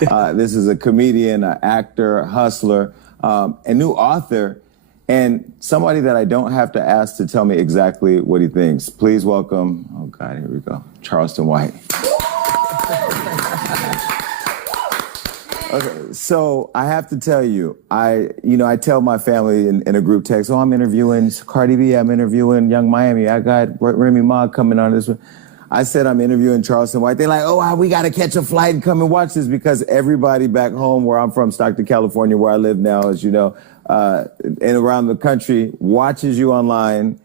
This is a comedian, an actor, a hustler, a new author, and somebody that I don't have to ask to tell me exactly what he thinks. Please welcome, oh God, here we go, Charleston White. Okay, so I have to tell you, I tell my family in a group text, oh, I'm interviewing Cardi B, I'm interviewing Young Miami, I got Remy Ma coming on this one. I said I'm interviewing Charleston White. They're like, oh, we got to catch a flight and come and watch this, because everybody back home where I'm from, Stockton, California, where I live now, as you know, and around the country, watches you online,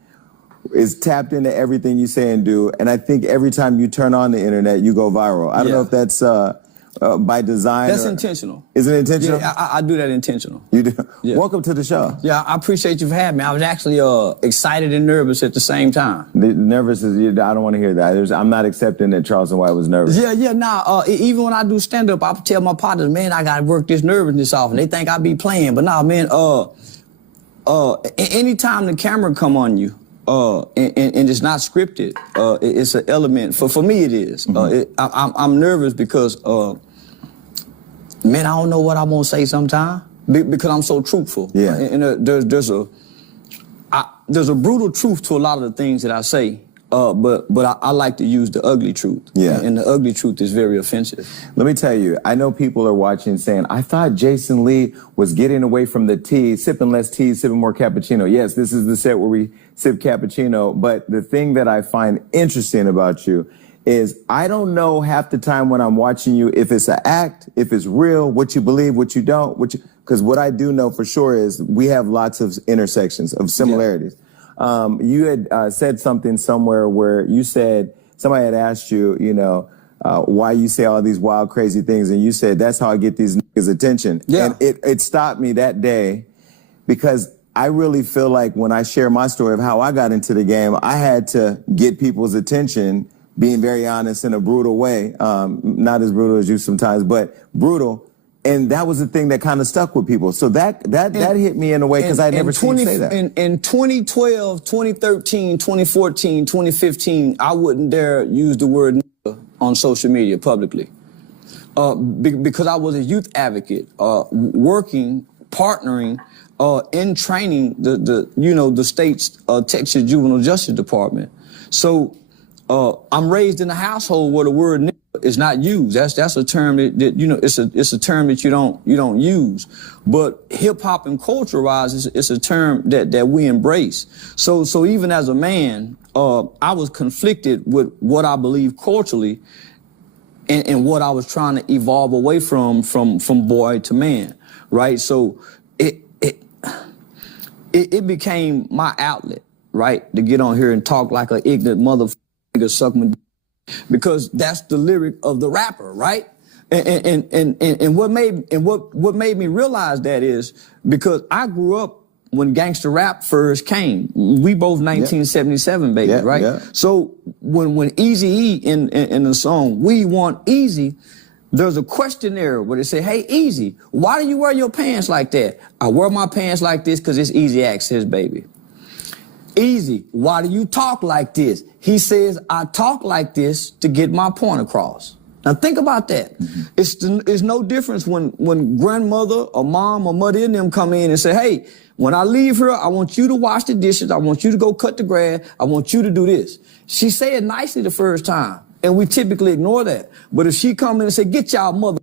is tapped into everything you say and do. And I think every time you turn on the internet, you go viral. I don't know if that's by design. That's intentional. Is it intentional? Yeah, I do that intentional. You do? Yeah. Welcome to the show. Yeah, I appreciate you for having me. I was actually excited and nervous at the same time. Nervous is, I don't want to hear that. I'm not accepting that Charleston White was nervous. Even when I do stand-up, I tell my partners, man, I got to work this nervousness off, and they think I be playing. But nah, man, anytime the camera come on you, and it's not scripted, it's an element, for me it is. I'm nervous because, man, I don't know what I'm gonna say sometimes because I'm so truthful. Yeah. And there's a brutal truth to a lot of the things that I say, but I like to use the ugly truth. Yeah. And the ugly truth is very offensive. Let me tell you, I know people are watching saying, I thought Jason Lee was getting away from the tea, sipping less tea, sipping more cappuccino. Yes, this is the set where we sip cappuccino, but the thing that I find interesting about you is I don't know half the time when I'm watching you if it's an act, if it's real, what you believe, what you don't, because what I do know for sure is we have lots of intersections, of similarities. Yeah. You had said something somewhere where you said, somebody had asked you, why you say all these wild, crazy things, and you said, that's how I get these niggas' attention. Yeah. And it stopped me that day, because I really feel like when I share my story of how I got into the game, I had to get people's attention, being very honest in a brutal way. Not as brutal as you sometimes, but brutal. And that was the thing that kind of stuck with people. So that hit me in a way, because I never seen you say that. In 2012, 2013, 2014, 2015, I wouldn't dare use the word nigga on social media publicly. Because I was a youth advocate, working, partnering, in training the state's Texas Juvenile Justice Department. So I'm raised in a household where the word nigga is not used. That's a term that it's a term that you don't use. But hip hop and culture wise, it's a term that we embrace. So even as a man, I was conflicted with what I believe culturally and what I was trying to evolve away from boy to man, right? So it became my outlet, right, to get on here and talk like an ignorant motherfucker, suck my dick, because that's the lyric of the rapper, right? And what made me realize that is because I grew up when gangster rap first came. We both 1977 babies, right? Yeah. So when Eazy-E in the song "We Want Easy," there's a questionnaire where they say, hey, Easy, why do you wear your pants like that? I wear my pants like this because it's easy access, baby. Easy, why do you talk like this? He says, I talk like this to get my point across. Now think about that. It's no difference when grandmother or mom or mother and them come in and say, hey, when I leave here, I want you to wash the dishes. I want you to go cut the grass. I want you to do this. She say it nicely the first time, and we typically ignore that. But if she come in and say, get y'all mother,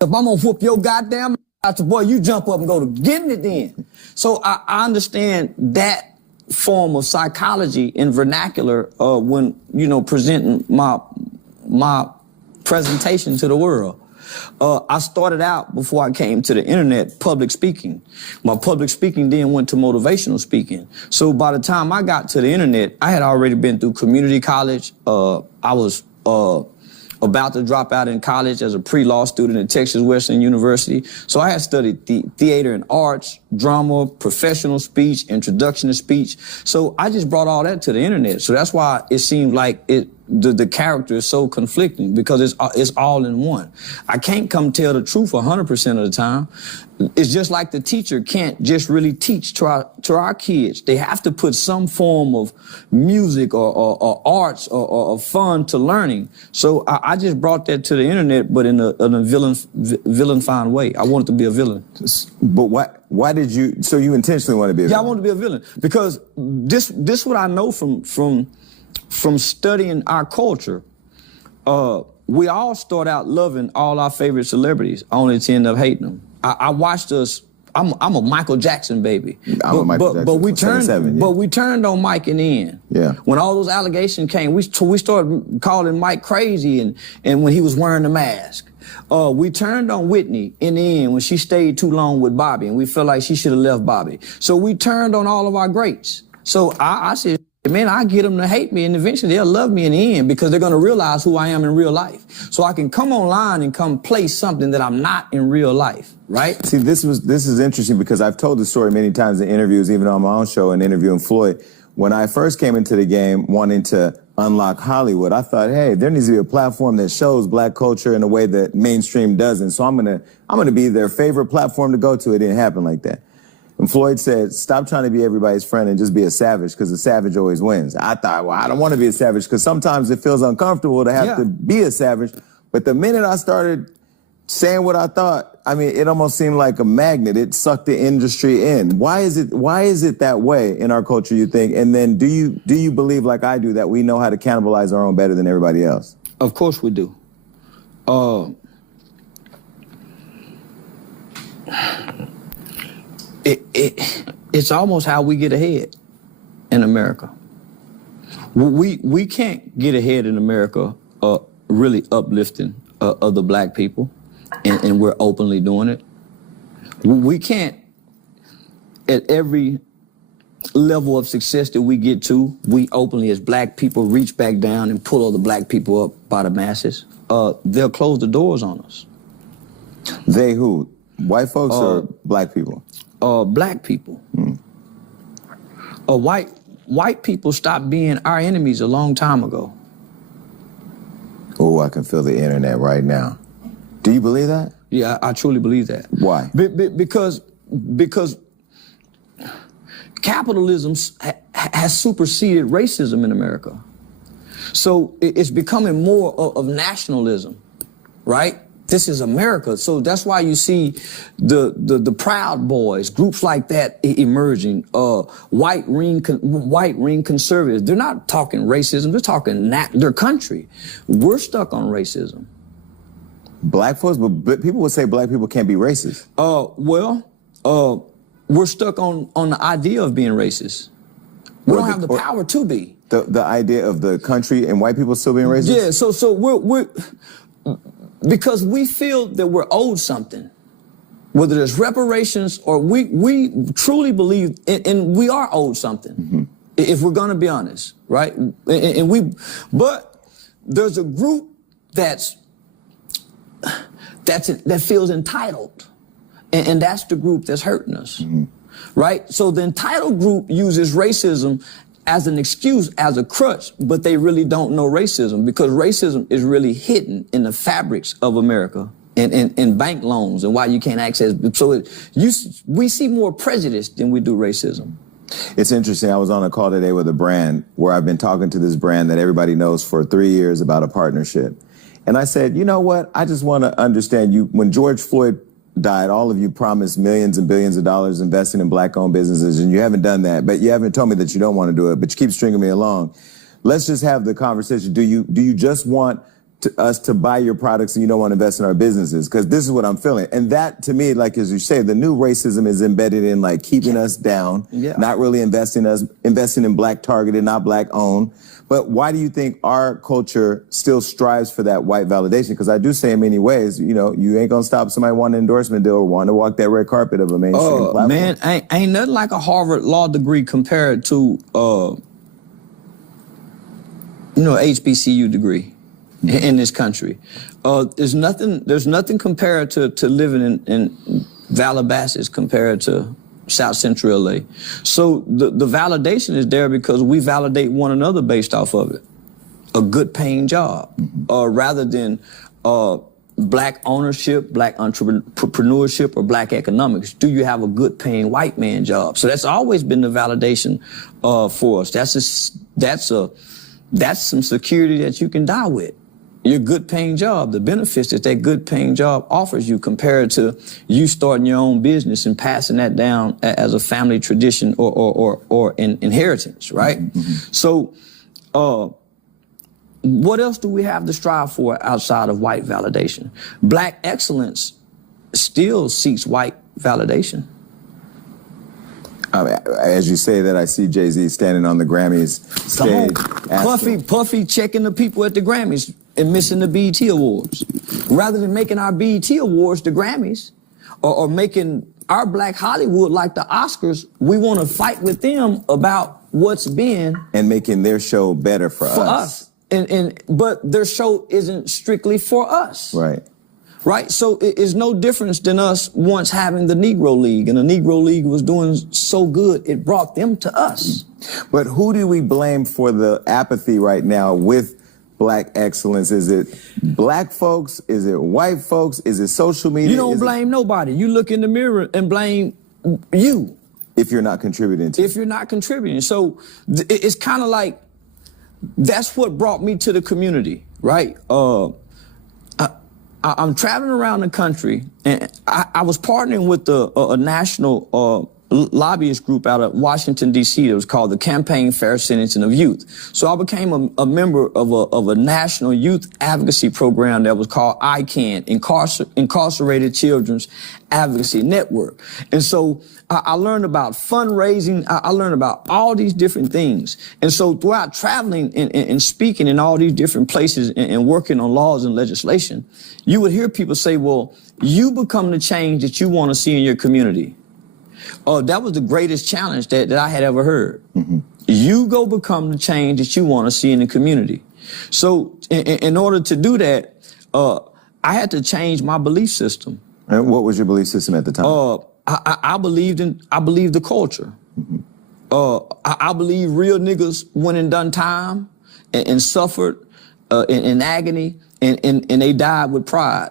if I'm gonna whoop your goddamn ass, boy, you jump up and go to getting it then. So I understand that form of psychology in vernacular when, presenting my presentation to the world. I started out, before I came to the internet, public speaking. My public speaking then went to motivational speaking. So by the time I got to the internet, I had already been through community college. I was about to drop out in college as a pre-law student at Texas Western University. So I had studied theater and arts, drama, professional speech, introduction to speech. So I just brought all that to the internet. So that's why it seemed like the character is so conflicting because it's all in one. I can't come tell the truth 100% of the time. It's just like the teacher can't just really teach to our kids. They have to put some form of music or arts or fun to learning. So I just brought that to the internet, but in a villain-fine way. I wanted to be a villain. But why did you? So you intentionally want to be a villain? Yeah, I wanted to be a villain because this what I know from studying our culture. We all start out loving all our favorite celebrities, only to end up hating them. I watched us. I'm a Michael Jackson baby. But we turned on Mike in the end. Yeah. When all those allegations came, we started calling Mike crazy, and when he was wearing the mask. We turned on Whitney in the end when she stayed too long with Bobby, and we felt like she should have left Bobby. So we turned on all of our greats. So I said, man, I get them to hate me, and eventually they'll love me in the end because they're going to realize who I am in real life. So I can come online and come play something that I'm not in real life, right? See, this is interesting because I've told the story many times in interviews, even on my own show and interviewing Floyd. When I first came into the game wanting to unlock Hollywood, I thought, hey, there needs to be a platform that shows black culture in a way that mainstream doesn't. So I'm gonna be their favorite platform to go to. It didn't happen like that. And Floyd said, stop trying to be everybody's friend and just be a savage because the savage always wins. I thought, well, I don't want to be a savage because sometimes it feels uncomfortable to have to be a savage. But the minute I started saying what I thought, I mean, it almost seemed like a magnet. It sucked the industry in. Why is it that way in our culture, you think? And then do you believe, like I do, that we know how to cannibalize our own better than everybody else? Of course we do. It's almost how we get ahead in America. We can't get ahead in America really uplifting other black people, and we're openly doing it. We can't, at every level of success that we get to, we openly as black people reach back down and pull other black people up by the masses. They'll close the doors on us. They who? White folks or black people? Black people. White people stopped being our enemies a long time ago. Oh, I can feel the internet right now. Do you believe that? Yeah, I truly believe that. Why? Because capitalism has superseded racism in America. So it's becoming more of nationalism, right? This is America. So that's why you see the Proud Boys, groups like that emerging, white ring conservatives. They're not talking racism, they're talking their country. We're stuck on racism. Black folks, but people would say black people can't be racist. We're stuck on the idea of being racist. We don't have the power to be. The idea of the country and white people still being racist? Yeah, so we're because we feel that we're owed something, whether there's reparations or we truly believe, and we are owed something, if we're going to be honest, right? But there's a group that feels entitled, and that's the group that's hurting us, right? So the entitled group uses racism as an excuse, as a crutch, but they really don't know racism because racism is really hidden in the fabrics of America and bank loans and why you can't access. So we see more prejudice than we do racism. It's interesting. I was on a call today with a brand where I've been talking to this brand that everybody knows for 3 years about a partnership. And I said, you know what? I just want to understand you. When George Floyd died, all of you promised millions and billions of dollars investing in black-owned businesses, and you haven't done that. But you haven't told me that you don't want to do it, but you keep stringing me along. Let's just have the conversation. Do you just want us to buy your products and you don't want to invest in our businesses? Because this is what I'm feeling. And that, to me, like as you say, the new racism is embedded in like keeping us down, not really investing in black targeted, not black owned. But why do you think our culture still strives for that white validation? Because I do say in many ways, you know, you ain't gonna stop somebody wanting an endorsement deal or wanting to walk that red carpet of a mainstream platform. Man, ain't nothing like a Harvard law degree compared to, HBCU degree in this country. There's nothing compared to living in Calabasas compared to South Central LA. So the validation is there because we validate one another based off of it. a good paying job, rather than black ownership, black entrepreneurship, or black economics? Do you have a good paying white man job? So that's always been the validation for us. That's some security that you can die with. Your good paying job, the benefits that good paying job offers you compared to you starting your own business and passing that down as a family tradition or an inheritance, right? So, what else do we have to strive for outside of white validation? Black excellence still seeks white validation. As you say that, I see Jay-Z standing on the Grammys stage. Puffy checking the people at the Grammys and missing the BET Awards. Rather than making our BET Awards the Grammys or making our black Hollywood like the Oscars, we want to fight with them about what's been. And making their show better for us. But their show isn't strictly for us. Right? So it's no difference than us once having the Negro League, and the Negro League was doing so good, it brought them to us. But who do we blame for the apathy right now with black excellence? Is it black folks? Is it white folks? Is it social media? You don't blame nobody. You look in the mirror and blame you. If you're not contributing to it. If you're not contributing. So it's kind of like, that's what brought me to the community, right? I'm traveling around the country, and I was partnering with a national lobbyist group out of Washington, D.C. It was called the Campaign Fair Sentencing of Youth. So I became a member of a national youth advocacy program that was called ICANN, Incarcerated Children's Advocacy Network. And so I learned about fundraising. I learned about all these different things. And so throughout traveling and speaking in all these different places and working on laws and legislation, you would hear people say, well, you become the change that you want to see in your community. That was the greatest challenge that I had ever heard. You go become the change that you want to see in the community. So in order to do that, I had to change my belief system. And what was your belief system at the time? I believed the culture. I believe real niggas went and done time and suffered in agony, and they died with pride,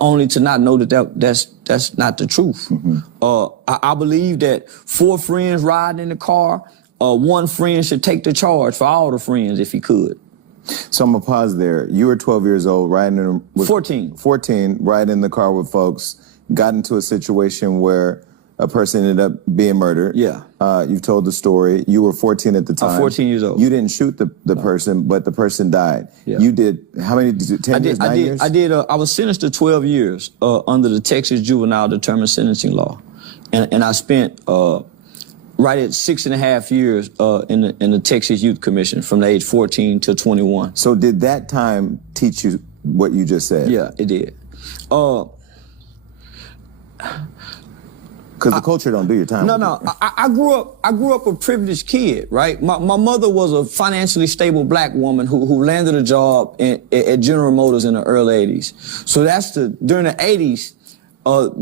only to not know that's not the truth. I believe that 4 friends riding in the car, one friend should take the charge for all the friends if he could. So I'm gonna pause there. You were 12 years old, riding in 14, riding in the car with folks, got into a situation where a person ended up being murdered. Yeah. You've told the story. You were 14 at the time. 14 years old. You didn't shoot the person, but the person died. Yeah. You did, how many, 10 years, 9 years? I was sentenced to 12 years under the Texas Juvenile Determined Sentencing Law. And I spent right at 6.5 years in the Texas Youth Commission from the age 14 to 21. So did that time teach you what you just said? Yeah, it did. Because the culture don't do your time. No. I grew up a privileged kid, right? My mother was a financially stable black woman who landed a job at General Motors in the early 80s. So during the 80s,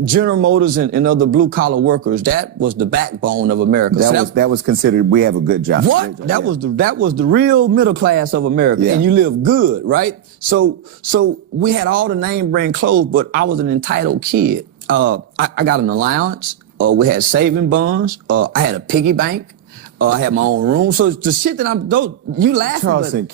General Motors and other blue collar workers, that was the backbone of America. That was considered, we have a good job. What? That was the real middle class of America, and you live good, right? So we had all the name brand clothes, but I was an entitled kid. I got an allowance. We had saving bonds. I had a piggy bank. I had my own room. So the shit that you laughing, Charleston,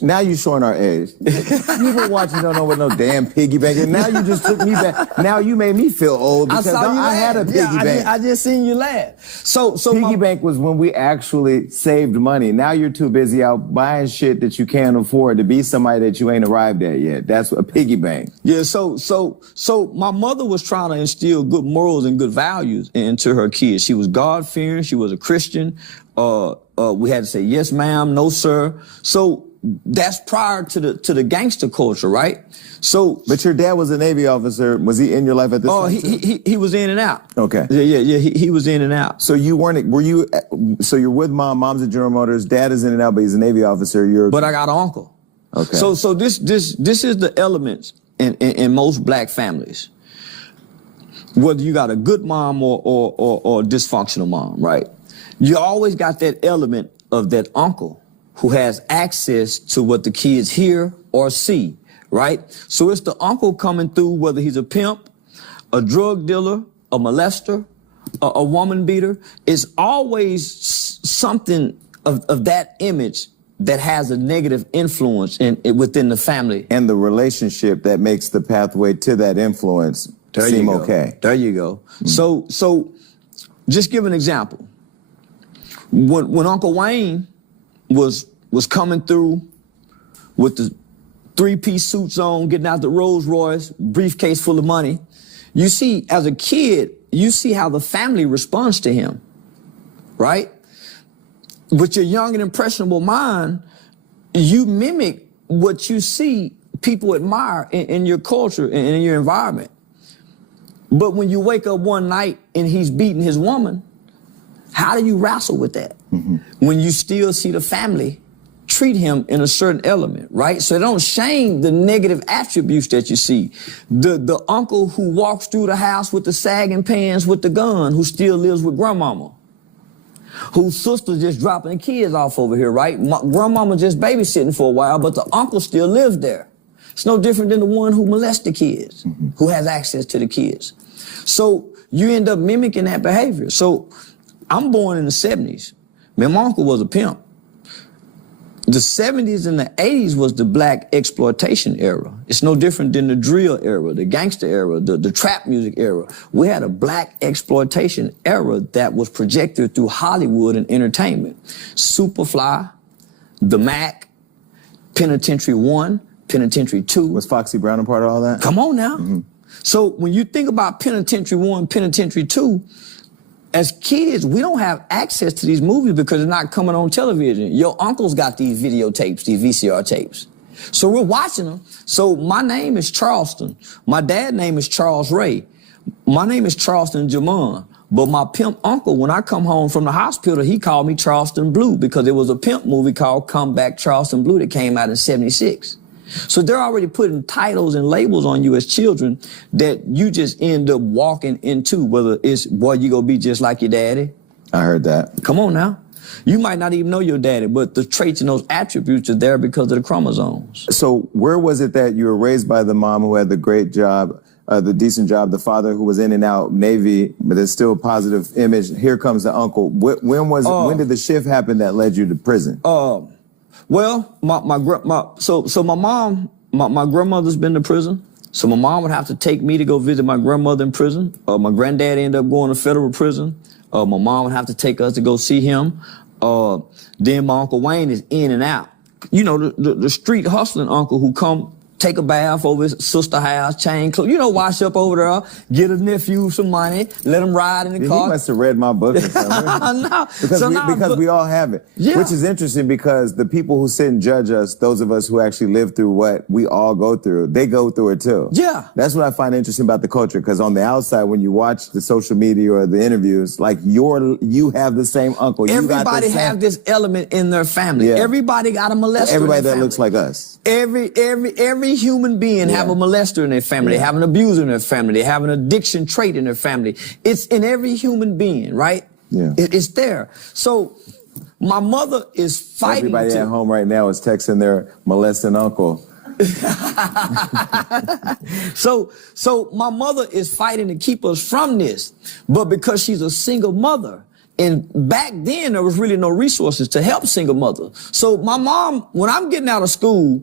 now you showing our age. You've been watching, don't know what no damn piggy bank is. Now you just took me back. Now you made me feel old because I had a piggy bank. I just seen you laugh. So piggy bank was when we actually saved money. Now you're too busy out buying shit that you can't afford to be somebody that you ain't arrived at yet. That's a piggy bank. Yeah. So my mother was trying to instill good morals and good values into her kids. She was God-fearing. She was a Christian. We had to say yes, ma'am, no, sir. So that's prior to the gangster culture, right? So, but your dad was a Navy officer. Was he in your life at this time? He was in and out. Okay. Yeah. He was in and out. So so you're with mom. Mom's at General Motors. Dad is in and out, but he's a Navy officer. But I got an uncle. Okay. So this is the elements in most black families. Whether you got a good mom or a dysfunctional mom, right? You always got that element of that uncle who has access to what the kids hear or see, right? So it's the uncle coming through, whether he's a pimp, a drug dealer, a molester, a woman beater. It's always something of that image that has a negative influence within the family. And the relationship that makes the pathway to that influence seem okay. There you go. So just give an example. When Uncle Wayne was coming through with the 3-piece suits on, getting out the Rolls Royce, briefcase full of money, you see, as a kid, you see how the family responds to him, right? With your young and impressionable mind, you mimic what you see people admire in your culture and in your environment. But when you wake up one night and he's beating his woman, how do you wrestle with that? Mm-hmm. When you still see the family treat him in a certain element, right? So don't shame the negative attributes that you see. The uncle who walks through the house with the sagging pants with the gun, who still lives with grandmama, whose sister just dropping the kids off over here, right? Grandmama just babysitting for a while, but the uncle still lives there. It's no different than the one who molests the kids, mm-hmm. who has access to the kids. So you end up mimicking that behavior. So I'm born in the 70s. My uncle was a pimp. The 70s and the 80s was the black exploitation era. It's no different than the drill era, the gangster era, the trap music era. We had a black exploitation era that was projected through Hollywood and entertainment. Superfly, The Mac, Penitentiary 1, Penitentiary 2. Was Foxy Brown a part of all that? Come on now. Mm-hmm. So when you think about Penitentiary 1, Penitentiary 2, as kids, we don't have access to these movies because they're not coming on television. Your uncle's got these videotapes, these VCR tapes. So we're watching them. So my name is Charleston. My dad's name is Charles Ray. My name is Charleston Jamon. But my pimp uncle, when I come home from the hospital, he called me Charleston Blue because there was a pimp movie called Come Back Charleston Blue that came out in '76. So they're already putting titles and labels on you as children that you just end up walking into, whether it's, boy, you gonna be just like your daddy. I heard that. Come on now. You might not even know your daddy, but the traits and those attributes are there because of the chromosomes. So where was it that you were raised by the mom who had the great job, the decent job, the father who was in and out Navy, but there's still a positive image? Here comes the uncle. When did the shift happen that led you to prison? Well, my mom, my grandmother's been to prison. So my mom would have to take me to go visit my grandmother in prison. My granddad ended up going to federal prison. My mom would have to take us to go see him. Then my Uncle Wayne is in and out. You know, the street hustling uncle who come take a bath over his sister house, change clothes, wash up over there, get his nephew some money, let him ride in the car. He must have read my book or something. No. Because we all have it. Yeah. Which is interesting because the people who sit and judge us, those of us who actually live through what we all go through, they go through it too. Yeah. That's what I find interesting about the culture, because on the outside, when you watch the social media or the interviews, like you have the same uncle. Everybody have this element in their family. Yeah. Everybody got a molester. Everybody in their that family. Looks like us. Every human being have a molester in their family. They have an abuser in their family. They have an addiction trait in their family. It's in every human being, right? Yeah. It's there. So my mother is fighting. Everybody at home right now is texting their molesting uncle. So my mother is fighting to keep us from this, but because she's a single mother, and back then there was really no resources to help single mothers. So my mom, when I'm getting out of school,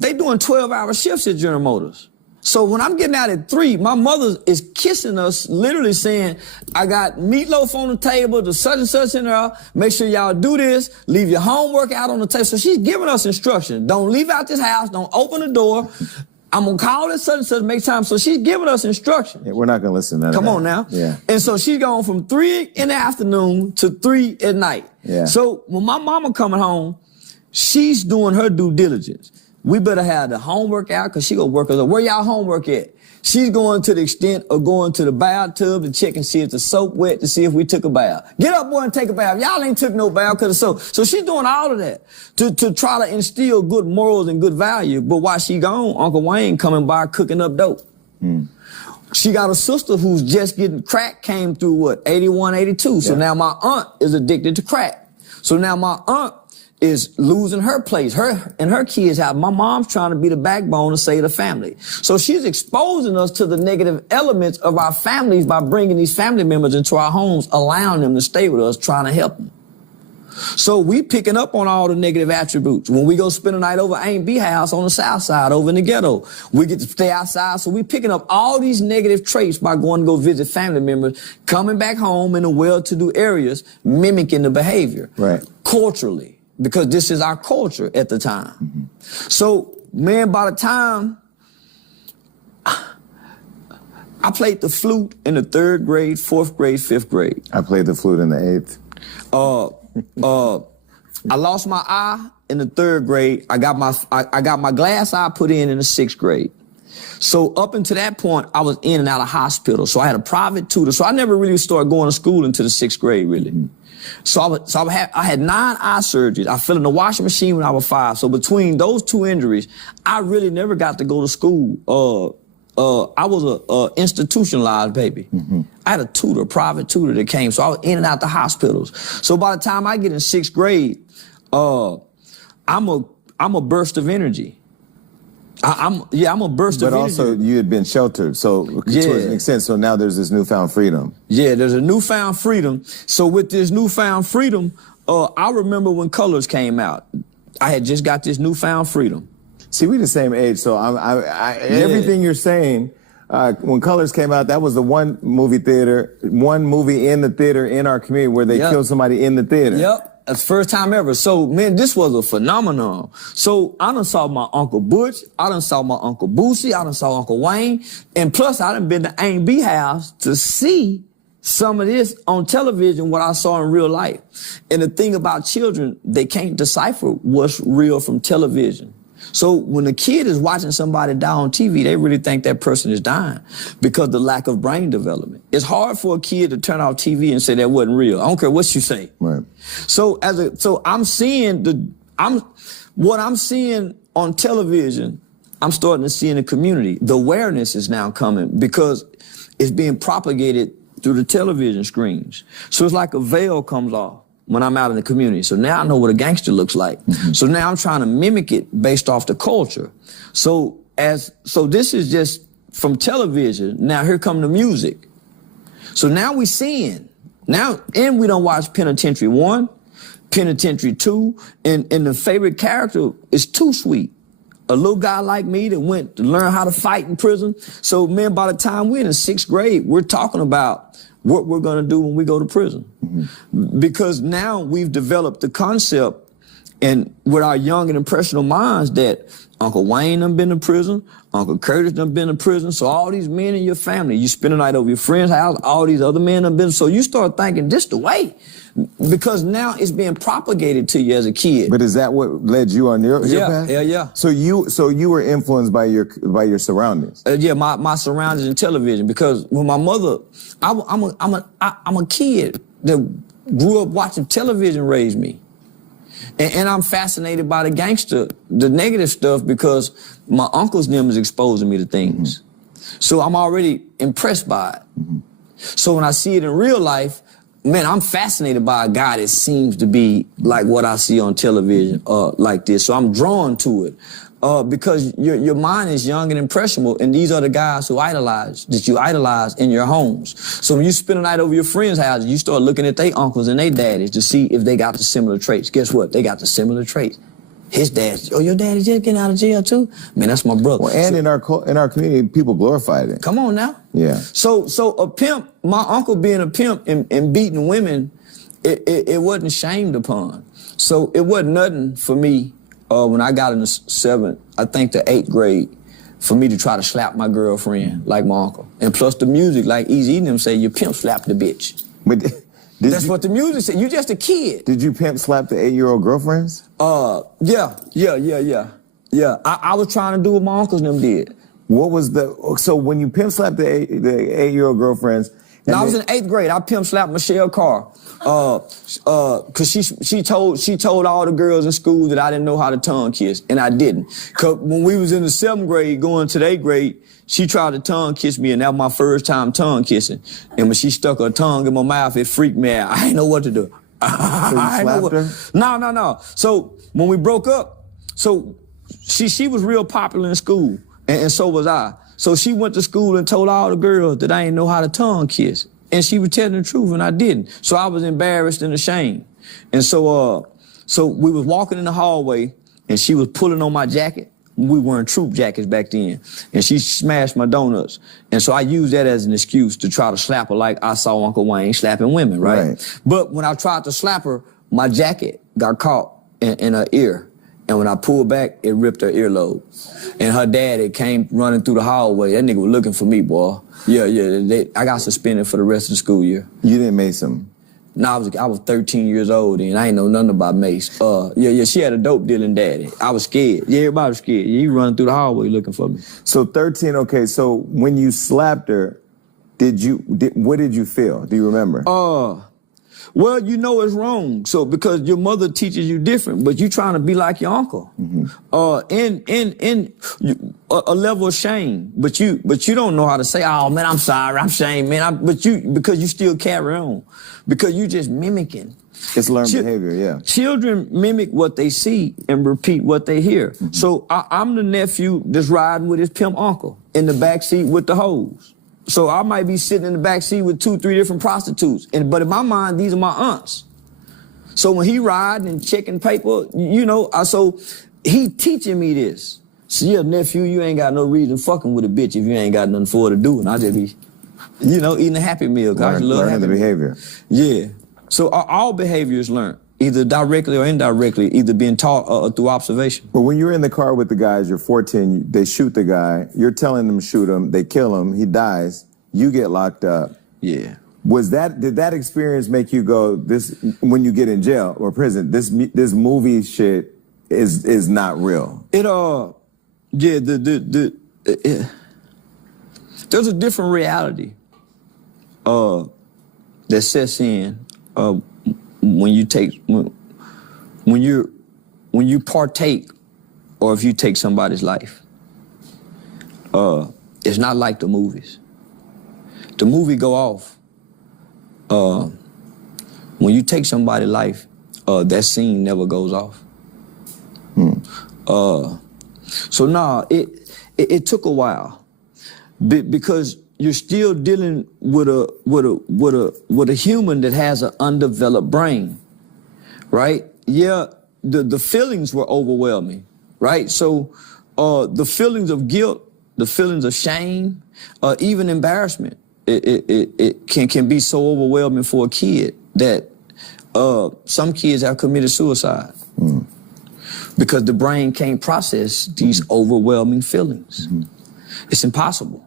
they doing 12-hour shifts at General Motors. So when I'm getting out at 3, my mother is kissing us, literally saying, I got meatloaf on the table, the such and such in there, make sure y'all do this, leave your homework out on the table. So she's giving us instructions. Don't leave out this house, don't open the door. I'm gonna call this such and such, make time. So she's giving us instructions. Yeah, we're not gonna listen to that. Come on now. Yeah. And so she's going from 3 in the afternoon to 3 at night. Yeah. So when my mama coming home, she's doing her due diligence. We better have the homework out because she gonna work us. Where y'all homework at? She's going to the extent of going to the bathtub to check and see if the soap wet, to see if we took a bath. Get up, boy, and take a bath. Y'all ain't took no bath because of soap. So she's doing all of that to try to instill good morals and good value. But while she gone, Uncle Wayne coming by cooking up dope. She got a sister who's just getting crack, came through 81, 82. So now my aunt is addicted to crack. So now my aunt is losing her place. Her and her kids have, my mom's trying to be the backbone to save the family. So she's exposing us to the negative elements of our families by bringing these family members into our homes, allowing them to stay with us, trying to help them. So we picking up on all the negative attributes. When we go spend a night over A&B house on the south side over in the ghetto, we get to stay outside. So we picking up all these negative traits by going to go visit family members, coming back home in the well-to-do areas, mimicking the behavior. Right. Culturally, because this is our culture at the time. Mm-hmm. So, man, by the time I played the flute in the 3rd grade, 4th grade, 5th grade. I played the flute in the 8th. I lost my eye in the 3rd grade. I got my glass eye put in the 6th grade. So up until that point, I was in and out of hospital. So I had a private tutor. So I never really started going to school until the 6th grade, really. Mm-hmm. I had 9 eye surgeries. I fell in the washing machine when I was 5. So between those 2 injuries, I really never got to go to school. I was a institutionalized baby. Mm-hmm. I had a tutor, a private tutor that came, so I was in and out the hospitals. So by the time I get in 6th grade, I'm a burst of energy. I'm a burst of energy. But also you had been sheltered, so to an extent, so now there's this newfound freedom. Yeah, there's a newfound freedom. So with this newfound freedom, I remember when Colors came out. I had just got this newfound freedom. See, we the same age, so everything you're saying, when Colors came out, that was the one movie in the theater in our community where they killed somebody in the theater. Yep, that's the first time ever. So, man, this was a phenomenon. So I done saw my Uncle Butch, I done saw my Uncle Boosie, I done saw Uncle Wayne, and plus I done been to A&B house to see some of this on television, what I saw in real life. And the thing about children, they can't decipher what's real from television. So when a kid is watching somebody die on TV, they really think that person is dying because of the lack of brain development. It's hard for a kid to turn off TV and say that wasn't real. I don't care what you say. Right. So I'm seeing what I'm seeing on television, I'm starting to see in the community. The awareness is now coming because it's being propagated through the television screens. So it's like a veil comes off when I'm out in the community. So now I know what a gangster looks like. Mm-hmm. So now I'm trying to mimic it based off the culture. So this is just from television. Now here come the music. So now we seeing. Now, and we don't watch Penitentiary 1, Penitentiary 2, and the favorite character is Too Sweet. A little guy like me that went to learn how to fight in prison. So, man, by the time we're in the 6th grade, we're talking about what we're going to do when we go to prison. Mm-hmm. Because now we've developed the concept and with our young and impressionable minds that Uncle Wayne done been to prison, Uncle Curtis done been to prison, so all these men in your family, you spend the night over your friend's house, all these other men done been, so you start thinking this the way. Because now it's being propagated to you as a kid. But is that what led you on your path? Yeah. So you were influenced by your surroundings. My surroundings in television. Because when my mother, I'm a kid that grew up watching television raise me, and I'm fascinated by the gangster, the negative stuff, because my uncles and them is exposing me to things. Mm-hmm. So I'm already impressed by it. Mm-hmm. So when I see it in real life, man, I'm fascinated by a guy that seems to be like what I see on television, like this. So I'm drawn to it because your mind is young and impressionable, and these are the guys that you idolize in your homes. So when you spend a night over your friends' houses, you start looking at their uncles and their daddies to see if they got the similar traits. Guess what? They got the similar traits. His dad, your daddy just getting out of jail too? Man, that's my brother. Well, and in our community, people glorified it. Come on now. Yeah. So a pimp, my uncle being a pimp and beating women, it wasn't shamed upon. So it wasn't nothing for me when I got in the 7th, I think the 8th grade, for me to try to slap my girlfriend like my uncle. And plus the music, like Easy and them say, your pimp slapped the bitch. But that's what the music said. You just a kid. Did you pimp slap the 8-year-old girlfriends? Yeah. I was trying to do what my uncles and them did. What was so when you pimp slapped the 8-year-old girlfriends? I was in 8th grade. I pimp slapped Michelle Carr. Cause she told all the girls in school that I didn't know how to tongue kiss, and I didn't. Cause when we was in the 7th grade going to the 8th grade, she tried to tongue kiss me, and that was my first time tongue kissing. And when she stuck her tongue in my mouth, it freaked me out. I didn't know what to do. So you slapped her? No. So when we broke up, so she was real popular in school, and so was I. So she went to school and told all the girls that I didn't know how to tongue kiss. And she was telling the truth, and I didn't. So I was embarrassed and ashamed. And so we was walking in the hallway, and she was pulling on my jacket. We wearing troop jackets back then. And she smashed my donuts. And so I used that as an excuse to try to slap her like I saw Uncle Wayne slapping women, right? But when I tried to slap her, my jacket got caught in her ear. And when I pulled back, it ripped her earlobe. And her daddy came running through the hallway. That nigga was looking for me, boy. I got suspended for the rest of the school year. You didn't mace him? No, I was 13 years old and I ain't know nothing about mace. She had a dope dealing daddy. I was scared. Yeah, everybody was scared. He running through the hallway looking for me. So 13, okay, so when you slapped her, what did you feel? Do you remember? Well, you know it's wrong. So because your mother teaches you different, but you trying to be like your uncle. In a level of shame, but you don't know how to say, oh man, I'm sorry, I'm ashamed, man. Because you still carry on, because you just mimicking. It's learned behavior, yeah. Children mimic what they see and repeat what they hear. So I'm the nephew that's riding with his pimp uncle in the backseat with the hoes. So I might be sitting in the back seat with 2, 3 different prostitutes. But in my mind, these are my aunts. So when he riding and checking paper, so he teaching me this. So yeah, nephew, you ain't got no reason fucking with a bitch if you ain't got nothing for her to do. And I just be, eating a Happy Meal. Learning the behavior. Yeah. So all behavior is learned, either directly or indirectly, either being taught or through observation. But when you're in the car with the guys, you're 14, they shoot the guy, you're telling them shoot him, they kill him, he dies, you get locked up. Yeah. Did that experience make you go, when you get in jail or prison, this movie shit is not real? There's a different reality that sets in when you partake, or if you take somebody's life. It's not like the movies. The movie go off. When you take somebody's life, that scene never goes off. So it took a while, because you're still dealing with a human that has an undeveloped brain, right? Yeah, the feelings were overwhelming, right? So the feelings of guilt, the feelings of shame, even embarrassment, it can be so overwhelming for a kid that some kids have committed suicide because the brain can't process these overwhelming feelings. It's impossible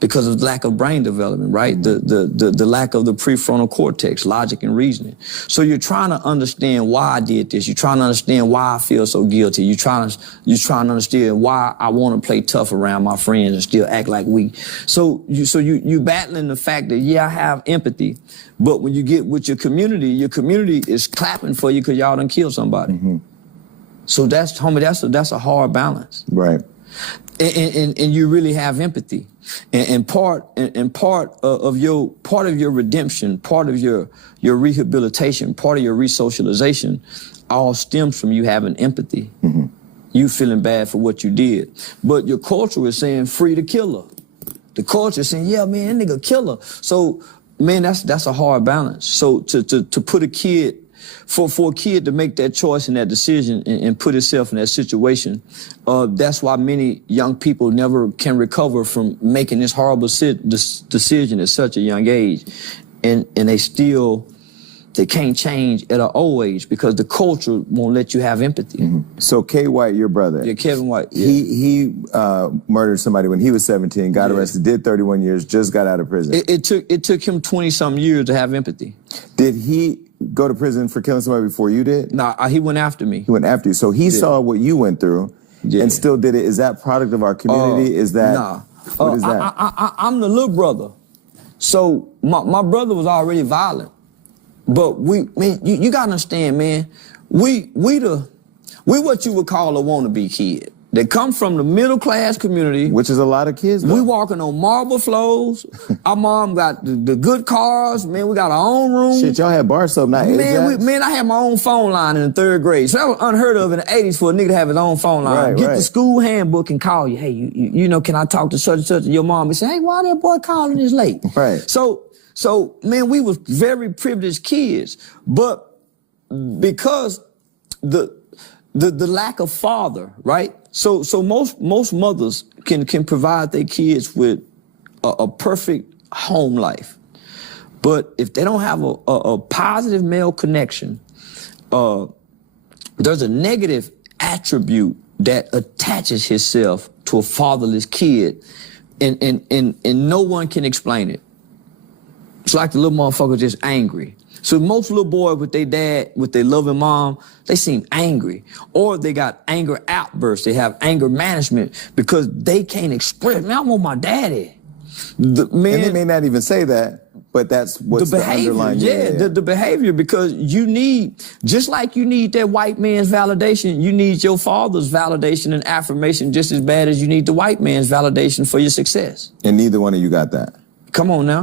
because of lack of brain development, right? The lack of the prefrontal cortex, logic and reasoning. So you're trying to understand why I did this. You're trying to understand why I feel so guilty. You're trying to understand why I want to play tough around my friends and still act like weak. So you battling the fact that, yeah, I have empathy, but when you get with your community is clapping for you because y'all done killed somebody. So that's a hard balance. Right. And you really have empathy. And part of your redemption, part of your rehabilitation, part of your resocialization, all stems from you having empathy. You feeling bad for what you did. But your culture is saying free the killer. The culture is saying, yeah, man, that nigga killer. So, man, that's a hard balance. So to put a kid, for a kid to make that choice and that decision and put himself in that situation, that's why many young people never can recover from making this horrible decision at such a young age. And they can't change at an old age because the culture won't let you have empathy. So K. White, your brother. Yeah, Kevin White. Yeah. He murdered somebody when he was 17, got arrested, did 31 years, just got out of prison. It took him 20-something years to have empathy. Did he go to prison for killing somebody before you did? Nah, he went after me. He went after you. So he saw what you went through and still did it. Is that product of our community? Is that? Nah. What is that? I'm the little brother. So my brother was already violent. But you gotta understand, man, we what you would call a wannabe kid. They come from the middle class community. Which is a lot of kids, though. We walking on marble floors. Our mom got the good cars. Man, we got our own room. Shit, y'all had bar soap, not Man, I had my own phone line in the 3rd grade. So that was unheard of in the 80s for a nigga to have his own phone line. Get the school handbook and call you. Hey, you know, can I talk to such and such? And your mom would say, hey, why that boy calling this late? Right. So, man, we was very privileged kids. But because the lack of father, right? So most mothers can provide their kids with a perfect home life. But if they don't have a positive male connection, there's a negative attribute that attaches itself to a fatherless kid, and no one can explain it. It's like the little motherfucker just angry. So most little boys with their dad, with their loving mom, they seem angry. Or they got anger outbursts. They have anger management because they can't express, man, I want my daddy. And they may not even say that, but that's what's the underlying. The behavior, because you need, just like you need that white man's validation, you need your father's validation and affirmation just as bad as you need the white man's validation for your success. And neither one of you got that. Come on now.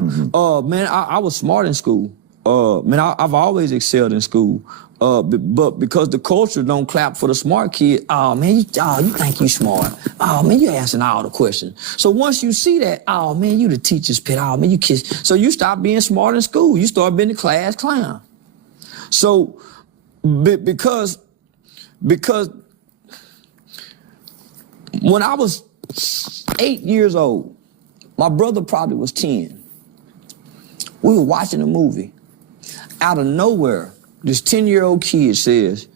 Man, I was smart in school. Man, I've always excelled in school. But because the culture don't clap for the smart kid, oh man, you think you smart. Oh man, you asking all the questions. So once you see that, oh man, you the teacher's pet. Oh man, you kids. So you stop being smart in school. You start being the class clown. So because when I was 8 years old, my brother probably was 10. We were watching a movie. Out of nowhere, this 10-year-old kid says,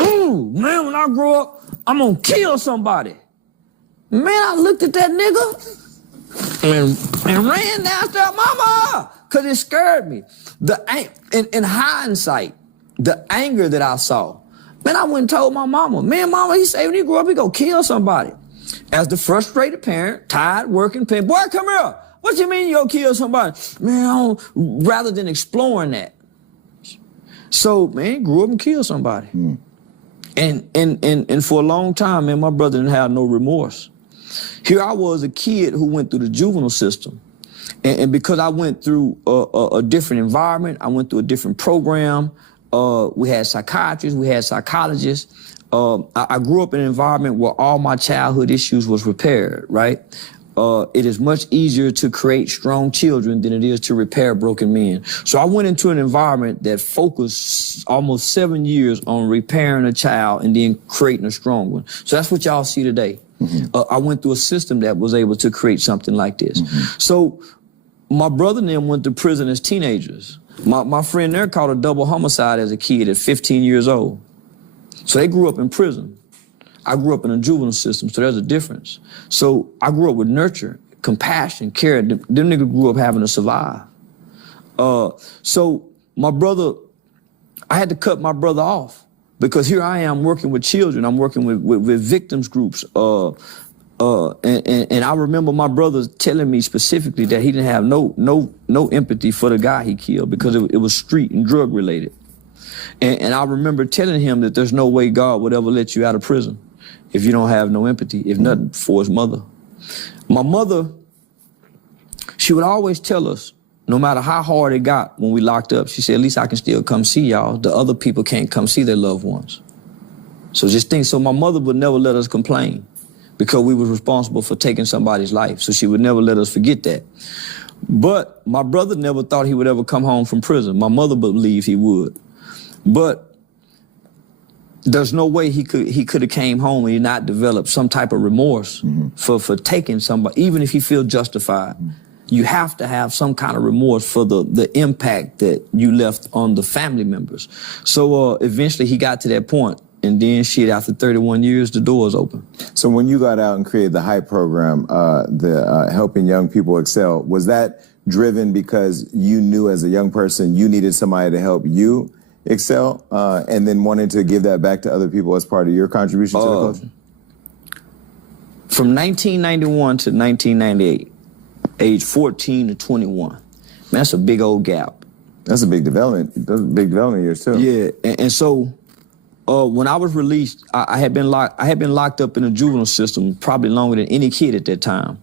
ooh, man, when I grow up, I'm gonna kill somebody. Man, I looked at that nigga and ran downstairs, mama, because it scared me. In hindsight, the anger that I saw, man, I went and told my mama, man, mama, he said when he grow up, he gonna kill somebody. As the frustrated parent, tired, working, paying, boy, come here. What you mean you gonna kill somebody? Man, rather than exploring that. So, man, grew up and killed somebody. And for a long time, man, my brother didn't have no remorse. Here I was, a kid who went through the juvenile system. And because I went through a different environment, I went through a different program, we had psychiatrists, we had psychologists. I grew up in an environment where all my childhood issues was repaired, right? It is much easier to create strong children than it is to repair broken men. So I went into an environment that focused almost 7 years on repairing a child and then creating a strong one. So that's what y'all see today. I went through a system that was able to create something like this. So my brother and them went to prison as teenagers. My friend there caught a double homicide as a kid at 15 years old. So they grew up in prison. I grew up in a juvenile system, so there's a difference. So I grew up with nurture, compassion, care. Them niggas grew up having to survive. So my brother, I had to cut my brother off because here I am working with children. I'm working with victims groups. And I remember my brother telling me specifically that he didn't have no empathy for the guy he killed because it was street and drug related. And I remember telling him that there's no way God would ever let you out of prison if you don't have no empathy, if nothing for his mother. My mother, she would always tell us, no matter how hard it got when we locked up, she said, at least I can still come see y'all. The other people can't come see their loved ones. So just think, so my mother would never let us complain because we were responsible for taking somebody's life. So she would never let us forget that. But my brother never thought he would ever come home from prison. My mother believed he would. But there's no way he could have came home and he not developed some type of remorse for taking somebody, even if he feels justified. You have to have some kind of remorse for the impact that you left on the family members. So eventually he got to that point, and then shit, after 31 years, the doors open. So when you got out and created the HYPE program, helping young people excel, was that driven because you knew as a young person you needed somebody to help you excel, and then wanting to give that back to other people as part of your contribution to the culture? From 1991 to 1998, age 14 to 21. Man, that's a big old gap. That's a big development. Those are big development years too. Yeah, and so when I was released, I had been locked up in the juvenile system probably longer than any kid at that time,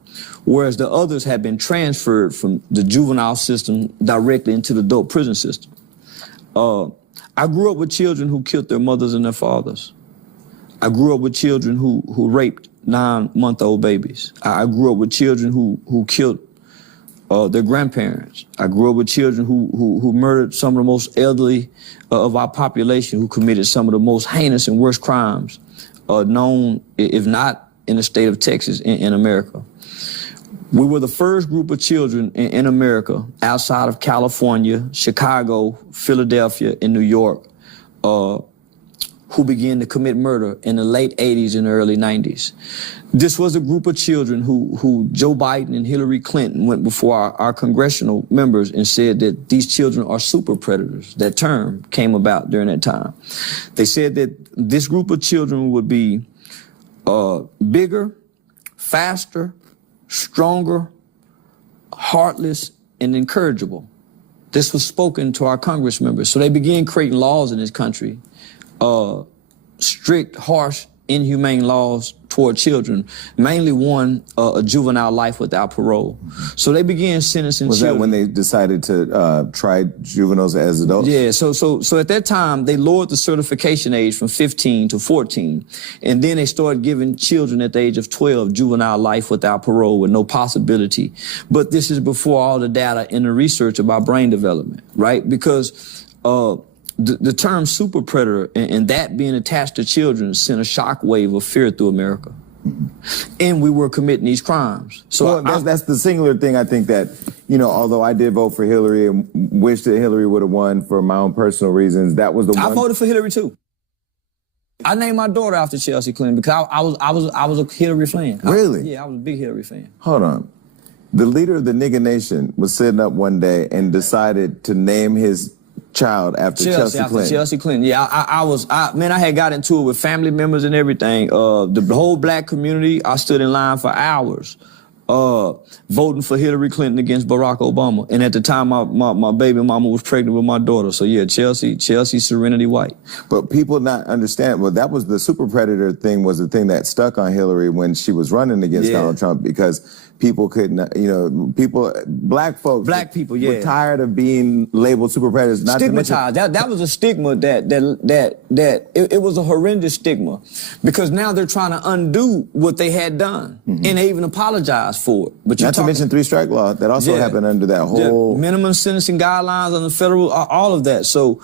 whereas the others had been transferred from the juvenile system directly into the adult prison system. I grew up with children who killed their mothers and their fathers. I grew up with children who raped 9-month-old babies. I grew up with children who killed their grandparents. I grew up with children who murdered some of the most elderly of our population, who committed some of the most heinous and worst crimes known, if not in the state of Texas, in America. We were the first group of children in America, outside of California, Chicago, Philadelphia, and New York, who began to commit murder in the late 80s and early 90s. This was a group of children who Joe Biden and Hillary Clinton went before our congressional members and said that these children are super predators. That term came about during that time. They said that this group of children would be bigger, faster, stronger, heartless, and incorrigible. This was spoken to our Congress members. So they began creating laws in this country, strict, harsh, inhumane laws toward children, mainly one, a juvenile life without parole. So they began sentencing children. Was that when they decided to try juveniles as adults? Yeah, so at that time, they lowered the certification age from 15 to 14. And then they started giving children at the age of 12 juvenile life without parole with no possibility. But this is before all the data and the research about brain development, right? Because the term super predator and that being attached to children sent a shockwave of fear through America. And we were committing these crimes. So that's the singular thing I think that, you know, although I did vote for Hillary and wish that Hillary would have won for my own personal reasons, that was the one. I voted for Hillary too. I named my daughter after Chelsea Clinton because I was a Hillary fan. Really? I was a big Hillary fan. Hold on. The leader of the nigga nation was sitting up one day and decided to name his child after Chelsea Clinton. Chelsea Clinton. Yeah, I had got into it with family members and everything. The whole black community, I stood in line for hours, voting for Hillary Clinton against Barack Obama. And at the time, my baby mama was pregnant with my daughter. So yeah, Chelsea Serenity White. But people not understand, well, that was the super predator thing, was the thing that stuck on Hillary when she was running against Donald Trump, because people couldn't, black people were tired of being labeled super predators. Not stigmatized. That was a stigma it was a horrendous stigma, because now they're trying to undo what they had done, and they even apologize for it. But not to mention 3-strike law that also happened under that whole minimum sentencing guidelines on the federal, all of that. So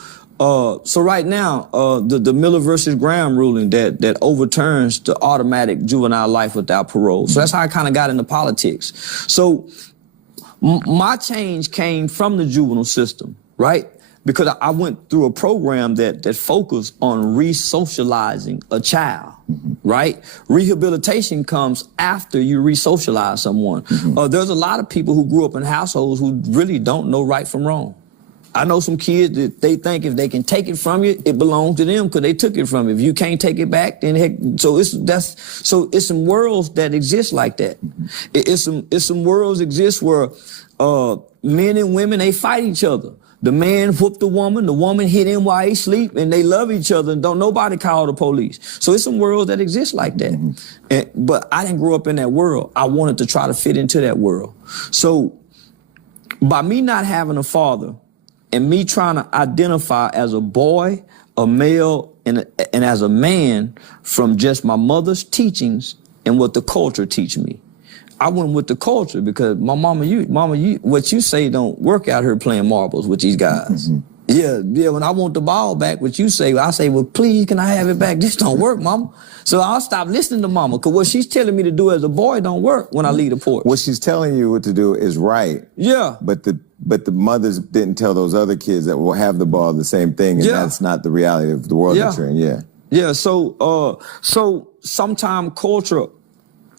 right now, the Miller versus Graham ruling that overturns the automatic juvenile life without parole. So that's how I kind of got into politics. So my change came from the juvenile system, right? Because I went through a program that focused on re-socializing a child, right? Rehabilitation comes after you re-socialize someone. There's a lot of people who grew up in households who really don't know right from wrong. I know some kids that they think if they can take it from you, it belongs to them because they took it from you. If you can't take it back, then heck, so it's some worlds that exist like that. It's some worlds exist where men and women, they fight each other. The man whooped the woman hit him while he sleep, and they love each other and don't nobody call the police. So it's some worlds that exist like that. But I didn't grow up in that world. I wanted to try to fit into that world. So by me not having a father, and me trying to identify as a boy, a male, and as a man from just my mother's teachings and what the culture teach me. I went with the culture because my mama, what you say don't work out here playing marbles with these guys. Yeah, when I want the ball back, what you say, I say, well, please, can I have it back? This don't work, mama. So I'll stop listening to mama, because what she's telling me to do as a boy don't work when I leave the porch. What she's telling you what to do is right. Yeah. But the mothers didn't tell those other kids that will have the ball the same thing, and that's not the reality of the world that you're in. Yeah, so sometimes culture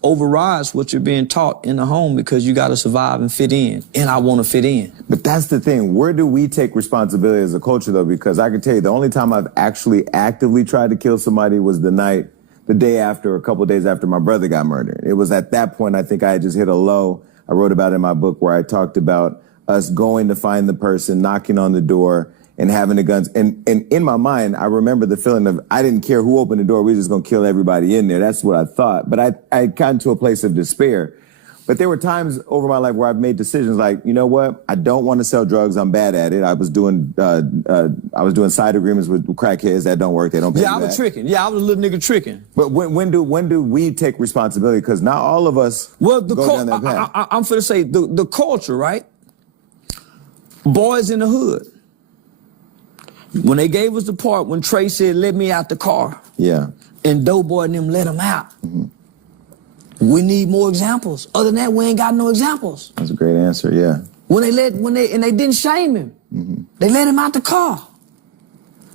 overrides what you're being taught in the home, because you got to survive and fit in, and I want to fit in. But that's the thing. Where do we take responsibility as a culture, though? Because I can tell you, the only time I've actually actively tried to kill somebody was the day after, a couple of days after my brother got murdered. It was at that point I think I had just hit a low. I wrote about it in my book where I talked about us going to find the person, knocking on the door, and having the guns. And in my mind, I remember the feeling of, I didn't care who opened the door. We were just going to kill everybody in there. That's what I thought. But I got into a place of despair. But there were times over my life where I've made decisions like, you know what? I don't want to sell drugs. I'm bad at it. I was doing side agreements with crackheads that don't work. They don't pay Yeah, I was tricking. Yeah, I was a little nigga tricking. But when do we take responsibility? Because not all of us go down that path. I'm finna say the culture, right? Boys in the hood. When they gave us the part when Trey said, "Let me out the car." Yeah. And Doughboy and them let him out. Mm-hmm. We need more examples. Other than that, we ain't got no examples. That's a great answer, yeah. And they didn't shame him. Mm-hmm. They let him out the car.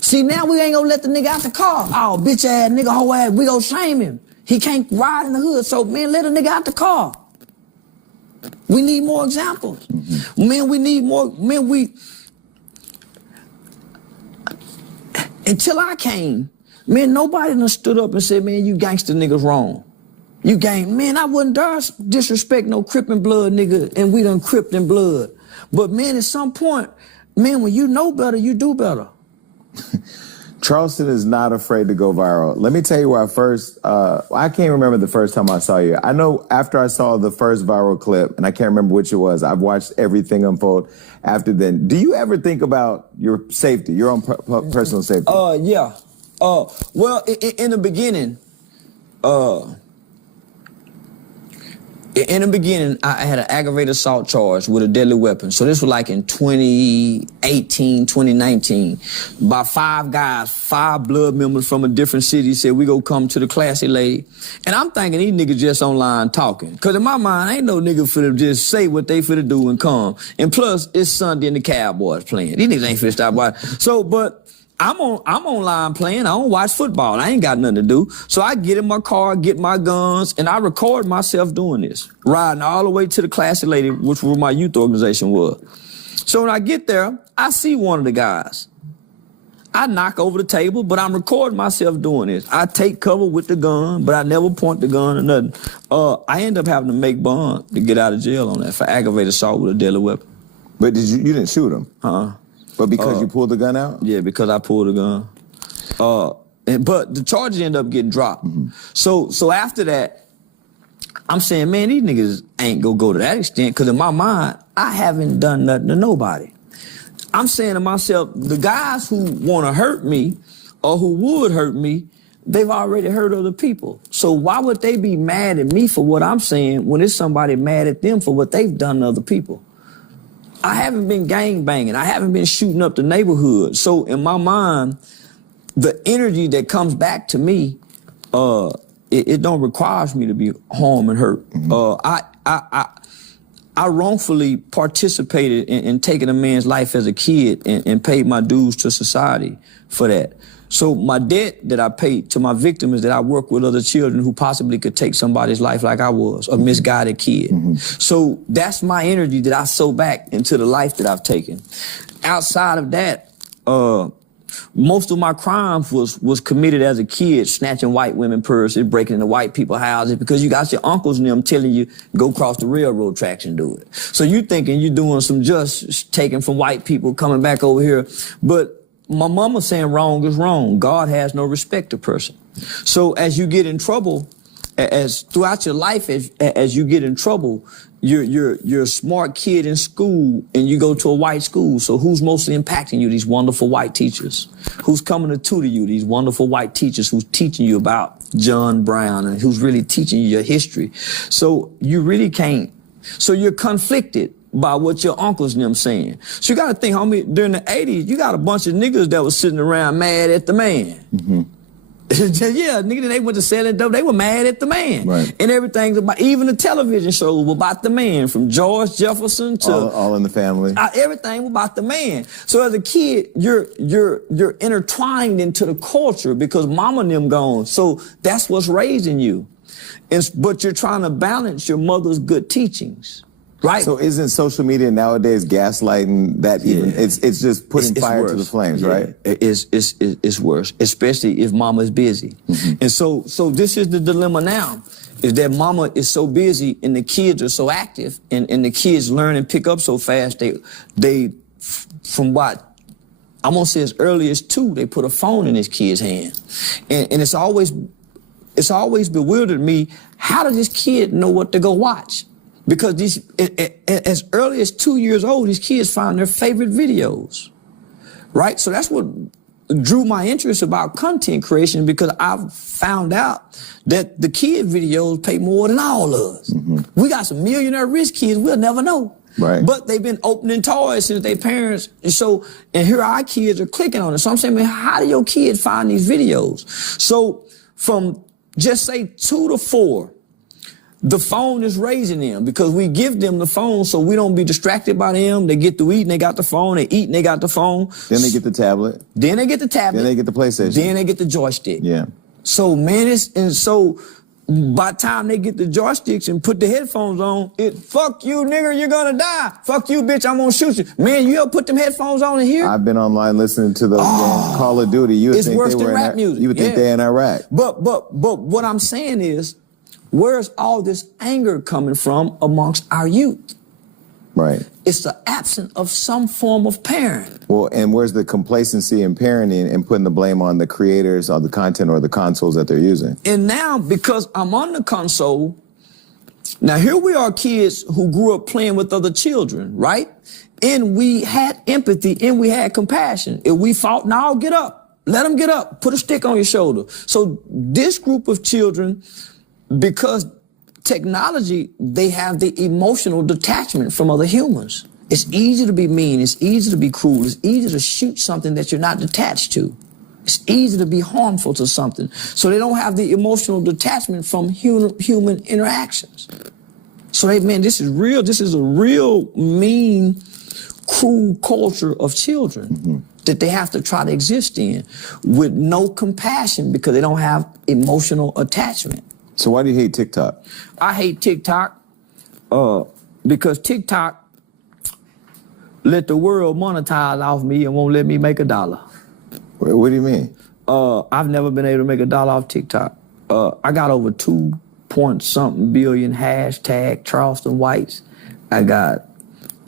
See, now we ain't gonna let the nigga out the car. Oh, bitch ass nigga, hoe ass, we gonna shame him. He can't ride in the hood, so man, let a nigga out the car. We need more examples. Mm-hmm. Man, we need more, until I came, man, nobody done stood up and said, man, you gangster niggas wrong. You gang, man, I wouldn't dare disrespect no Crip and Blood nigga, and we done Cripped and Blood. But man, at some point, man, when you know better, you do better. Charleston is not afraid to go viral. Let me tell you where I can't remember the first time I saw you. I know after I saw the first viral clip, and I can't remember which it was, I've watched everything unfold after then. Do you ever think about your safety, your own personal safety? Yeah. Well, in the beginning, I had an aggravated assault charge with a deadly weapon. So this was like in 2018, 2019. By 5 guys, 5 blood members from a different city said, we go come to the classy lady. And I'm thinking these niggas just online talking. Because in my mind, ain't no nigga finna just say what they finna do and come. And plus, it's Sunday and the Cowboys playing. These niggas ain't finna stop watching. So, but I'm online playing. I don't watch football. I ain't got nothing to do. So I get in my car, get my guns, and I record myself doing this. Riding all the way to the classy lady, which where my youth organization was. So when I get there, I see one of the guys. I knock over the table, but I'm recording myself doing this. I take cover with the gun, but I never point the gun or nothing. I end up having to make bond to get out of jail on that for aggravated assault with a deadly weapon. But you didn't shoot him? But because you pulled the gun out? Yeah, because I pulled the gun. But the charges end up getting dropped. Mm-hmm. So after that, I'm saying, man, these niggas ain't gonna go to that extent, because in my mind, I haven't done nothing to nobody. I'm saying to myself, the guys who want to hurt me or who would hurt me, they've already hurt other people. So why would they be mad at me for what I'm saying when it's somebody mad at them for what they've done to other people? I haven't been gang banging. I haven't been shooting up the neighborhood. So in my mind, the energy that comes back to me, it don't require me to be harmed and hurt. Mm-hmm. I wrongfully participated in taking a man's life as a kid and paid my dues to society for that. So my debt that I paid to my victim is that I work with other children who possibly could take somebody's life like I was, a misguided kid. Mm-hmm. So that's my energy that I sow back into the life that I've taken. Outside of that, most of my crimes was committed as a kid, snatching white women purses, breaking into white people's houses, because you got your uncles and them telling you, go cross the railroad tracks and do it. So you thinking you're doing some just taking from white people, coming back over here. But my mama saying wrong is wrong. God has no respect to person. So as you get in trouble, as throughout your life, as you get in trouble, you're a smart kid in school and you go to a white school. So who's mostly impacting you? These wonderful white teachers. Who's coming to tutor you? These wonderful white teachers who's teaching you about John Brown and who's really teaching you your history. So you really can't. So you're conflicted by what your uncles and them saying. So you got to think, homie, during the 80s, you got a bunch of niggas that was sitting around mad at the man. Mm-hmm. Yeah, nigga, they went to selling dope. They were mad at the man. Right. And everything's about, even the television shows were about the man, from George Jefferson to all in the family. Everything was about the man. So as a kid, you're intertwined into the culture because mama and them gone. So that's what's raising you. But you're trying to balance your mother's good teachings. Right. So isn't social media nowadays gaslighting that even? Yeah. It's just putting fire to the flames, yeah. Right? It's worse, especially if mama's busy. Mm-hmm. And so this is the dilemma now, is that mama is so busy and the kids are so active and the kids learn and pick up so fast. They from what I'm gonna say as early as 2, they put a phone in this kid's hand. And it's always bewildered me, how did this kid know what to go watch? Because as early as 2 years old, these kids find their favorite videos, right? So that's what drew my interest about content creation, because I've found out that the kid videos pay more than all of us. Mm-hmm. We got some millionaire rich kids we'll never know. Right. But they've been opening toys since their parents, and here our kids are clicking on it. So I'm saying, man, how do your kids find these videos? So from just say 2 to 4, the phone is raising them, because we give them the phone so we don't be distracted by them. They get to eat and they got the phone. They eat and they got the phone. Then they get the tablet. Then they get the tablet. Then they get the PlayStation. Then they get the joystick. Yeah. So, man, so by the time they get the joysticks and put the headphones on, fuck you, nigga, you're gonna die. Fuck you, bitch, I'm gonna shoot you. Man, you ever put them headphones on in here? I've been online listening to those games, Call of Duty. You would it's think worse they than were rap music. You would think they're in Iraq. But what I'm saying is, where's all this anger coming from amongst our youth? Right. It's the absence of some form of parent. Well, and where's the complacency in parenting and putting the blame on the creators of the content or the consoles that they're using? And now, because I'm on the console, now here we are, kids who grew up playing with other children, right? And we had empathy and we had compassion. If we fought, now get up. Let them get up. Put a stick on your shoulder. So this group of children, because technology, they have the emotional detachment from other humans. It's easy to be mean. It's easy to be cruel. It's easy to shoot something that you're not attached to. It's easy to be harmful to something. So they don't have the emotional detachment from human interactions. So this is real. This is a real mean, cruel culture of children that they have to try to exist in with no compassion, because they don't have emotional attachment. So why do you hate TikTok? I hate TikTok because TikTok let the world monetize off me and won't let me make $1. What do you mean? I've never been able to make $1 off TikTok. I got over 2-point-something billion hashtag Charleston whites. I got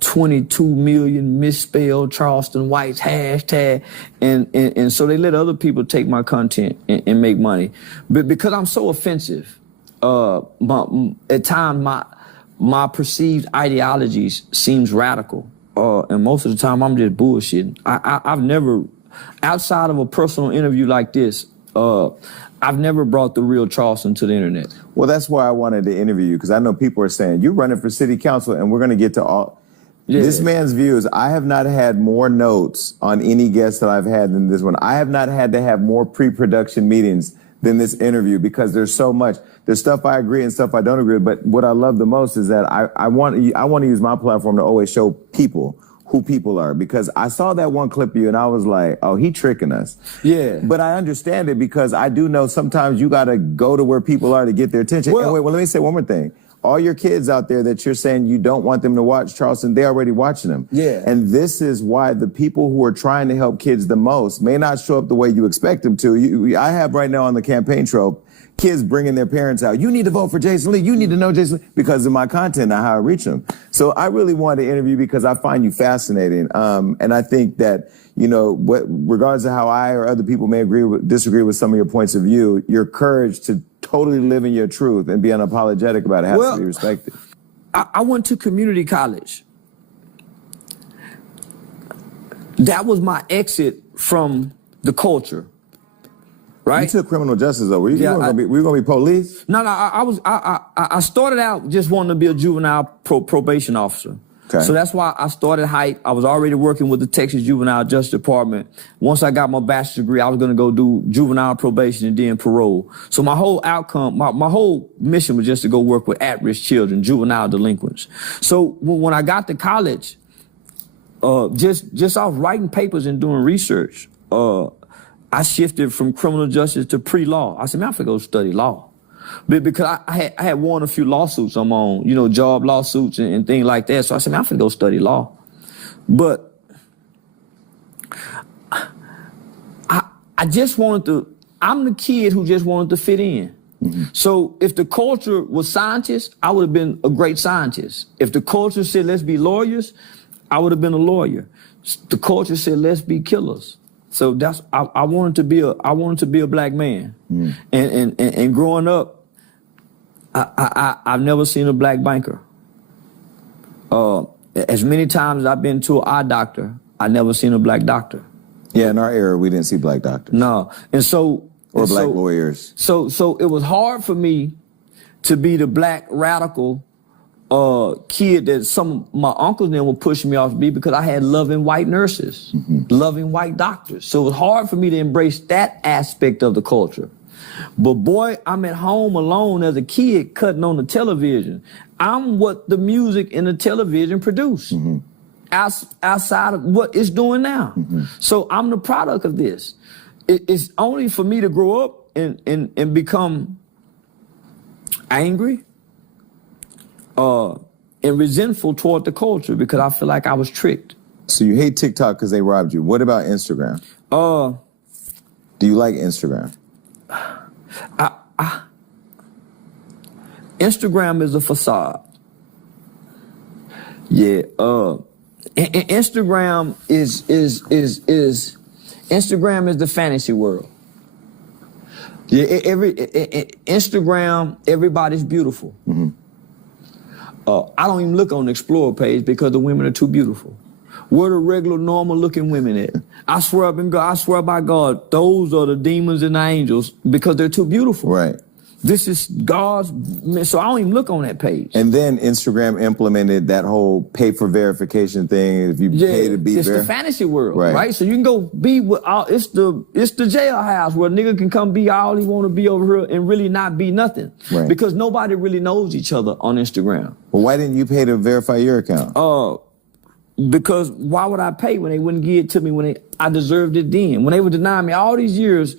22 million misspelled Charleston whites hashtag, and so they let other people take my content and make money, but because I'm so offensive, at times my perceived ideologies seems radical, and most of the time I'm just bullshitting. I've never, outside of a personal interview like this, I've never brought the real Charleston to the internet. Well, that's why I wanted to interview you, because I know people are saying you're running for city council, and we're going to get to all. Yeah. This man's views, I have not had more notes on any guest that I've had than this one. I have not had to have more pre-production meetings than this interview, because there's so much. There's stuff I agree and stuff I don't agree with, but what I love the most is that I want to use my platform to always show people who people are, because I saw that one clip of you and I was like, oh, he tricking us. Yeah. But I understand it, because I do know sometimes you got to go to where people are to get their attention. Well, and let me say one more thing. All your kids out there that you're saying you don't want them to watch Charleston, they're already watching them. Yeah. And this is why the people who are trying to help kids the most may not show up the way you expect them to. I have right now on the campaign trail kids bringing their parents out. You need to vote for Jason Lee. You need to know Jason Lee, because of my content and how I reach them. So I really wanted to interview because I find you fascinating. And I think that, regardless of how I or other people may disagree with some of your points of view, your courage to totally live in your truth and be unapologetic about it has to be respected. I went to community college. That was my exit from the culture, right? You took criminal justice, though. Were you going to be police? No, I started out just wanting to be a juvenile probation officer. Okay. So that's why I started hype. I was already working with the Texas Juvenile Justice Department. Once I got my bachelor's degree, I was going to go do juvenile probation and then parole. So my whole outcome, my whole mission was just to go work with at-risk children, juvenile delinquents. So when I got to college, just off writing papers and doing research, I shifted from criminal justice to pre-law. I said, man, I'm going to go study law. Because I had won a few lawsuits I'm on, job lawsuits and things like that. So I said, man, I'm going to go study law. But I just I'm the kid who just wanted to fit in. Mm-hmm. So if the culture was scientists, I would have been a great scientist. If the culture said, let's be lawyers, I would have been a lawyer. The culture said, let's be killers. So that's I wanted to be a black man. And growing up, I've never seen a black banker. As many times as I've been to an eye doctor, I never seen a black doctor. Yeah, in our era, we didn't see black doctors. No, or black lawyers. So it was hard for me to be the black radical kid that some of my uncles then would push me off to be, because I had loving white nurses, loving white doctors. So it was hard for me to embrace that aspect of the culture. But boy, I'm at home alone as a kid cutting on the television. I'm what the music and the television produce. Outside of what it's doing now. So I'm the product of this. It's only for me to grow up and become angry and resentful toward the culture, because I feel like I was tricked. So you hate TikTok because they robbed you. What about Instagram? Do you like Instagram? Instagram is a facade. Yeah. Instagram is Instagram is the fantasy world. Yeah. Instagram, everybody's beautiful. I don't even look on the Explore page because the women are too beautiful. Where the regular, normal-looking women at? I swear by God, those are the demons and the angels, because they're too beautiful. Right. This is God's, so I don't even look on that page. And then Instagram implemented that whole pay for verification thing. If you pay to be it's there. the fantasy world, right? So you can go be with it's the jailhouse where a nigga can come be all he want to be over here and really not be nothing. Right. Because nobody really knows each other on Instagram. Well, why didn't you pay to verify your account? Because why would I pay when they wouldn't give it to me I deserved it then? When they would deny me all these years.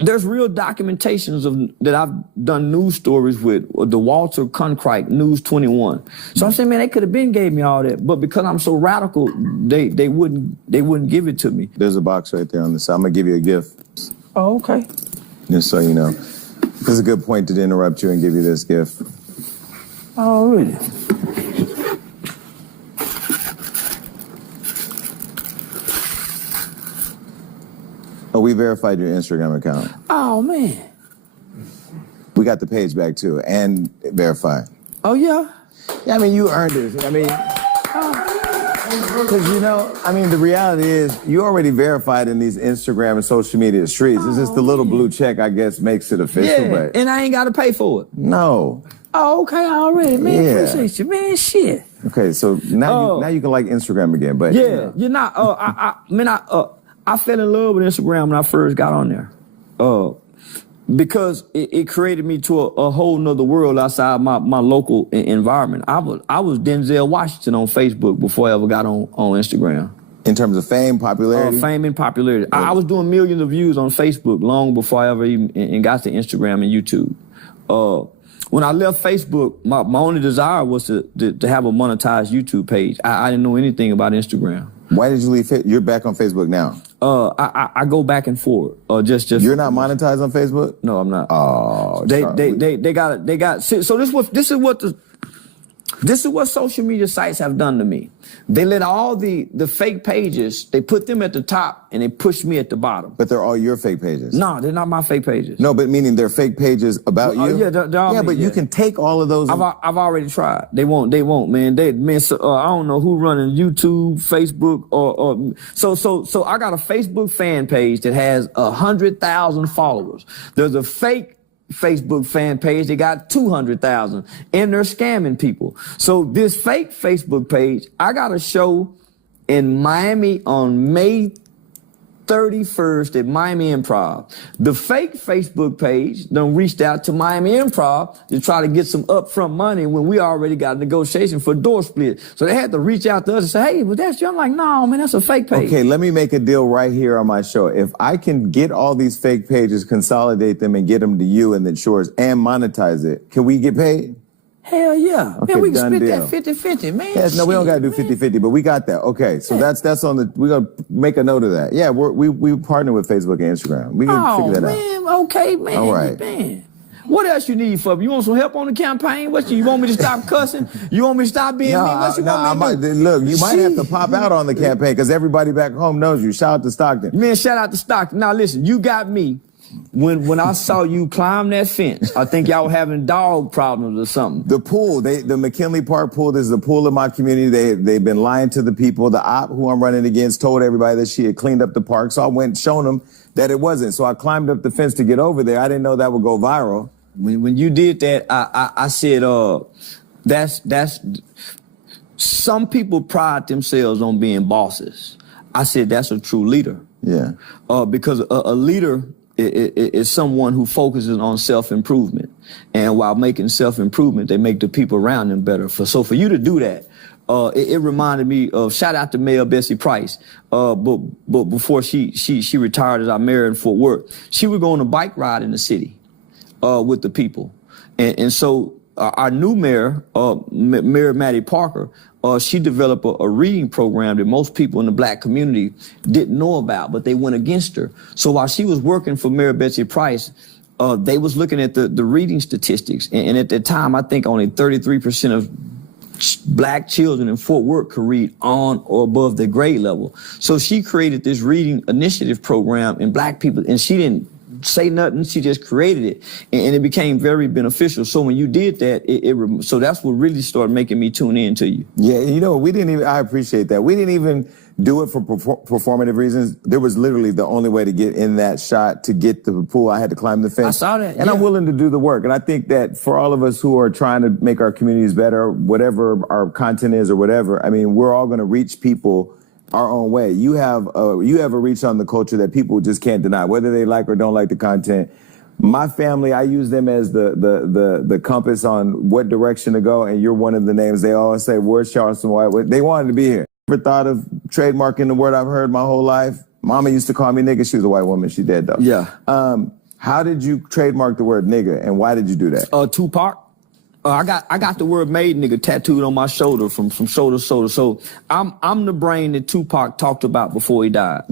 There's real documentations that I've done news stories with, the Walter Cronkite News 21. So I'm saying, man, they could have been gave me all that, but because I'm so radical, they wouldn't give it to me. There's a box right there on the side. I'm gonna give you a gift. Oh, okay. Just so you know, this is a good point to interrupt you and give you this gift. Oh, really? Oh, we verified your Instagram account. Oh, man. We got the page back, too, and verified. Oh, yeah? Yeah, I mean, you earned it. I mean, because, the reality is you already verified in these Instagram and social media streets. It's just the little blue check, I guess, makes it official. Yeah, but and I ain't got to pay for it. No. Oh, okay, already, man. Yeah. Appreciate you, man. Shit. Okay, so now you can like Instagram again, but... Yeah, you're not... I fell in love with Instagram when I first got on there, because it created me to a whole nother world outside my local environment. I was Denzel Washington on Facebook before I ever got on Instagram. In terms of fame, popularity? Fame and popularity. I was doing millions of views on Facebook long before I ever even got to Instagram and YouTube. When I left Facebook, my only desire was to have a monetized YouTube page. I didn't know anything about Instagram. Why did you leave? You're back on Facebook now. I go back and forth. Just you're not monetized on Facebook? No, I'm not. Oh, they got. So this is what social media sites have done to me. They let all the fake pages, they put them at the top and they push me at the bottom. But they're all your fake pages. No, they're not my fake pages. No, but meaning they're fake pages about you? Yeah, they're all yeah, me, but you can take all of those. I've already tried. They won't, man. So, I don't know who running YouTube, Facebook, or so I got a Facebook fan page that has 100,000 followers. There's a fake Facebook fan page, they got 200,000, and they're scamming people. So this fake Facebook page, I got a show in Miami on May 31st at Miami Improv. The fake Facebook page done reached out to Miami Improv to try to get some upfront money when we already got a negotiation for door split. So they had to reach out to us and say, hey, was that you? I'm like, no, man, that's a fake page. Okay, let me make a deal right here on my show. If I can get all these fake pages, consolidate them and get them to you and then Shores and monetize it, can we get paid? Hell yeah. Okay, man, we can split deal. that 50-50, man. Yes, no, we don't got to do 50-50, but we got that. Okay, so that's on the, we're going to make a note of that. Yeah, we partner with Facebook and Instagram. We can figure that out. Okay, man. All right. Man. What else you need for me? You want some help on the campaign? You want me to stop cussing? You want me to stop being mean? What you want me to do? Look, you might have to pop out on the campaign because everybody back home knows you. Shout out to Stockton. Man, shout out to Stockton. Now listen, you got me. When I saw you climb that fence, I think y'all were having dog problems or something. The pool, the McKinley Park pool, this is the pool of my community. They've been lying to the people. The op who I'm running against told everybody that she had cleaned up the park. So I went and shown them that it wasn't. So I climbed up the fence to get over there. I didn't know that would go viral. When you did that, I said, that's some people pride themselves on being bosses. I said, that's a true leader. Yeah. Because a leader is someone who focuses on self-improvement. And while making self-improvement, they make the people around them better. So for you to do that, it reminded me of, shout out to Mayor Bessie Price. But before she retired as our mayor in Fort Worth, she would go on a bike ride in the city with the people. And so our new mayor, Mayor Maddie Parker, she developed a reading program that most people in the black community didn't know about, but they went against her. So while she was working for Mayor Betsy Price, they was looking at the reading statistics. And at that time, I think only 33% of black children in Fort Worth could read on or above their grade level. So she created this reading initiative program in black people, and she didn't say nothing, she just created it, and it became very beneficial. So when you did that, so that's what really started making me tune in to you. Yeah, you know, I appreciate that. We didn't even do it for performative reasons. There was literally the only way to get in that shot, to get to the pool. I had to climb the fence. I saw that, and yeah. I'm willing to do the work. And I think that for all of us who are trying to make our communities better, whatever our content is or whatever, I mean, we're all going to reach people our own way. You have a reach on the culture that people just can't deny, whether they like or don't like the content. My family, I use them as the compass on what direction to go, and you're one of the names. They always say, where's Charleston White? They wanted to be here. Never thought of trademarking the word I've heard my whole life. Mama used to call me nigga. She was a white woman. She dead, though. Yeah. How did you trademark the word nigga, and why did you do that? Tupac. I got the word made nigga tattooed on my shoulder from shoulder to shoulder. So I'm the brain that Tupac talked about before he died.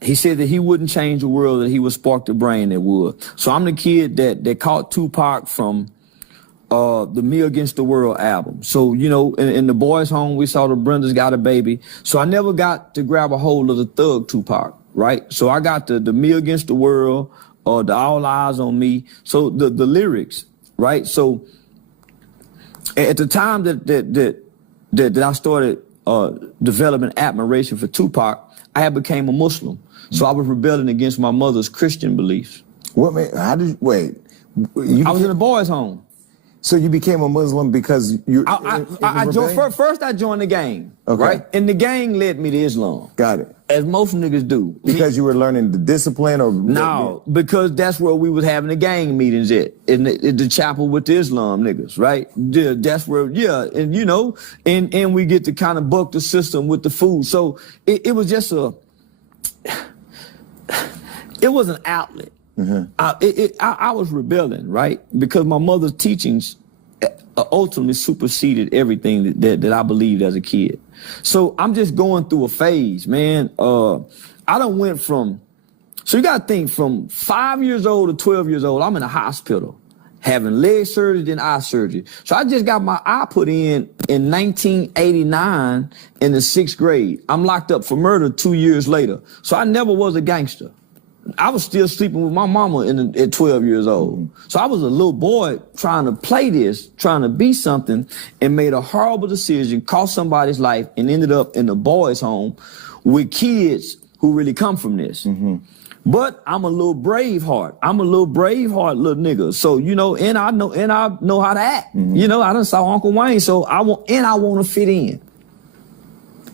He said that he wouldn't change the world, that he would spark the brain that would. So I'm the kid that caught Tupac from the Me Against the World album. So, you know, in the boys' home, we saw the Brenda's Got a Baby. So I never got to grab a hold of the Thug Tupac, right? So I got the Me Against the World, the All Eyes on Me. So the lyrics. Right, so at the time that I started developing admiration for Tupac, I had became a Muslim. So I was rebelling against my mother's Christian beliefs. What made? How did? Wait, I was in a boys' home. So you became a Muslim because you? I joined, first I joined the gang, okay. Right, and the gang led me to Islam. Got it. As most niggas do. Because you were learning the discipline, or no? Because that's where we was having the gang meetings at, in the chapel with the Islam niggas, right? That's where, yeah, and you know, and we get to kind of buck the system with the food. So it was just it was an outlet. I was rebelling, right? Because my mother's teachings ultimately superseded everything that I believed as a kid. So I'm just going through a phase, man. I done went from, so you gotta think, from 5 years old to 12 years old, I'm in a hospital having leg surgery, then eye surgery. So I just got my eye put in 1989 in the 6th grade. I'm locked up for murder 2 years later. So I never was a gangster. I was still sleeping with my mama at 12 years old. So I was a little boy trying to play this, trying to be something, and made a horrible decision, cost somebody's life, and ended up in a boys' home with kids who really come from this. But I'm a little Braveheart. I'm a little Braveheart little nigga. So, you know, and I know how to act. You know, I done saw Uncle Wayne, so I want to fit in.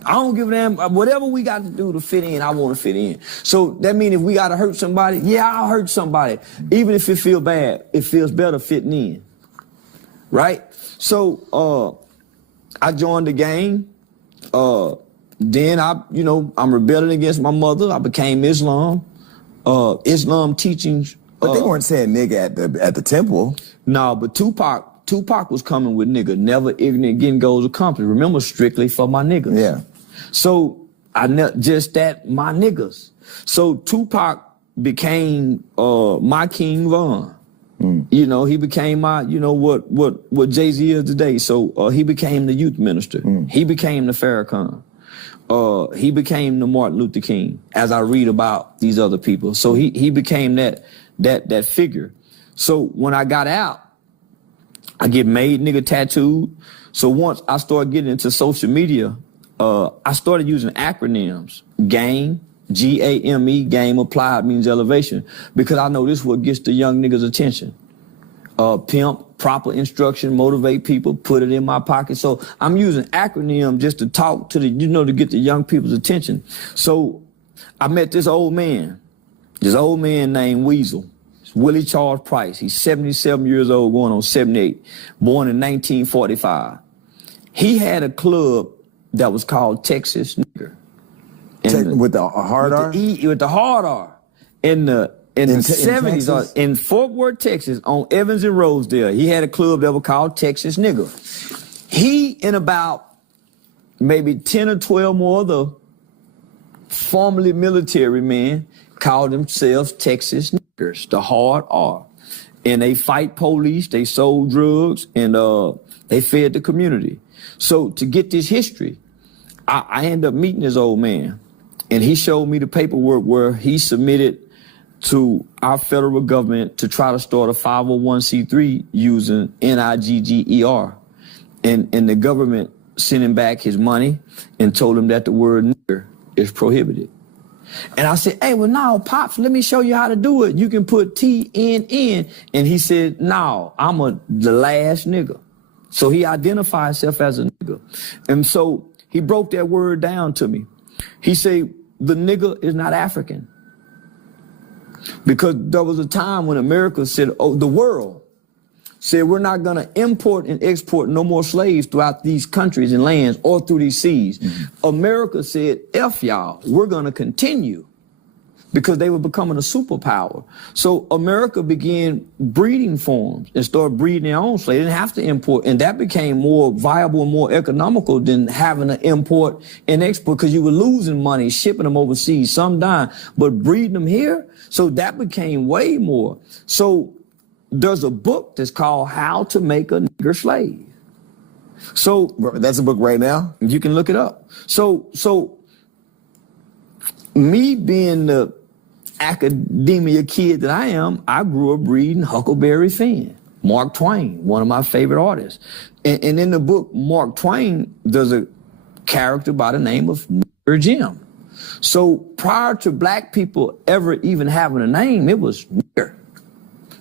I don't give a damn. Whatever we got to do to fit in, I want to fit in. So that means if we got to hurt somebody, yeah, I'll hurt somebody. Even if it feels bad, it feels better fitting in. Right? So I joined the gang. Then I'm rebelling against my mother. I became Islam. Islam teachings. But they weren't saying nigga at the temple. No, but Tupac was coming with nigga, never ignorant, getting goals accomplished. Remember, strictly for my niggas. Yeah. So just that, my niggas. So Tupac became my King Von. You know, he became my, you know, what Jay-Z is today. So he became the youth minister. He became the Farrakhan. He became the Martin Luther King, as I read about these other people. So he became that figure. So when I got out, I get made nigga tattooed. So once I started getting into social media, I started using acronyms. GAME, G-A-M-E, game applied means elevation, because I know this is what gets the young niggas' attention. Pimp, proper instruction, motivate people, put it in my pocket. So I'm using acronym just to talk to the, you know, to get the young people's attention. So I met this old man named Weasel. It's Willie Charles Price. He's 77 years old, going on 78, born in 1945. He had a club that was called Texas Nigger. With the hard R? With the hard R. In the 70s, Texas? in Fort Worth, Texas, on Evans and Rosedale, he had a club that was called Texas Nigger. He and about maybe 10 or 12 more other formerly military men called themselves Texas Niggers, the hard R. And they fight police, they sold drugs, and they fed the community. So to get this history, I ended up meeting this old man, and he showed me the paperwork where he submitted to our federal government to try to start a 501c3 using N-I-G-G-E-R. And the government sent him back his money and told him that the word nigger is prohibited. And I said, hey, well, no, Pops, let me show you how to do it. You can put T-N-N. And he said, no, I'm the last nigger. So he identified himself as a nigger. And so he broke that word down to me. He said, the nigger is not African. Because there was a time when America said, oh, the world said, we're not going to import and export no more slaves throughout these countries and lands or through these seas. America said, F y'all, we're going to continue, because they were becoming a superpower. So America began breeding farms and started breeding their own slaves. They didn't have to import, and that became more viable and more economical than having to import and export, because you were losing money shipping them overseas, some dying, but breeding them here, so that became way more. So there's a book that's called How to Make a Nigger Slave. So that's a book right now? You can look it up. So me being the academia kid that I am, I grew up reading Huckleberry Finn, Mark Twain, one of my favorite artists. And in the book, Mark Twain, there's a character by the name of Nigger Jim. So prior to black people ever even having a name, it was nigger.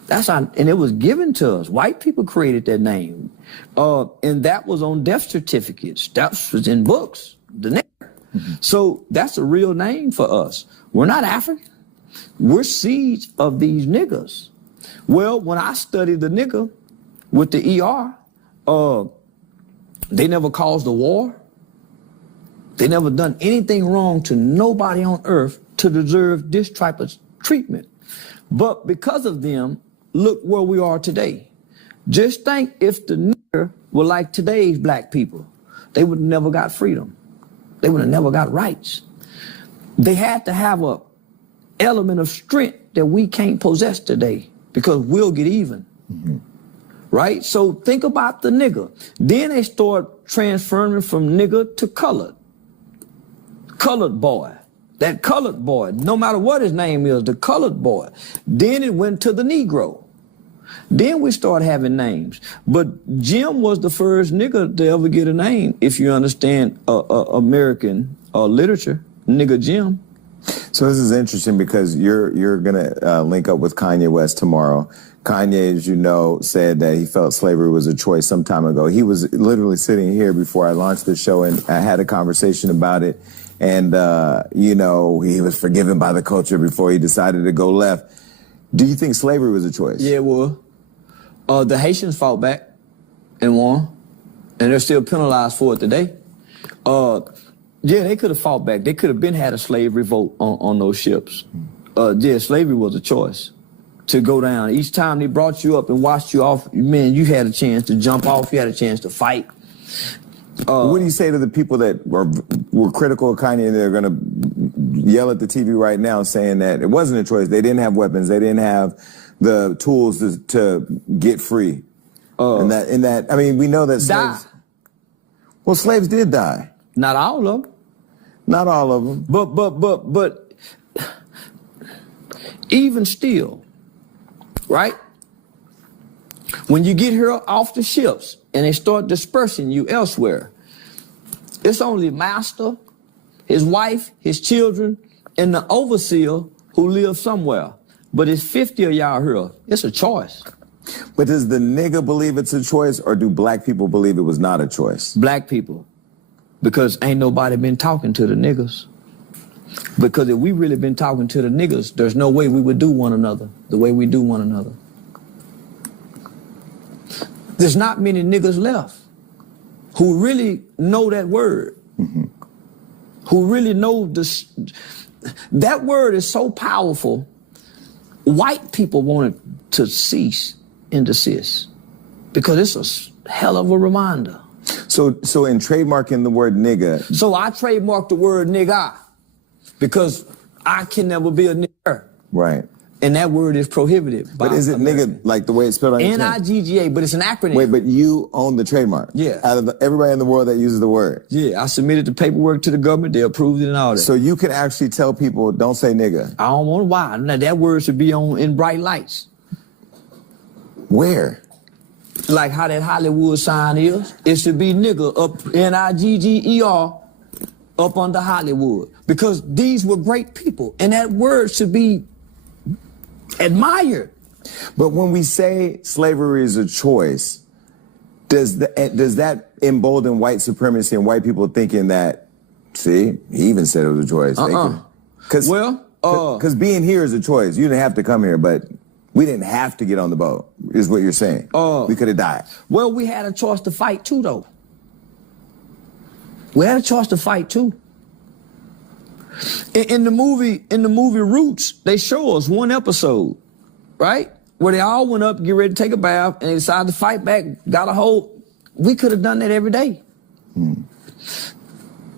And it was given to us. White people created that name. And that was on death certificates. That was in books, the nigger. So that's a real name for us. We're not African. We're seeds of these niggers. Well, when I studied the nigger with the ER, they never caused a war. They never done anything wrong to nobody on earth to deserve this type of treatment. But because of them, look where we are today. Just think if the nigger were like today's black people, they would have never got freedom. They would have never got rights. They had to have a element of strength that we can't possess today, because we'll get even. Right? So think about the nigger. Then they start transferring from nigger to colored. Colored boy. That colored boy, no matter what his name is, the colored boy. Then it went to the Negro. Then we start having names. But Jim was the first nigger to ever get a name, if you understand American literature, nigger Jim. So this is interesting, because you're gonna link up with Kanye West tomorrow. Kanye, as you know, said that he felt slavery was a choice some time ago. He was literally sitting here before I launched the show, and I had a conversation about it. And, you know, he was forgiven by the culture before he decided to go left. Do you think slavery was a choice? Yeah, it was. The Haitians fought back and won, and they're still penalized for it today. Yeah, they could have fought back. They could have been had a slave revolt on those ships. Yeah, slavery was a choice to go down. Each time they brought you up and washed you off, man, you had a chance to jump off. You had a chance to fight. What do you say to the people that were critical of Kanye, and they're going to yell at the TV right now saying that it wasn't a choice? They didn't have weapons. They didn't have the tools to get free. In that, I mean, we know that slaves. Well, slaves did die. Not all of them. Not all of them. But even still, right? When you get here off the ships and they start dispersing you elsewhere, it's only master, his wife, his children, and the overseer who live somewhere. But it's 50 of y'all here. It's a choice. But does the nigga believe it's a choice, or do black people believe it was not a choice? Black people. Because ain't nobody been talking to the niggas. Because if we really been talking to the niggas, there's no way we would do one another the way we do one another. There's not many niggas left who really know that word. Mm-hmm. Who really know this. That word is so powerful. White people want it to cease and desist because it's a hell of a reminder. So in trademarking the word nigga. So I trademarked the word nigga because I can never be a nigger. Right. And that word is prohibited. But is it nigga like the way it's spelled on your N-I-G-G-A, but it's an acronym. Wait, but you own the trademark? Yeah. Out of everybody in the world that uses the word? Yeah, I submitted the paperwork to the government. They approved it and all that. So you can actually tell people, don't say nigga? I don't want to. Why? Now, that word should be on in bright lights. Where? Like how that Hollywood sign is. It should be nigga up, N-I-G-G-E-R, up under Hollywood. Because these were great people. And that word should be admired. But when we say slavery is a choice, does that embolden white supremacy and white people thinking that, see, he even said it was a choice. Because being here is a choice. You didn't have to come here, but we didn't have to get on the boat, is what you're saying. We could have died. Well, we had a choice to fight too, though. We had a choice to fight too. In the movie Roots, they show us one episode, right? Where they all went up, get ready to take a bath, and they decided to fight back, got a hold. We could have done that every day.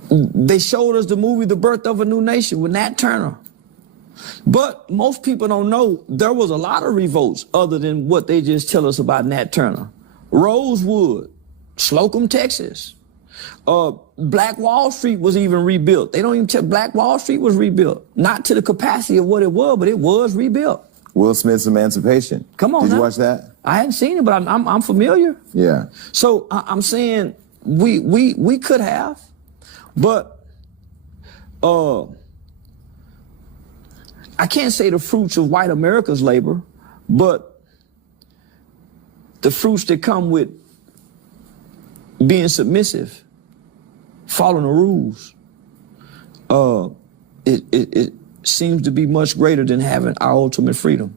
They showed us the movie The Birth of a New Nation with Nat Turner. But most people don't know there was a lot of revolts other than what they just tell us about Nat Turner. Rosewood, Slocum, Texas. Black Wall Street was even rebuilt. They don't even tell Black Wall Street was rebuilt. Not to the capacity of what it was, but it was rebuilt. Will Smith's Emancipation. Come on, Did you watch that? I hadn't seen it, but I'm familiar. Yeah. So I'm saying we could have, but I can't say the fruits of white America's labor, but the fruits that come with being submissive, following the rules, it seems to be much greater than having our ultimate freedom.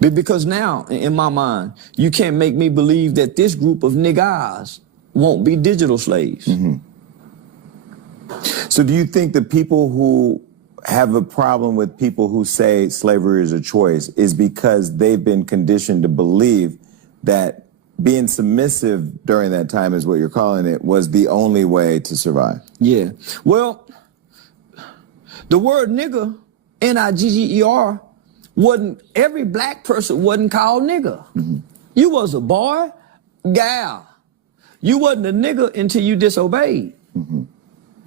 Because now, in my mind, you can't make me believe that this group of niggas won't be digital slaves. Mm-hmm. So do you think the people who have a problem with people who say slavery is a choice is because they've been conditioned to believe that being submissive during that time, is what you're calling it, was the only way to survive? Yeah. Well, the word nigger, N-I-G-G-E-R, wasn't, every black person wasn't called nigger. Mm-hmm. You was a boy, gal. You wasn't a nigger until you disobeyed. Mm-hmm.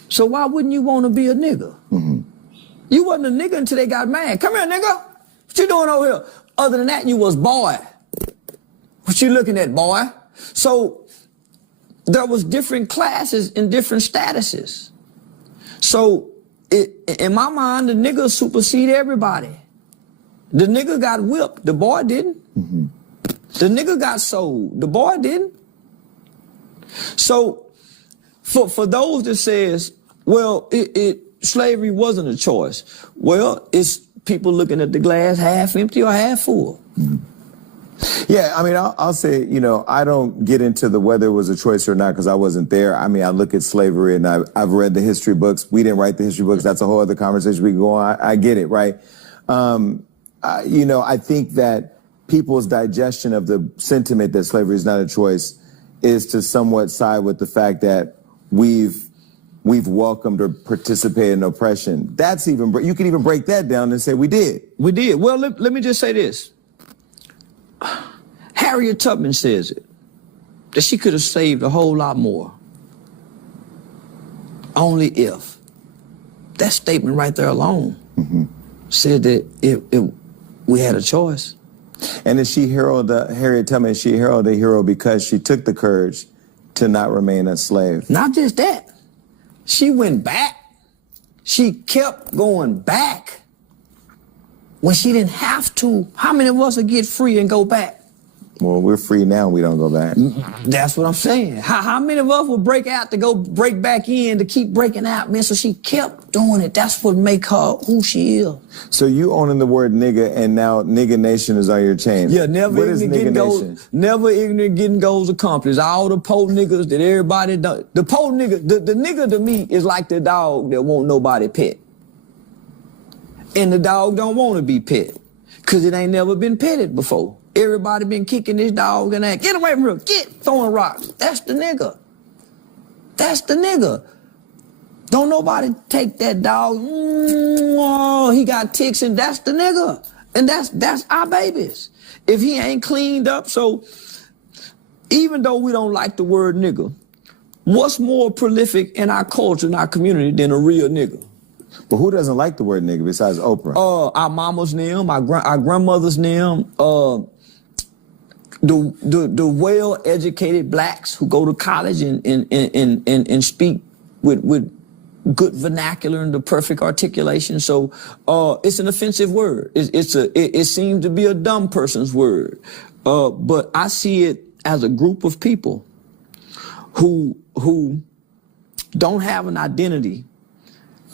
So why wouldn't you want to be a nigger? Mm-hmm. You wasn't a nigger until they got mad. Come here, nigga. What you doing over here? Other than that, you was boy. What you looking at, boy? So there was different classes and different statuses. So in my mind, the nigga supersede everybody. The nigga got whipped. The boy didn't. Mm-hmm. The nigga got sold. The boy didn't. So for those that says, well, slavery wasn't a choice. Well, it's people looking at the glass half empty or half full. Mm-hmm. Yeah, I mean, I'll say, I don't get into the whether it was a choice or not because I wasn't there. I mean, I look at slavery and I've read the history books. We didn't write the history books. That's a whole other conversation we can go on. I get it, right? I think that people's digestion of the sentiment that slavery is not a choice is to somewhat side with the fact that we've welcomed or participated in oppression. That's even, you can even break that down and say we did. We did. Well, let me just say this. Harriet Tubman says it, that she could have saved a whole lot more. Only if. That statement right there alone said that we had a choice. And is she Harriet Tubman, is she heralded a hero because she took the courage to not remain a slave? Not just that. She went back. She kept going back when she didn't have to. How many of us would get free and go back? Well, we're free now, we don't go back. That's what I'm saying. How many of us would break out to go break back in to keep breaking out, man? So she kept doing it. That's what make her who she is. So you owning the word nigga, and now Nigga Nation is on your chain. Yeah, never What is ignorant Nigga getting Nation? goals. Never ignorant getting goals accomplished. All the po niggas that everybody done. The po nigga, the nigga to me is like the dog that won't nobody pet. And the dog don't want to be pet, cause it ain't never been petted before. Everybody been kicking this dog and that. Get away from here. Get throwing rocks. That's the nigga. That's the nigga. Don't nobody take that dog. Oh, he got ticks, and that's the nigga. And that's our babies. If he ain't cleaned up, so even though we don't like the word nigga, what's more prolific in our culture, in our community, than a real nigga? But who doesn't like the word nigga besides Oprah? Our mama's name, our grandmother's name, the well-educated blacks who go to college and speak with good vernacular and the perfect articulation. So it's an offensive word. It seems to be a dumb person's word. But I see it as a group of people who don't have an identity,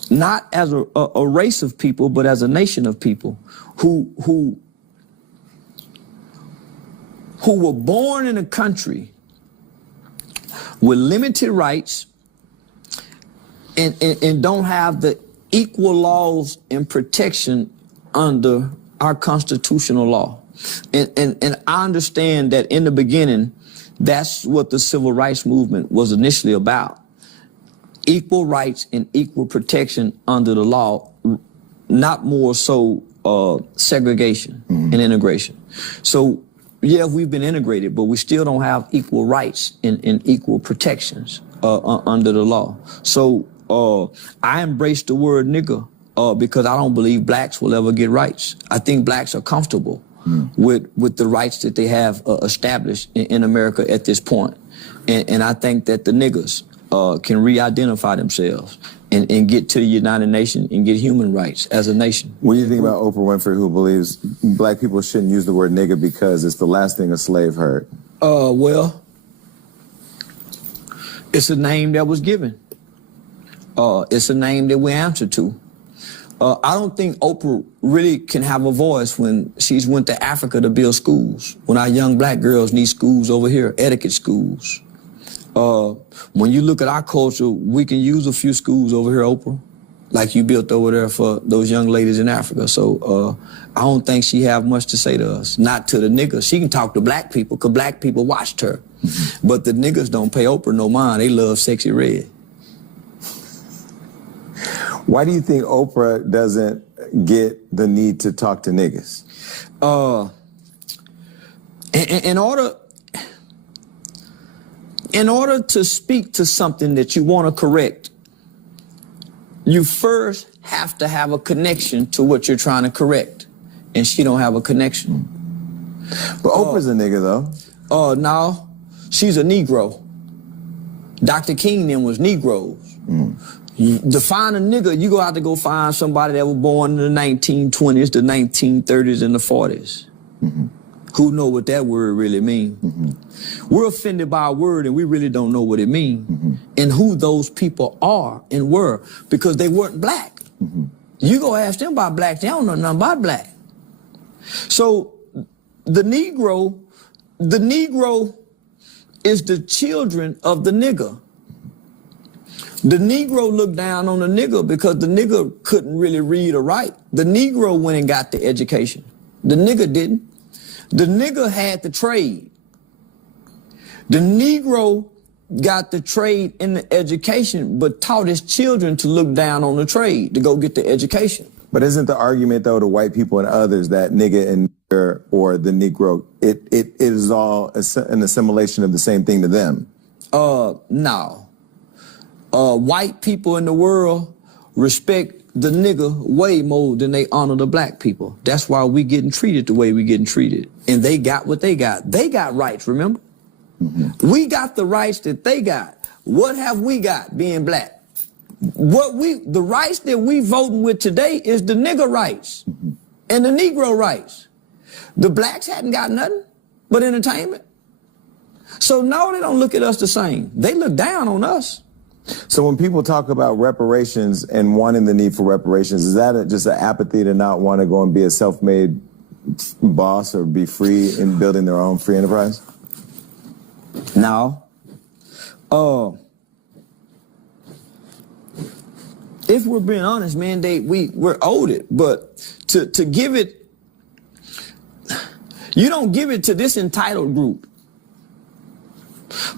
not as a race of people, but as a nation of people who were born in a country with limited rights and don't have the equal laws and protection under our constitutional law. And I understand that in the beginning, that's what the civil rights movement was initially about. Equal rights and equal protection under the law, not more so segregation and integration. So, yeah, we've been integrated, but we still don't have equal rights and equal protections under the law. So I embrace the word nigga because I don't believe blacks will ever get rights. I think blacks are comfortable with the rights that they have established in America at this point. And I think that the niggas can re-identify themselves and get to the United Nations and get human rights as a nation. What do you think about Oprah Winfrey, who believes black people shouldn't use the word nigga because it's the last thing a slave heard? Well, it's a name that was given. It's a name that we answer to. I don't think Oprah really can have a voice when she's went to Africa to build schools, when our young black girls need schools over here, etiquette schools. When you look at our culture, we can use a few schools over here, Oprah, like you built over there for those young ladies in Africa. So I don't think she have much to say to us, not to the niggas. She can talk to black people because black people watched her. But the niggas don't pay Oprah no mind. They love Sexy Red. Why do you think Oprah doesn't get the need to talk to niggas? In order to speak to something that you want to correct, you first have to have a connection to what you're trying to correct. And she don't have a connection. But Oprah's a nigga, though. No, she's a Negro. Dr. King then was Negroes. To find a nigga, you have to go find somebody that was born in the 1920s, the 1930s, and the 40s. Who know what that word really means. We're offended by a word and we really don't know what it means and who those people are and were because they weren't black. You go ask them about black, they don't know nothing about black. So the Negro is the children of the nigger. The Negro looked down on the nigger because the nigger couldn't really read or write. The Negro went and got the education. The nigger didn't. The nigger had the trade. The Negro got the trade in the education, but taught his children to look down on the trade, to go get the education. But isn't the argument, though, to white people and others that nigga and or the Negro, it is all an assimilation of the same thing to them. No. White people in the world respect the nigger way more than they honor the black people. That's why we getting treated the way we getting treated. And they got what they got. They got rights, remember? Mm-hmm. We got the rights that they got. What have we got being black? The rights that we voting with today is the nigger rights and the Negro rights. The blacks hadn't got nothing but entertainment. So no, they don't look at us the same. They look down on us. So when people talk about reparations and wanting the need for reparations, is that just an apathy to not want to go and be a self-made boss or be free in building their own free enterprise? No. If we're being honest, man, we're owed it. But to give it, you don't give it to this entitled group.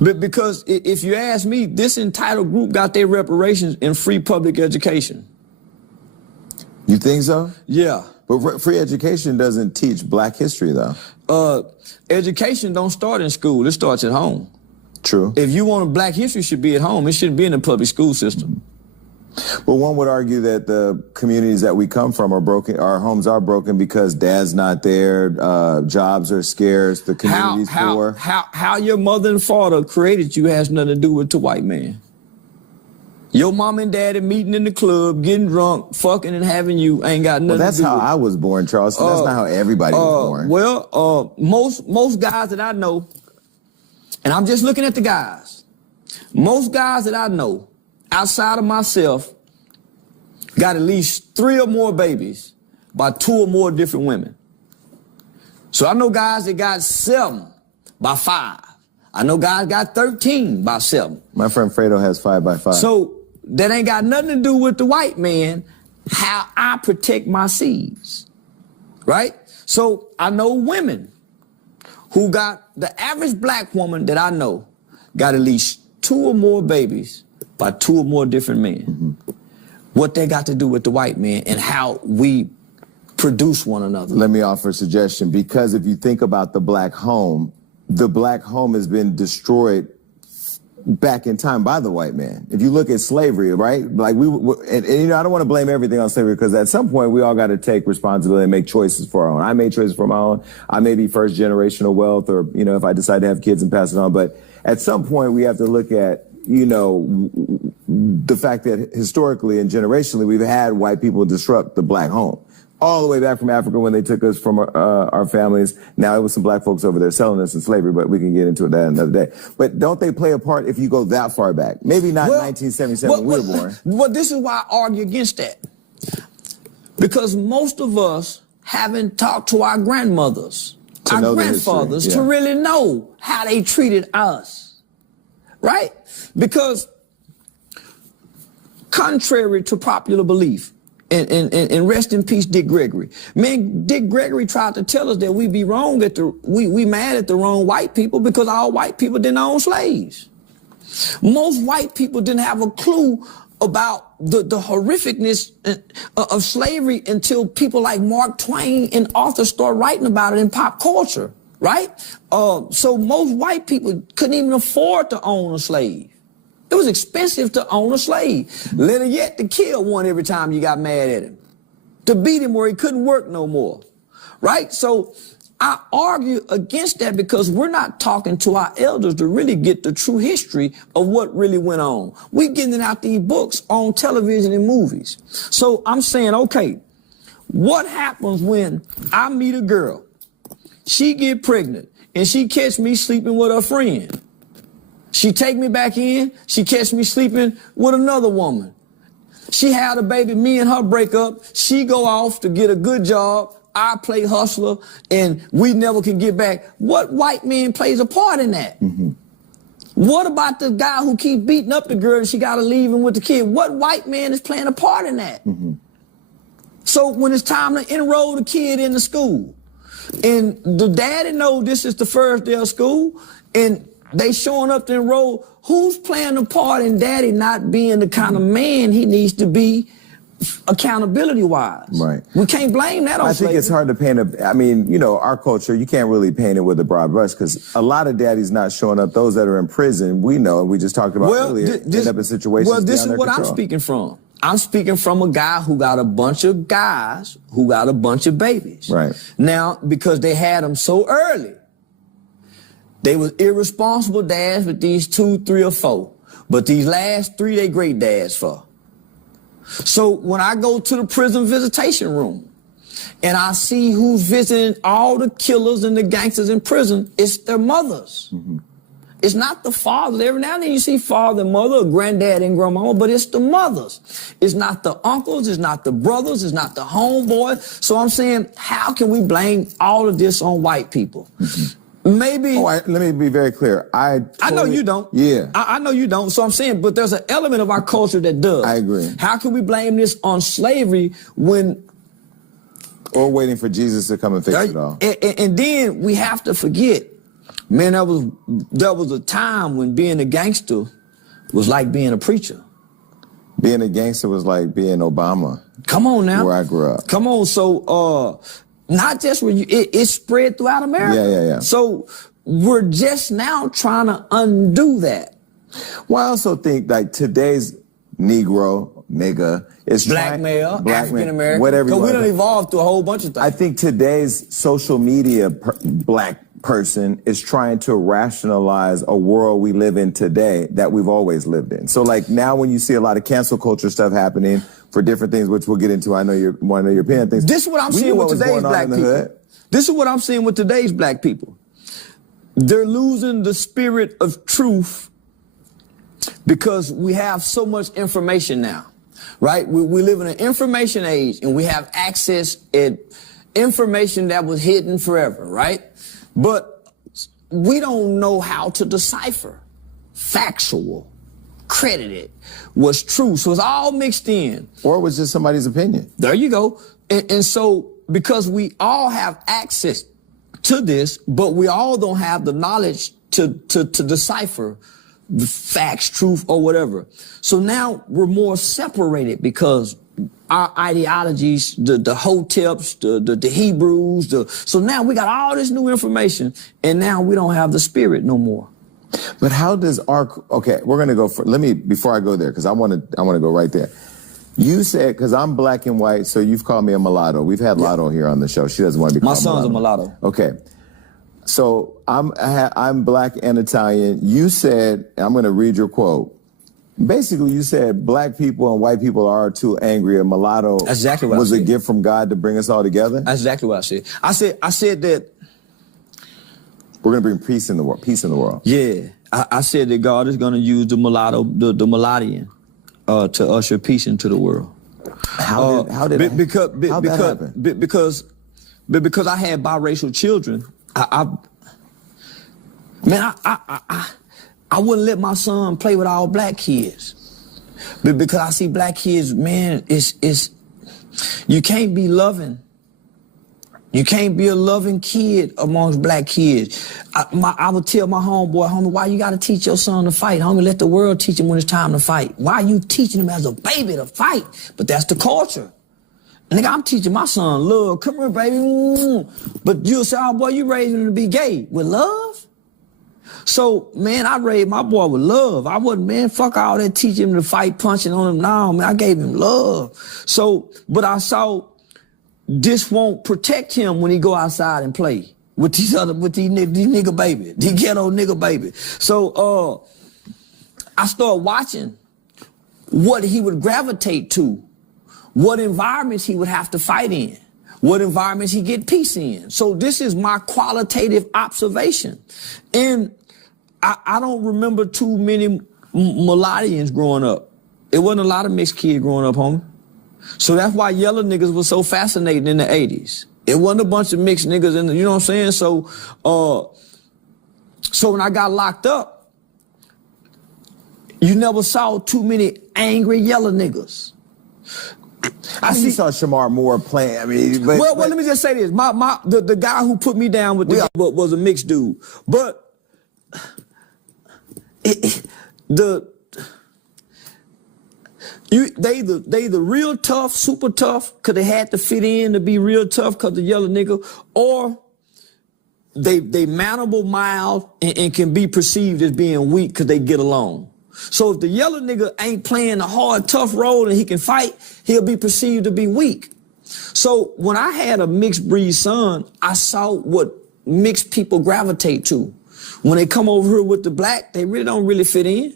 But because if you ask me, this entitled group got their reparations in free public education. You think so? Yeah. But free education doesn't teach black history, though. Education don't start in school. It starts at home. True. If you want black history, it should be at home. It shouldn't be in the public school system. Well, one would argue that the communities that we come from are broken. Our homes are broken because dad's not there. Jobs are scarce. The community's poor. How your mother and father created you has nothing to do with the white man. Your mom and daddy meeting in the club, getting drunk, fucking and having you ain't got nothing to do with it. Well, that's how I was born, Charleston. That's not how everybody was born. Well, most guys that I know, and I'm just looking at the guys, most guys that I know, outside of myself, got at least 3 or more babies by 2 or more different women. So I know guys that got 7 by 5. I know guys got 13 by 7. My friend Fredo has 5 by 5. So that ain't got nothing to do with the white man, how I protect my seeds, right? So I know women who got, the average black woman that I know got at least 2 or more babies by 2 or more different men. Mm-hmm. What they got to do with the white man and how we produce one another. Let me offer a suggestion, because if you think about the black home has been destroyed back in time by the white man. If you look at slavery, right? Like and you know, I don't want to blame everything on slavery, because at some point we all got to take responsibility and make choices for our own. I made choices for my own. I may be first generational wealth, or, you know, if I decide to have kids and pass it on. But at some point we have to look at, you know, the fact that historically and generationally we've had white people disrupt the black home. All the way back from Africa when they took us from our families. Now it was some black folks over there selling us in slavery, but we can get into that another day. But don't they play a part if you go that far back? Maybe not 1977 when we were born. Well, this is why I argue against that. Because most of us haven't talked to our grandmothers, our grandfathers, to really know how they treated us, right? Because contrary to popular belief, and rest in peace, Dick Gregory. Man, Dick Gregory tried to tell us that we be wrong we mad at the wrong white people because all white people didn't own slaves. Most white people didn't have a clue about the horrificness of slavery until people like Mark Twain and authors start writing about it in pop culture, right? So most white people couldn't even afford to own a slave. It was expensive to own a slave. Better yet, to kill one every time you got mad at him. To beat him where he couldn't work no more. Right? So I argue against that because we're not talking to our elders to really get the true history of what really went on. We're getting out these books on television and movies. So I'm saying, okay, what happens when I meet a girl, she get pregnant, and she catch me sleeping with her friend? She take me back in, she catch me sleeping with another woman. She had a baby, me and her break up, she go off to get a good job, I play hustler, and we never can get back. What white man plays a part in that? Mm-hmm. What about the guy who keep beating up the girl and she gotta leave him with the kid? What white man is playing a part in that? Mm-hmm. So when it's time to enroll the kid in the school, and the daddy know this is the first day of school, and they showing up to enroll, who's playing a part in daddy not being the kind of man he needs to be accountability wise. Right. We can't blame that on I think slavery. it's hard to paint I mean, you know, our culture, you can't really paint it with a broad brush because a lot of daddies not showing up. Those that are in prison, we know, we just talked about earlier, end up in situations Well, this is beyond their what I'm control. speaking from. I'm speaking from a guy who got a bunch of guys who got a bunch of babies. Right. Now, because they had them so early, they was irresponsible dads with these 2, 3, or 4. But these last 3, they great dads for. So when I go to the prison visitation room and I see who's visiting all the killers and the gangsters in prison, it's their mothers. Mm-hmm. It's not the fathers. Every now and then you see father and mother, or granddad and grandmama, but it's the mothers. It's not the uncles, it's not the brothers, it's not the homeboys. So I'm saying, how can we blame all of this on white people? Mm-hmm. Maybe. Let me be very clear. I know you don't. Yeah. I know you don't. So I'm saying, but there's an element of our culture that does. I agree. How can we blame this on slavery when... Or waiting for Jesus to come and fix it all. And then we have to forget, man, there was a time when being a gangster was like being a preacher. Being a gangster was like being Obama. Come on now. Where I grew up. Come on. So, not just where it spread throughout America. Yeah. So we're just now trying to undo that. Well, I also think like today's Negro, nigga, is black male, African American, whatever. Because we done evolved through a whole bunch of things. I think today's social media black person is trying to rationalize a world we live in today that we've always lived in. So like now when you see a lot of cancel culture stuff happening for different things, which we'll get into, I know you're one of your opinion things. This is what I'm seeing with today's black people. This is what I'm seeing with today's black people. They're losing the spirit of truth because we have so much information now, right? We live in an information age and we have access to information that was hidden forever, right? But we don't know how to decipher factual, credited, what's true. So it's all mixed in. Or it was just somebody's opinion. There you go. And so because we all have access to this, but we all don't have the knowledge to decipher the facts, truth, or whatever. So now we're more separated because our ideologies, the hoteps, the Hebrews, so now we got all this new information, and now we don't have the spirit no more. But how does okay, we're gonna go before I go there, because I wanna go right there. You said, because I'm black and white, so you've called me a mulatto. We've had Lotto here on the show. She doesn't want to be called My son's a mulatto. Okay. So I'm black and Italian. You said, I'm going to read your quote. Basically, you said black people and white people are too angry. A mulatto exactly what was a gift from God to bring us all together. That's exactly what I said. I said that we're going to bring peace in the world. Peace in the world. Yeah, I said that God is going to use the mulatto, the mulattian, to usher peace into the world. How did that happen? Because I had biracial children. I wouldn't let my son play with all black kids. But because I see black kids, man, you can't be loving. You can't be a loving kid amongst black kids. I would tell my homie, why you got to teach your son to fight? Homie, let the world teach him when it's time to fight. Why are you teaching him as a baby to fight? But that's the culture. Nigga, I'm teaching my son love. Come here, baby. But you'll say, oh, boy, you raised him to be gay. With love? So, man, I raised my boy with love. I wasn't, man, fuck all that teaching him to fight, punching on him. No, man, I gave him love. So, but I saw this won't protect him when he go outside and play with these nigga baby, these ghetto nigga baby. So, I started watching what he would gravitate to. What environments he would have to fight in, what environments he get peace in. So this is my qualitative observation. And I don't remember too many mulattians growing up. It wasn't a lot of mixed kids growing up, homie. So that's why yellow niggas was so fascinating in the 80s. It wasn't a bunch of mixed niggas in the, you know what I'm saying? So, so when I got locked up, you never saw too many angry yellow niggas. I see. You saw Shamar Moore playing. I mean, well, let me just say this: the guy who put me down with was a mixed dude, but They the real tough, super tough, cause they had to fit in to be real tough, cause the yellow nigga, or they mannerable, mild, and can be perceived as being weak cause they get along. So if the yellow nigga ain't playing a hard, tough role and he can fight, he'll be perceived to be weak. So when I had a mixed breed son, I saw what mixed people gravitate to. When they come over here with the black, they really don't really fit in.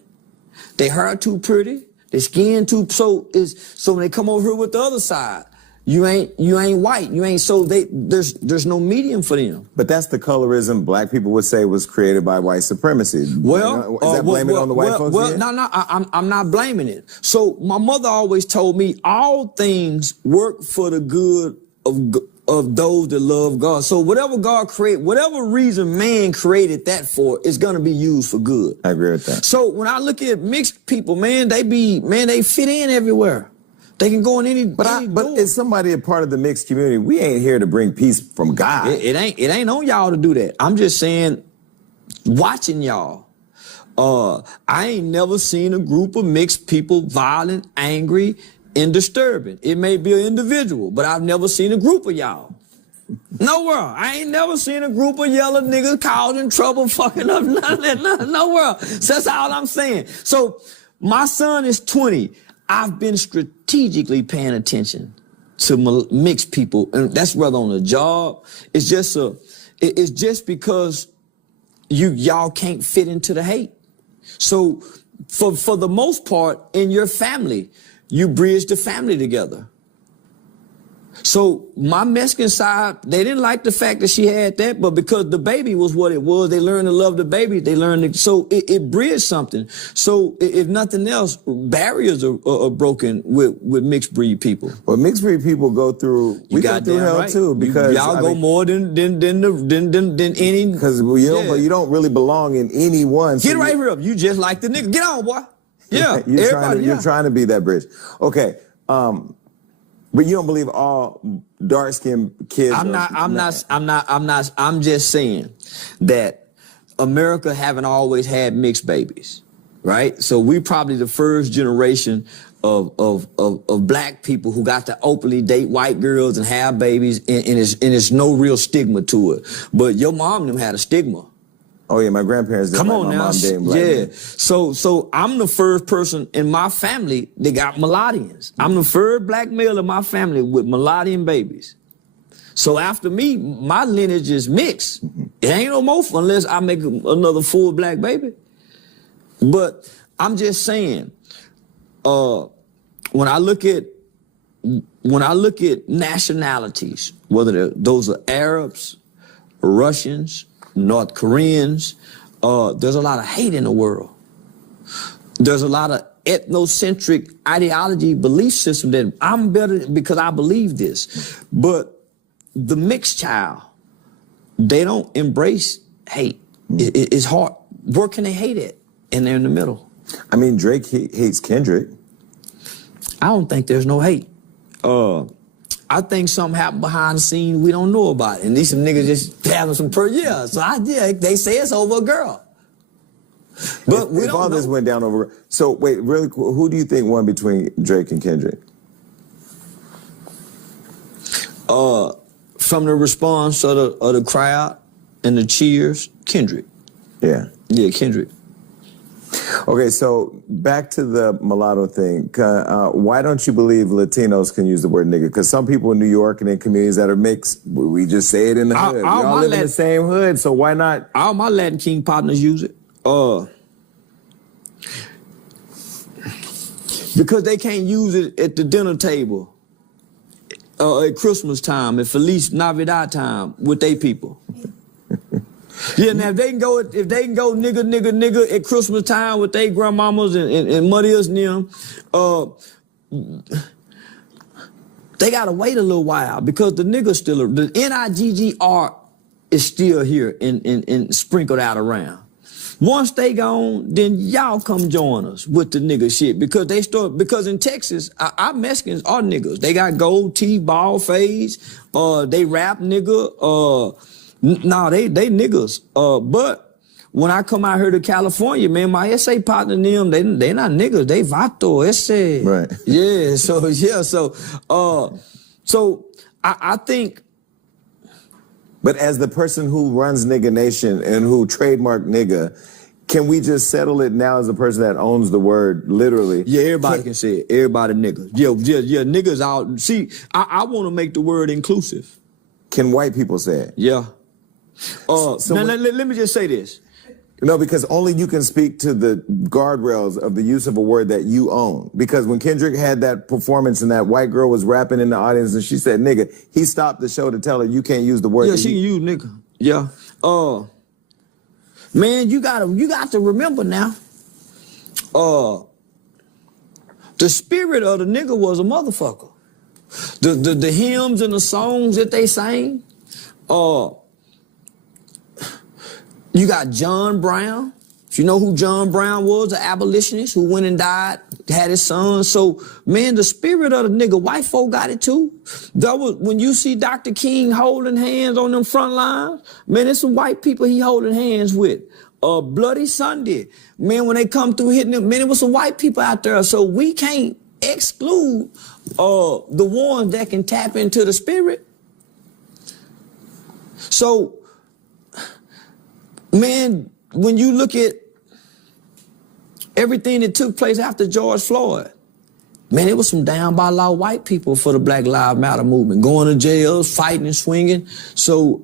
They hair too pretty, their skin too, so when they come over here with the other side, you ain't white, there's no medium for them. But that's the colorism black people would say was created by white supremacy. Well, is that blaming on the white folks? Well, no, I'm not blaming it. So my mother always told me all things work for the good of those that love God. So whatever God created, whatever reason man created that for, is gonna be used for good. I agree with that. So when I look at mixed people, man, they fit in everywhere. They can go in any door. But is somebody a part of the mixed community? We ain't here to bring peace from God. It ain't on y'all to do that. I'm just saying, watching y'all. I ain't never seen a group of mixed people violent, angry, and disturbing. It may be an individual, but I've never seen a group of y'all. Nowhere. I ain't never seen a group of yellow niggas causing trouble, fucking up, nowhere. So that's all I'm saying. So my son is 20. I've been strategically paying attention to mixed people, and that's whether on the job. It's just because y'all can't fit into the hate. So for the most part, in your family, you bridge the family together. So my Mexican side, they didn't like the fact that she had that, but because the baby was what it was, they learned to love the baby. They learned so it bridged something. So if nothing else, barriers are broken with mixed breed people. Well, mixed breed people go through hell right. too, because y'all go more than any. Because you don't really belong in any one. Get right here up. You just like the nigga. Get on, boy. Yeah, you're trying to be that bridge. Okay. But you don't believe all dark-skinned kids. I'm just saying that America haven't always had mixed babies, right? So we probably the first generation of black people who got to openly date white girls and have babies, and it's no real stigma to it. But your mom them had a stigma. Oh yeah, my grandparents did. Come like on my now, mom dating black men. So I'm the first person in my family that got mulattians. I'm the first black male in my family with mulattian babies. So after me, my lineage is mixed. It ain't no more unless I make another full black baby. But I'm just saying, when I look at nationalities, whether those are Arabs, Russians, North Koreans, there's a lot of hate in the world. There's a lot of ethnocentric ideology, belief system that I'm better because I believe this. But the mixed child, they don't embrace hate. It's hard. Where can they hate it? And they're in the middle. I mean, Drake hates Kendrick. I don't think there's no hate. I think something happened behind the scenes we don't know about it. And these some niggas just having some they say it's over a girl. But we don't know. If all this went down over... So, wait, really, who do you think won between Drake and Kendrick? From the response of the crowd and the cheers, Kendrick. Yeah. Yeah, Kendrick. Okay, so back to the mulatto thing. Why don't you believe Latinos can use the word nigga? Because some people in New York and in communities that are mixed, we just say it in the hood. We all live in the same hood, so why not? All my Latin King partners use it. Because they can't use it at the dinner table, at Christmas time, at Feliz Navidad time with they people. Yeah, now if they can go nigga at Christmas time with their grandmamas and muddies and them, they gotta wait a little while because the nigga still, the NIGGR is still here and sprinkled out around. Once they gone, then y'all come join us with the nigga shit because in Texas, our Mexicans are niggas. They got gold teeth, bald face, they rap nigga, they niggas. But when I come out here to California, man, my SA partner and them, they not niggas, they vato, ese. Right. Yeah, so I think. But as the person who runs Nigga Nation and who trademarked nigga, can we just settle it now as the person that owns the word, literally? Yeah, everybody can say it. Everybody niggas. Yeah, niggas out. See, I want to make the word inclusive. Can white people say it? Yeah. Now, let me just say this. No, because only you can speak to the guardrails of the use of a word that you own. Because when Kendrick had that performance and that white girl was rapping in the audience and she said nigga, he stopped the show to tell her you can't use the word. Yeah, she can use nigga. Yeah. Man, you got to remember now. The spirit of the nigga was a motherfucker. The hymns and the songs that they sang. You got John Brown. If you know who John Brown was, the abolitionist who went and died, had his son. So, man, the spirit of the nigga, white folk got it too. That was when you see Dr. King holding hands on them front lines, man, there's some white people he holding hands with. Bloody Sunday, man, when they come through hitting them, man, it was some white people out there. So we can't exclude the ones that can tap into the spirit. So, man, when you look at everything that took place after George Floyd, man, it was some down by law white people for the Black Lives Matter movement, going to jails, fighting and swinging. So,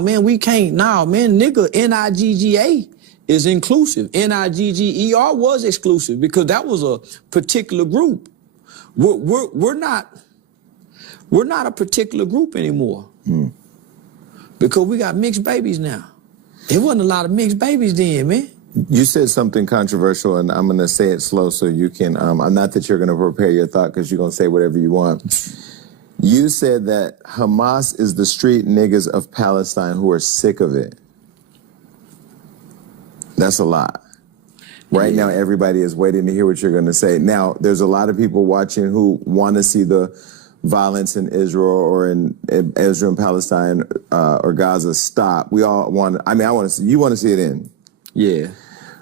man, we can't, man, nigga, N-I-G-G-A is inclusive. N-I-G-G-E-R was exclusive because that was a particular group. We're not a particular group anymore because we got mixed babies now. There wasn't a lot of mixed babies then, man. You said something controversial, and I'm going to say it slow so you can, I'm not that you're going to prepare your thought because you're going to say whatever you want. You said that Hamas is the street niggas of Palestine who are sick of it. That's a lot. Right now, everybody is waiting to hear what you're going to say. Now, there's a lot of people watching who want to see the violence in Israel or in Israel and Palestine or Gaza stop. We all want, I want to see, you want to see it end. Yeah.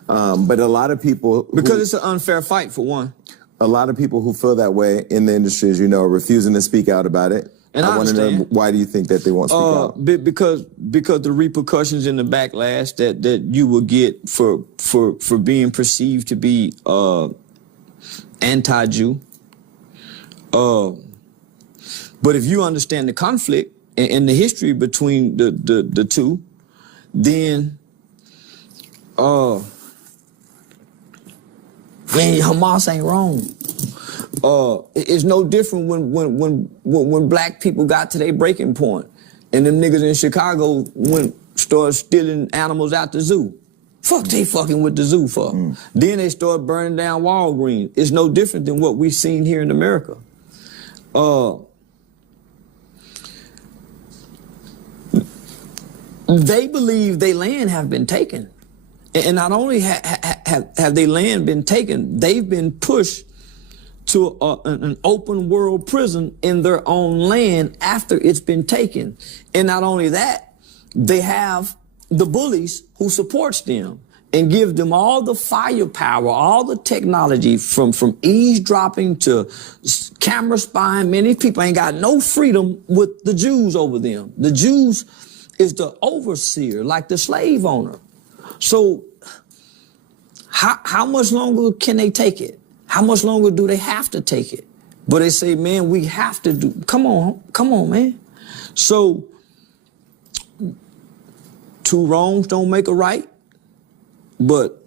But a lot of people... Because it's an unfair fight, for one. A lot of people who feel that way in the industry, as you know, are refusing to speak out about it. And I want to know, why do you think that they won't speak out? Because the repercussions and the backlash that you will get for being perceived to be anti-Jew. But if you understand the conflict and the history between the two, then man, Hamas ain't wrong. It's no different when black people got to their breaking point and them niggas in Chicago started stealing animals out the zoo. Fuck they fucking with the zoo for. Then they started burning down Walgreens. It's no different than what we've seen here in America. They believe their land have been taken. And not only have their land been taken, they've been pushed to an open world prison in their own land after it's been taken. And not only that, they have the bullies who supports them and give them all the firepower, all the technology from eavesdropping to camera spying. Many people ain't got no freedom with the Jews over them. The Jews is the overseer, like the slave owner. So how much longer can they take it? How much longer do they have to take it? But they say, man, we have to do, come on, man. So two wrongs don't make a right, but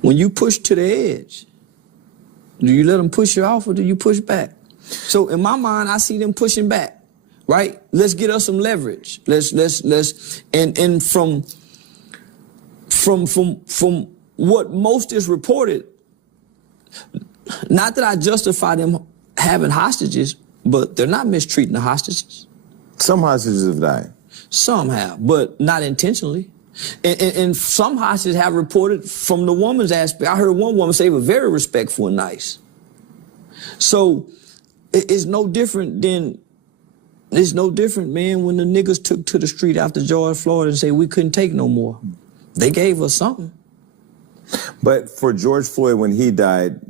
when you push to the edge, do you let them push you off or do you push back? So in my mind, I see them pushing back, right? Let's get us some leverage. And from what most is reported, not that I justify them having hostages, but they're not mistreating the hostages. Some hostages have died. Some have, but not intentionally. And some hostages have reported from the woman's aspect. I heard one woman say they were very respectful and nice. So it's no different than It's no different, man, when the niggas took to the street after George Floyd and said we couldn't take no more. They gave us something. But for George Floyd, when he died,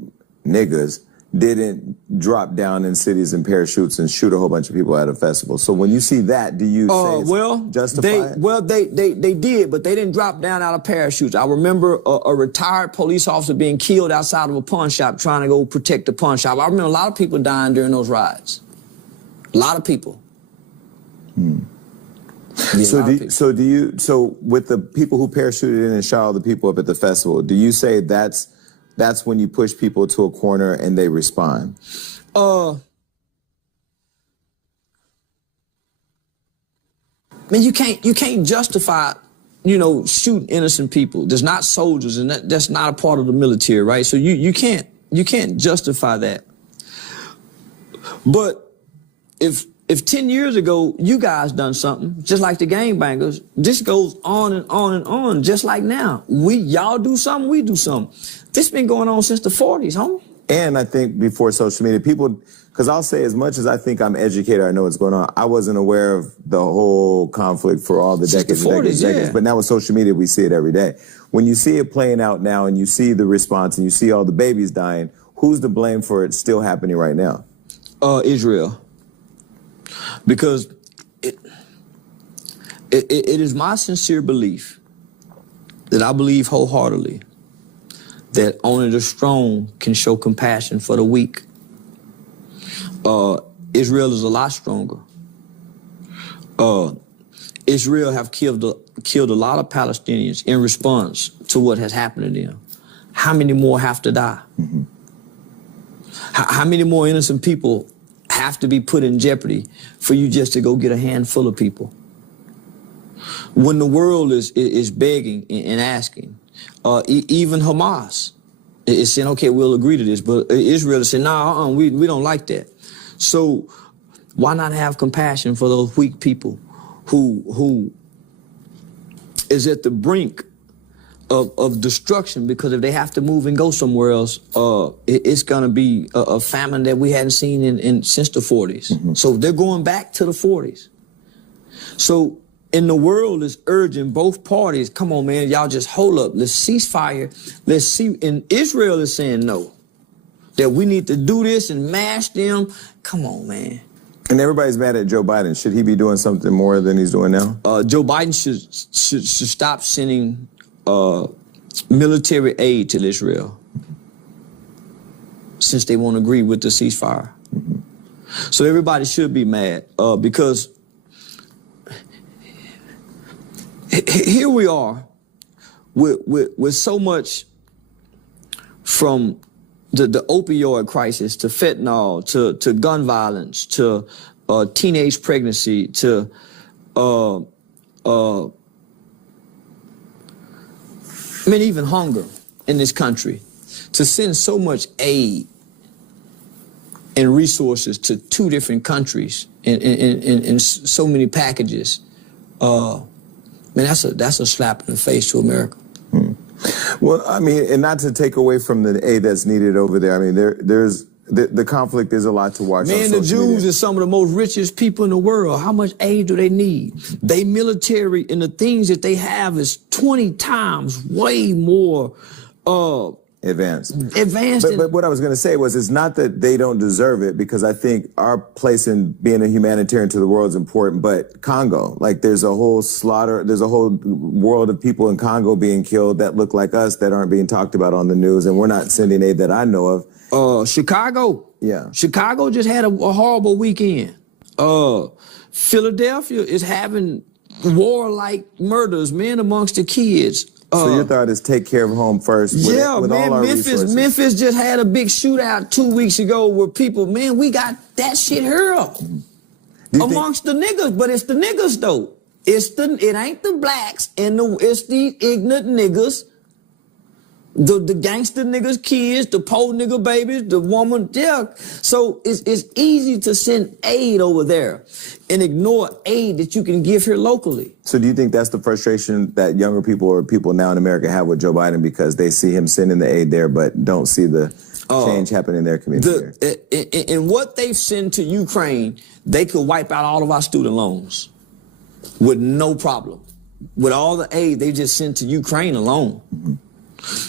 niggas didn't drop down in cities in parachutes and shoot a whole bunch of people at a festival. So when you see that, do you say it's justified? They did, but they didn't drop down out of parachutes. I remember a retired police officer being killed outside of a pawn shop trying to go protect the pawn shop. I remember a lot of people dying during those rides. A lot of people. So with the people who parachuted in and shot all the people up at the festival, do you say that's when you push people to a corner and they respond? Man, you can't justify, shooting innocent people. There's not soldiers, and that's not a part of the military, right? So you can't justify that. But if 10 years ago you guys done something, just like the gangbangers, this goes on and on and on, just like now. Y'all do something, we do something. This been going on since the 40s, homie. And I think before social media, people, because I'll say as much as I think I'm educated, I know what's going on, I wasn't aware of the whole conflict for all the decades and decades. But now with social media, we see it every day. When you see it playing out now and you see the response and you see all the babies dying, who's to blame for it still happening right now? Israel. Because it is my sincere belief that I believe wholeheartedly that only the strong can show compassion for the weak. Israel is a lot stronger. Israel have killed a lot of Palestinians in response to what has happened to them. How many more have to die? Mm-hmm. How many more innocent people have to be put in jeopardy for you just to go get a handful of people? When the world is begging and asking, even Hamas is saying, okay, we'll agree to this, but Israel is saying, no, we don't like that. So why not have compassion for those weak people who is at the brink of destruction, because if they have to move and go somewhere else, it's going to be a famine that we hadn't seen since the 40s. Mm-hmm. So they're going back to the 40s. So, and the world is urging both parties, come on, man, y'all just hold up. Let's cease fire. Let's see. And Israel is saying no, that we need to do this and mash them. Come on, man. And everybody's mad at Joe Biden. Should he be doing something more than he's doing now? Joe Biden should stop sending military aid to Israel since they won't agree with the ceasefire. Mm-hmm. So everybody should be mad because here we are with so much, from the opioid crisis to fentanyl to gun violence to teenage pregnancy to even hunger in this country, to send so much aid and resources to two different countries in so many packages. Man, that's a slap in the face to America. Well, I mean, and not to take away from the aid that's needed over there. I mean, there's the conflict is a lot to watch. Man, the Jews are some of the most richest people in the world. How much aid do they need? They military and the things that they have is 20 times way more advanced. But what I was going to say was, it's not that they don't deserve it, because I think our place in being a humanitarian to the world is important. But Congo, like, there's a whole slaughter, there's a whole world of people in Congo being killed that look like us that aren't being talked about on the news, and we're not sending aid that I know of. Chicago. Yeah. Chicago just had a horrible weekend. Philadelphia is having warlike murders, men amongst the kids. So your thought is take care of home first. With all our resources. Memphis just had a big shootout 2 weeks ago where people, man, we got that shit here amongst the niggas, but it's the niggas though. It ain't the blacks and it's the ignorant niggas. The gangster niggas' kids, the poor nigga babies, the woman, yeah. So it's easy to send aid over there and ignore aid that you can give here locally. So do you think that's the frustration that younger people or people now in America have with Joe Biden, because they see him sending the aid there but don't see the change happen in their community? In what they've sent to Ukraine, they could wipe out all of our student loans with no problem. With all the aid they just sent to Ukraine alone.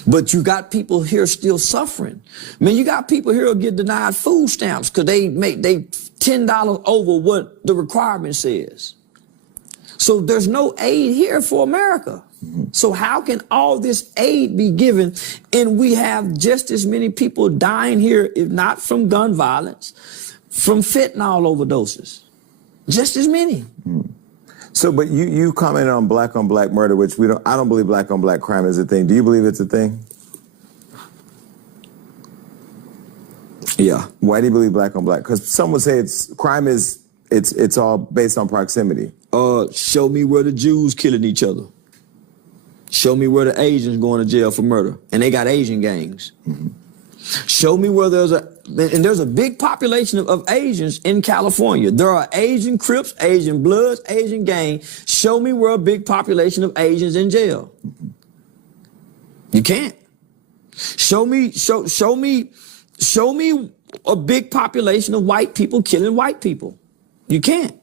But you got people here still suffering. Man, you got people here who get denied food stamps because they $10 over what the requirement says. So there's no aid here for America. So how can all this aid be given and we have just as many people dying here, if not from gun violence, from fentanyl overdoses? Just as many. So, but you commented on black murder, which I don't believe black on black crime is a thing. Do you believe it's a thing? Yeah. Why do you believe black on black? Because some would say crime is all based on proximity. Show me where the Jews killing each other. Show me where the Asians going to jail for murder. And they got Asian gangs. Show me where there's a big population of Asians in California. There are Asian Crips, Asian Bloods, Asian gang. Show me where a big population of Asians in jail. You can't. Show me a big population of white people killing white people. You can't.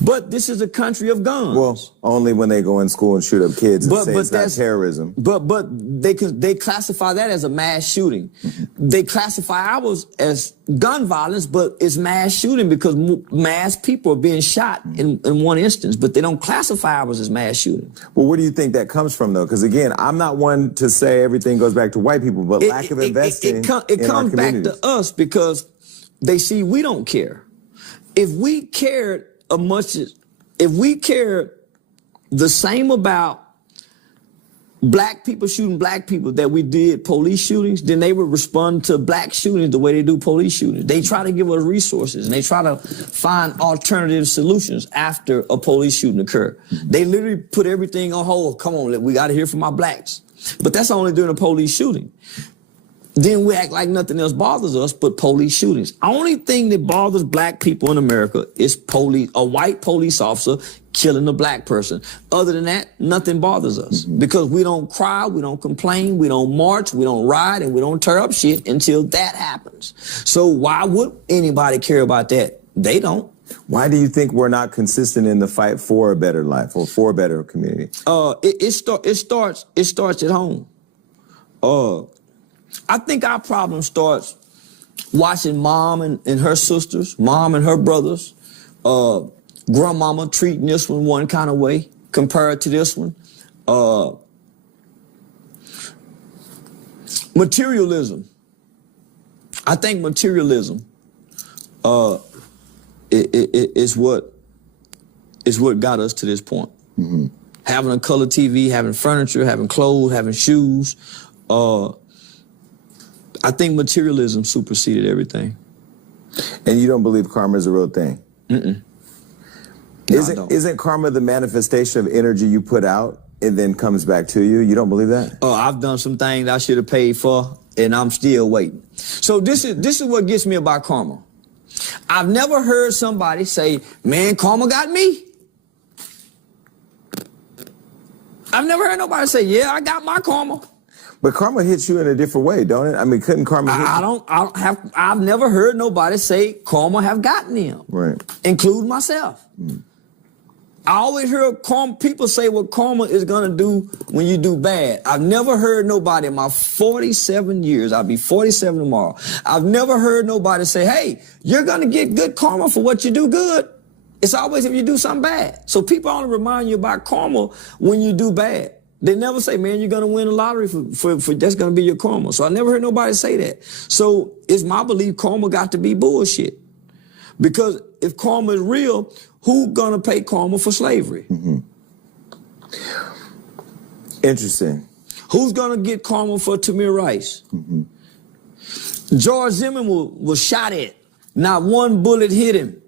But this is a country of guns. Well, only when they go in school and shoot up kids and say it's not terrorism. But they classify that as a mass shooting. They classify ours as gun violence, but it's mass shooting because mass people are being shot in one instance. But they don't classify ours as mass shooting. Well, where do you think that comes from, though? Because again, I'm not one to say everything goes back to white people, but lack of investing in our communities. It comes back to us because they see we don't care. If we cared if we cared the same about black people shooting black people that we did police shootings, then they would respond to black shootings the way they do police shootings. They try to give us resources and they try to find alternative solutions after a police shooting occurred. They literally put everything on hold. Come on, we got to hear from our blacks. But that's only during a police shooting. Then we act like nothing else bothers us but police shootings. Only thing that bothers black people in America is a white police officer killing a black person. Other than that, nothing bothers us because we don't cry, we don't complain, we don't march, we don't ride, and we don't tear up shit until that happens. So why would anybody care about that? They don't. Why do you think we're not consistent in the fight for a better life or for a better community? It starts at home. I think our problem starts watching mom and her sisters, mom and her brothers, grandmama treating this one kind of way compared to this one. Materialism. I think materialism is what got us to this point. Having a color TV, having furniture, having clothes, having shoes. I think materialism superseded everything. And you don't believe karma is a real thing? No, Isn't karma the manifestation of energy you put out and then comes back to you? You don't believe that? I've done some things I should have paid for, and I'm still waiting. So this is what gets me about karma. I've never heard somebody say, man, karma got me. I've never heard nobody say, yeah, I got my karma. But karma hits you in a different way, don't it? I mean, couldn't karma hit you? I've never heard nobody say karma have gotten them. Right. Including myself. I always hear people say what karma is going to do when you do bad. I've never heard nobody in my 47 years, I'll be 47 tomorrow, I've never heard nobody say, hey, you're going to get good karma for what you do good. It's always if you do something bad. So people only remind you about karma when you do bad. They never say, man, you're going to win the lottery for that's going to be your karma. So I never heard nobody say that. So it's my belief karma got to be bullshit. Because if karma is real, who going to pay karma for slavery? Interesting. Who's going to get karma for Tamir Rice? George Zimmerman was shot at. Not one bullet hit him.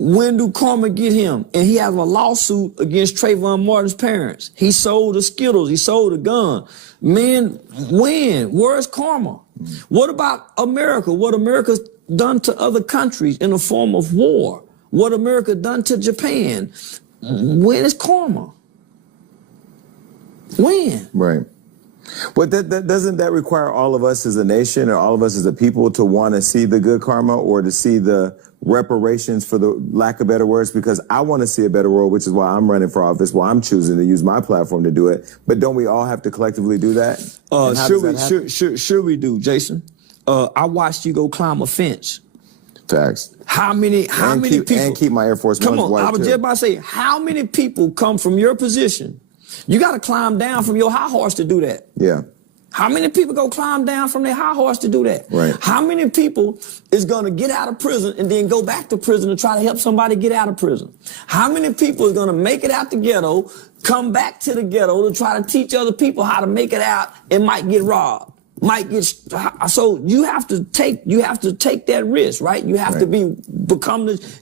When do karma get him? And he has a lawsuit against Trayvon Martin's parents. He sold the Skittles. He sold a gun. Man, when? Where's karma? What about America? What America's done to other countries in the form of war? What America done to Japan? When is karma? When? Right. But doesn't that require all of us as a nation or all of us as a people to want to see the good karma or to see the reparations, for the lack of better words? Because I want to see a better world, which is why I'm running for office, why I'm choosing to use my platform to do it. But don't we all have to collectively do that? Sure we do, Jason. I watched you go climb a fence. Facts. How many people? And keep my Air Force Ones white, I was just about to say, how many people come from your position? You got to climb down from your high horse to do that. Yeah. How many people go climb down from their high horse to do that? Right. How many people is going to get out of prison and then go back to prison and try to help somebody get out of prison? How many people is going to make it out the ghetto, come back to the ghetto to try to teach other people how to make it out and might get robbed? So you have to take that risk, right? You have to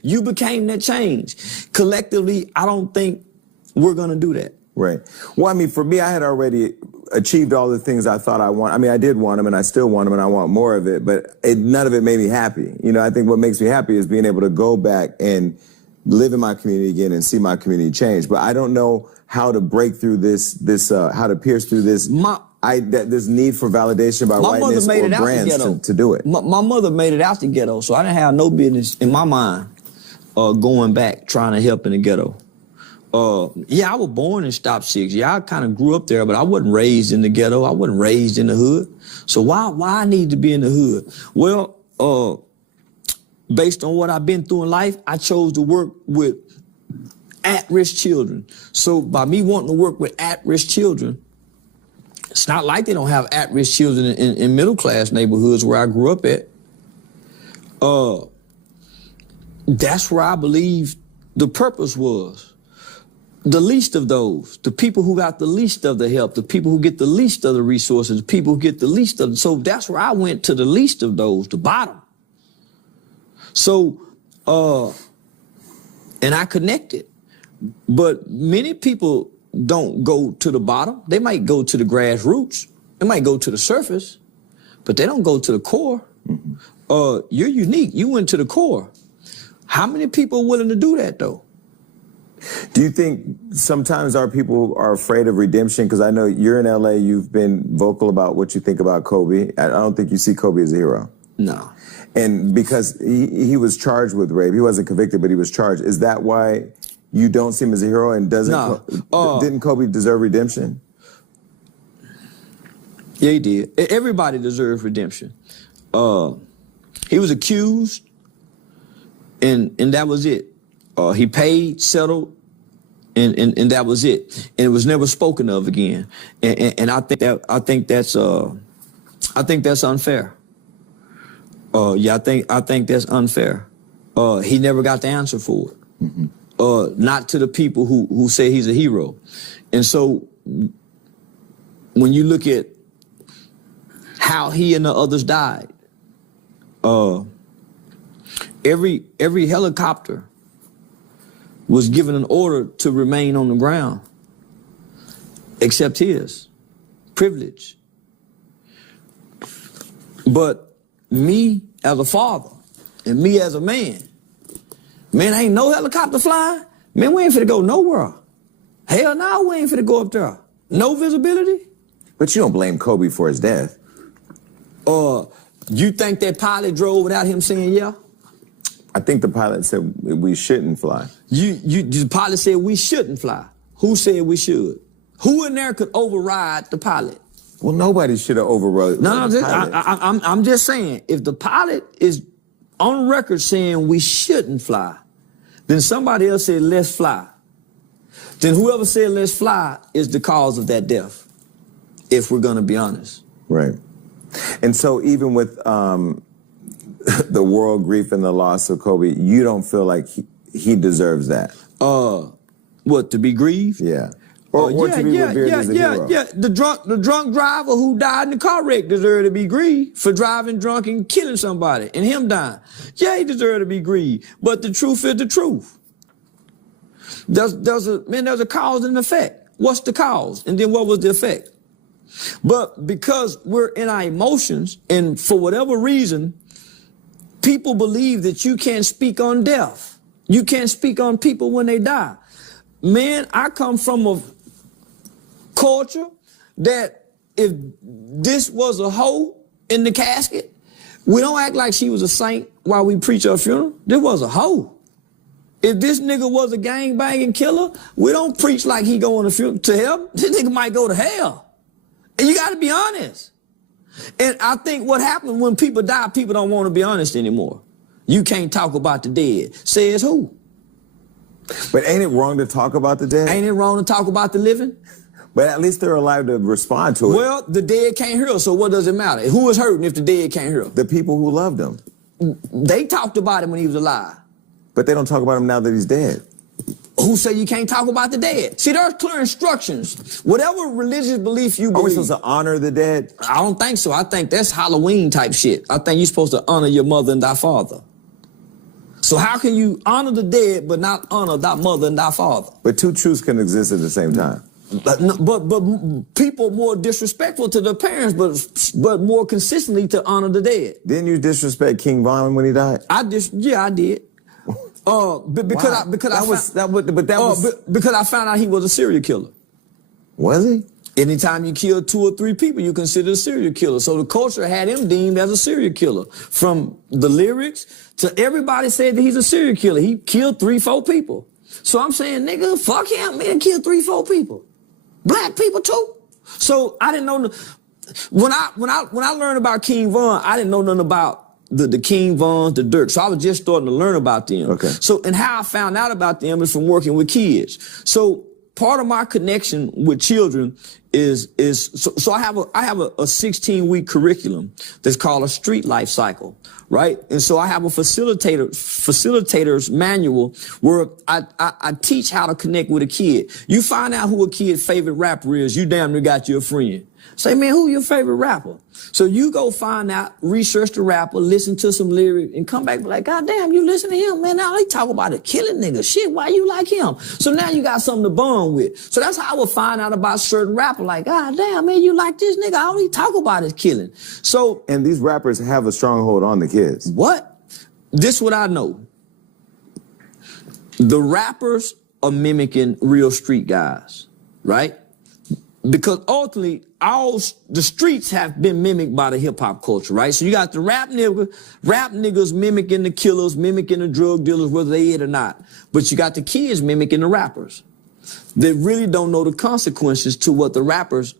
you became that change. Collectively, I don't think we're going to do that. Right. Well, I mean, for me, I had already achieved all the things I thought I want. I mean, I did want them and I still want them and I want more of it, but none of it made me happy. You know, I think what makes me happy is being able to go back and live in my community again and see my community change. But I don't know how to break through how to pierce through this. This need for validation by whiteness or brands to do it. My mother made it out the ghetto, so I didn't have no business in my mind going back trying to help in the ghetto. I was born in Stop 6. Yeah, I kind of grew up there, but I wasn't raised in the ghetto. I wasn't raised in the hood. So why I need to be in the hood? Well, based on what I've been through in life, I chose to work with at-risk children. So by me wanting to work with at-risk children, it's not like they don't have at-risk children in middle-class neighborhoods where I grew up at. That's where I believe the purpose was. The least of those, the people who got the least of the help, the people who get the least of the resources, the people who get the least of, so that's where I went, to the least of those, the bottom. So, and I connected. But many people don't go to the bottom. They might go to the grassroots. They might go to the surface, but they don't go to the core. Mm-hmm. You're unique. You went to the core. How many people are willing to do that, though? Do you think sometimes our people are afraid of redemption? Because I know you're in LA, you've been vocal about what you think about Kobe. I don't think you see Kobe as a hero. No. And because he was charged with rape, he wasn't convicted, but he was charged. Is that why you don't see him as a hero? And didn't Kobe deserve redemption? Yeah, he did. Everybody deserves redemption. He was accused, and that was it. He paid, settled, and that was it. And it was never spoken of again. And I think that's unfair. I think that's unfair. He never got the answer for it. Mm-hmm. Not to the people who say he's a hero. And so when you look at how he and the others died, every helicopter was given an order to remain on the ground, except his. Privilege. But me as a father and me as a man, ain't no helicopter flying. Man, we ain't finna go nowhere. Hell no, we ain't finna go up there. No visibility. But you don't blame Kobe for his death. You think that pilot drove without him saying yeah? I think the pilot said we shouldn't fly. The pilot said we shouldn't fly. Who said we should? Who in there could override the pilot? Well, nobody should have overrode. I'm just saying, if the pilot is on record saying we shouldn't fly, then somebody else said let's fly. Then whoever said let's fly is the cause of that death, if we're gonna be honest. Right. And so even with the world grief and the loss of Kobe, you don't feel like he deserves that? What, to be grieved? Yeah. Or to be revered as a hero? Yeah. The drunk driver who died in the car wreck deserved to be grieved for driving drunk and killing somebody and him dying. Yeah, he deserved to be grieved. But the truth is the truth. There's a cause and effect. What's the cause? And then what was the effect? But because we're in our emotions, and for whatever reason, people believe that you can't speak on death. You can't speak on people when they die. Man, I come from a culture that if this was a hoe in the casket, we don't act like she was a saint while we preach her funeral. This was a hoe. If this nigga was a gang-banging killer, we don't preach like he going to hell. This nigga might go to hell. And you got to be honest. And I think what happens when people die, people don't want to be honest anymore. You can't talk about the dead. Says who? But ain't it wrong to talk about the dead? Ain't it wrong to talk about the living? But at least they're alive to respond to it. Well, the dead can't hear us, so what does it matter? Who is hurting if the dead can't hear us? The people who loved him. They talked about him when he was alive. But they don't talk about him now that he's dead. Who say you can't talk about the dead? See, there's clear instructions. Whatever religious belief you believe. Are we supposed to honor the dead? I don't think so. I think that's Halloween type shit. I think you're supposed to honor your mother and thy father. So how can you honor the dead but not honor thy mother and thy father? But two truths can exist at the same time. But people more disrespectful to their parents, but more consistently to honor the dead. Didn't you disrespect King Von when he died? I did. Because I found out he was a serial killer. Was he? Anytime you kill 2 or 3 people, you consider a serial killer. So the culture had him deemed as a serial killer. From the lyrics to everybody said that he's a serial killer. He killed 3, 4 people. So I'm saying, nigga, fuck him, man, kill 3, 4 people. Black people too. So I didn't know when I learned about King Von, I didn't know nothing about the King Vons, the Dirk. So I was just starting to learn about them. Okay. So, and how I found out about them is from working with kids. So part of my connection with children is so I have a 16-week curriculum that's called a street life cycle, right? And so I have a facilitator's manual where I teach how to connect with a kid. You find out who a kid's favorite rapper is, you damn near got you a friend. Say, man, who your favorite rapper? So you go find out, research the rapper, listen to some lyrics, and come back and be like, God damn, you listen to him, man. Now they talk about a killing nigga. Shit, why you like him? So now you got something to bond with. So that's how I would find out about certain rappers. Like, God damn, man, you like this nigga. All he talk about is killing. So. And these rappers have a stronghold on the kids. What? This what I know. The rappers are mimicking real street guys, right? Because ultimately, all the streets have been mimicked by the hip-hop culture, right? So you got the rap niggas mimicking the killers, mimicking the drug dealers, whether they it or not. But you got the kids mimicking the rappers. They really don't know the consequences to what the rappers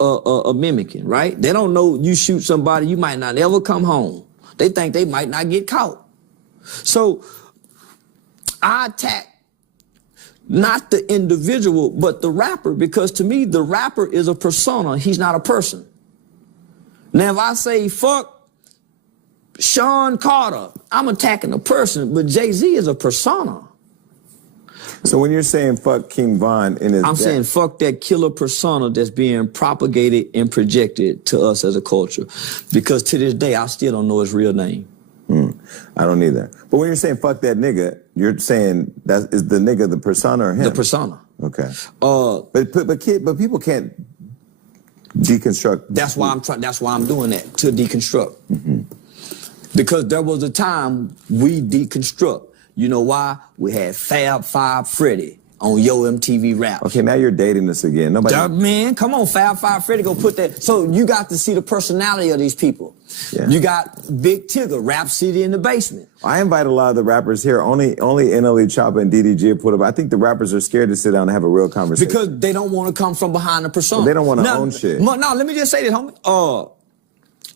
are mimicking, right? They don't know you shoot somebody, you might not ever come home. They think they might not get caught. So I attack not the individual, but the rapper, because to me, the rapper is a persona. He's not a person. Now, if I say, fuck Sean Carter, I'm attacking a person, but Jay-Z is a persona. So when you're saying fuck King Von in his I'm saying fuck that killer persona that's being propagated and projected to us as a culture. Because to this day, I still don't know his real name. I don't either. But when you're saying fuck that nigga, you're saying that is the nigga the persona or him? The persona. Okay. But people can't deconstruct. That's why I'm doing that, to deconstruct. Because there was a time we deconstruct. You know why? We had Fab Five Freddy on Yo MTV Rap. Okay, now you're dating this again. Nobody. Man, come on, Fab Five Freddy, go put that. So you got to see the personality of these people. Yeah. You got Big Tigger, Rap City in the Basement. I invite a lot of the rappers here. Only NLE Choppa and DDG put up. I think the rappers are scared to sit down and have a real conversation. Because they don't want to come from behind the persona. Well, they don't want to own shit. No, let me just say this, homie.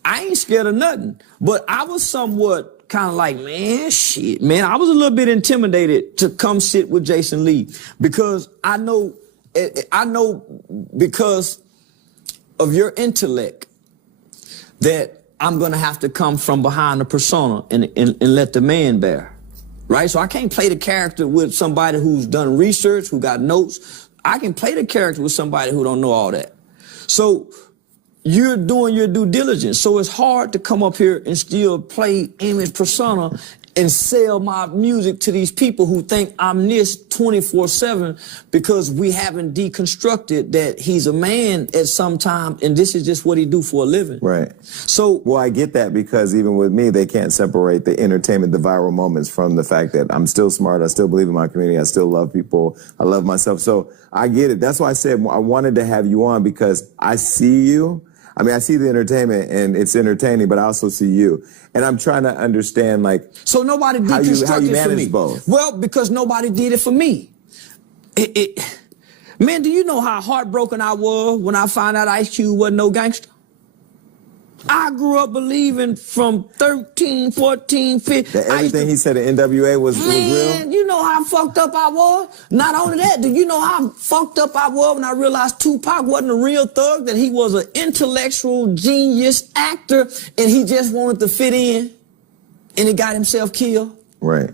I ain't scared of nothing. But I was somewhat kind of like, man, shit, man. I was a little bit intimidated to come sit with Jason Lee because I know because of your intellect that I'm going to have to come from behind the persona and let the man bear, right? So I can't play the character with somebody who's done research, who got notes. I can play the character with somebody who don't know all that. So you're doing your due diligence. So it's hard to come up here and still play image persona and sell my music to these people who think I'm this 24/7 because we haven't deconstructed that he's a man at some time and this is just what he do for a living. Right. So, well, I get that because even with me, they can't separate the entertainment, the viral moments from the fact that I'm still smart. I still believe in my community. I still love people. I love myself. So I get it. That's why I said I wanted to have you on because I see you. I mean, I see the entertainment and it's entertaining, but I also see you. And I'm trying to understand, like, so nobody deconstructed how you for me. manage both. Well, because nobody did it for me. Man, do you know how heartbroken I was when I found out Ice Cube wasn't no gangster? I grew up believing from 13, 14, 15. That everything he said at NWA was real? Man, you know how fucked up I was? Not only that, do you know how fucked up I was when I realized Tupac wasn't a real thug, that he was an intellectual genius actor and he just wanted to fit in and he got himself killed? Right.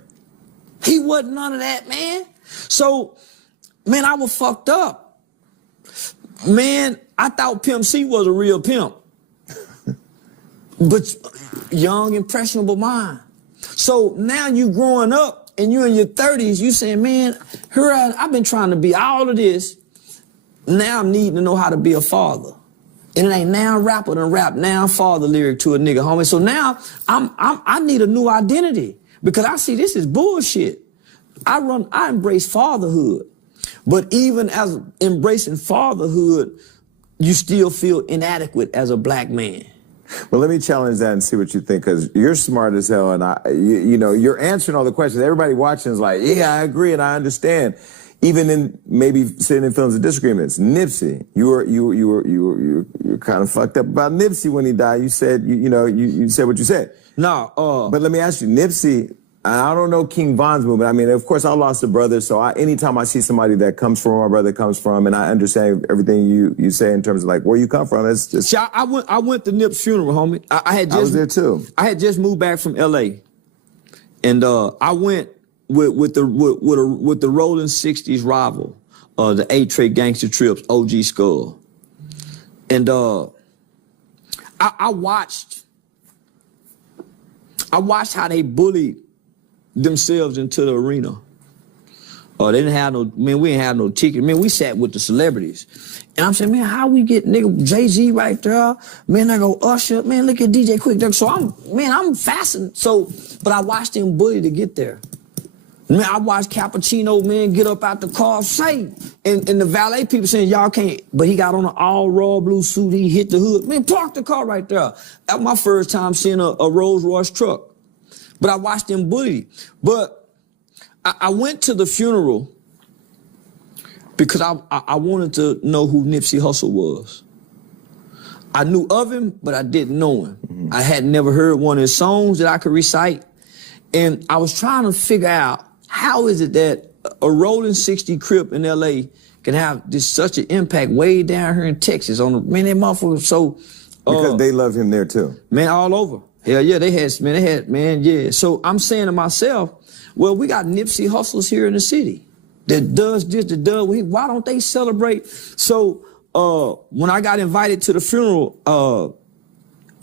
He wasn't none of that, man. So, man, I was fucked up. Man, I thought Pimp C was a real pimp. But young, impressionable mind. So now you growing up and you're in your 30s, you saying, man, I've been trying to be all of this. Now I'm needing to know how to be a father. And it ain't now rapper than rap, now father lyric to a nigga, homie. So now I need a new identity because I see this is bullshit. I embrace fatherhood. But even as embracing fatherhood, you still inadequate inadequate as a black man. Well, let me challenge that and see what you think, because you're smart as hell, and you know, you're answering all the questions. Everybody watching is like, yeah, I agree and I understand. Even in maybe sitting in films of disagreements, Nipsey, you were kind of fucked up about Nipsey when he died. You said you said what you said. No, but let me ask you, Nipsey. I don't know King Von's movement. I mean, of course, I lost a brother, so anytime I see somebody that comes from where my brother comes from, and I understand everything you say in terms of like where you come from, it's just. See, I went to Nip's funeral, homie. I was there too. I had just moved back from L.A. and I went with the Rolling 60s rival, the A-Tray Gangster Trips, OG Skull, and I watched how they bullied themselves into the arena. They didn't have no, man, we didn't have no ticket. Man, we sat with the celebrities. And I'm saying, man, how we get nigga Jay-Z right there? Man, I go Usher. Man, look at DJ Quick. So I'm fascinated. So, but I watched them bully to get there. Man, I watched Cappuccino, man, get up out the car, say, and the valet people saying, y'all can't, but he got on an all raw blue suit, he hit the hood. Man, park the car right there. That was my first time seeing a Rolls Royce truck. But I watched them bully. But I went to the funeral because I wanted to know who Nipsey Hussle was. I knew of him, but I didn't know him. Mm-hmm. I had never heard one of his songs that I could recite. And I was trying to figure out, how is it that a Rolling 60 Crip in L.A. can have such an impact way down here in Texas on the, man, that motherfucker so... because they loved him there too. Man, all over. Hell yeah, they had, yeah. So I'm saying to myself, well, we got Nipsey Hustles here in the city that does this, that does, why don't they celebrate? So when I got invited to the funeral,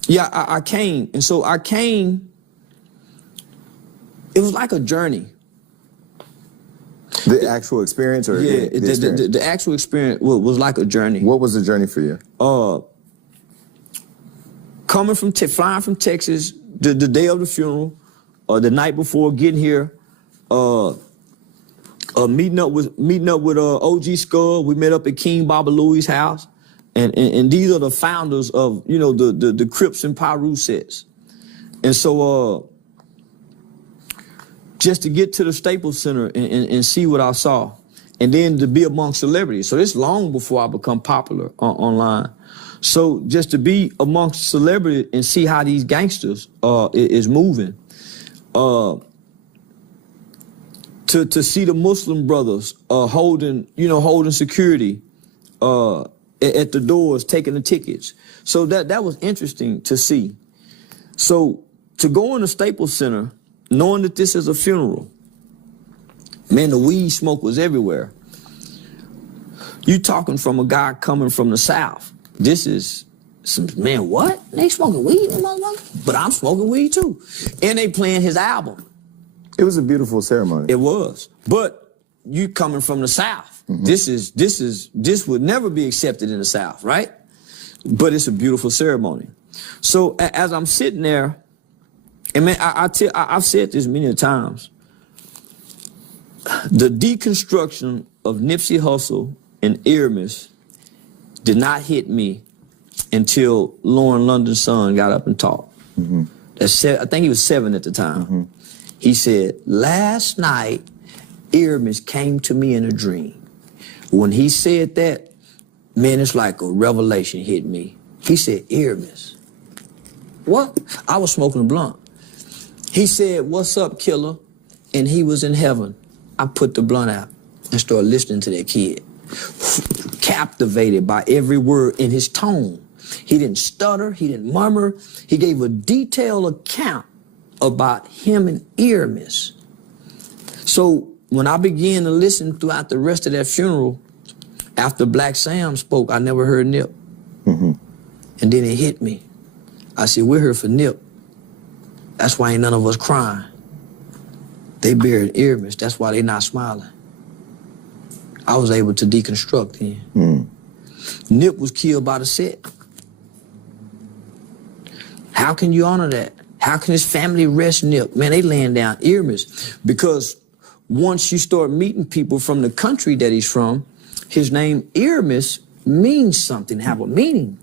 I came. And so I came, it was like a journey. The actual experience? Or yeah, the actual experience was like a journey. What was the journey for you? Coming from, flying from Texas, the day of the funeral, the night before, getting here, meeting up with OG Skull. We met up at King Baba Louie's house, and these are the founders of the Crips and Pyru sets, and so just to get to the Staples Center and see what I saw, and then to be among celebrities. So this long before I become popular online. So just to be amongst celebrities and see how these gangsters is moving, to see the Muslim brothers holding security at the doors, taking the tickets. So that was interesting to see. So to go in the Staples Center, knowing that this is a funeral, man, the weed smoke was everywhere. You talking from a guy coming from the South. This is some, man, what? They smoking weed, motherfucker? But I'm smoking weed too. And they playing his album. It was a beautiful ceremony. It was. But you coming from the South, this would never be accepted in the South, right? But it's a beautiful ceremony. So as I'm sitting there, and man, I've said this many times, the deconstruction of Nipsey Hussle and Irmis did not hit me until Lauren London's son got up and talked. I think he was 7 at the time. He said, last night, Irmis came to me in a dream. When he said that, man, it's like a revelation hit me. He said, Irmis. What? I was smoking a blunt. He said, what's up, killer? And he was in heaven. I put the blunt out and started listening to that kid. Captivated by every word in his tone. He didn't stutter, he didn't murmur. He gave a detailed account about him and Irmis. So when I began to listen throughout the rest of that funeral, after Black Sam spoke, I never heard Nip. And then it hit me. I said, we're here for Nip. That's why ain't none of us crying. They buried Irmis. That's why they not smiling. I was able to deconstruct him. Nip was killed by the set. How can you honor that? How can his family rest Nip? Man, they laying down Irmis. Because once you start meeting people from the country that he's from, his name Irmis means something, have a meaning.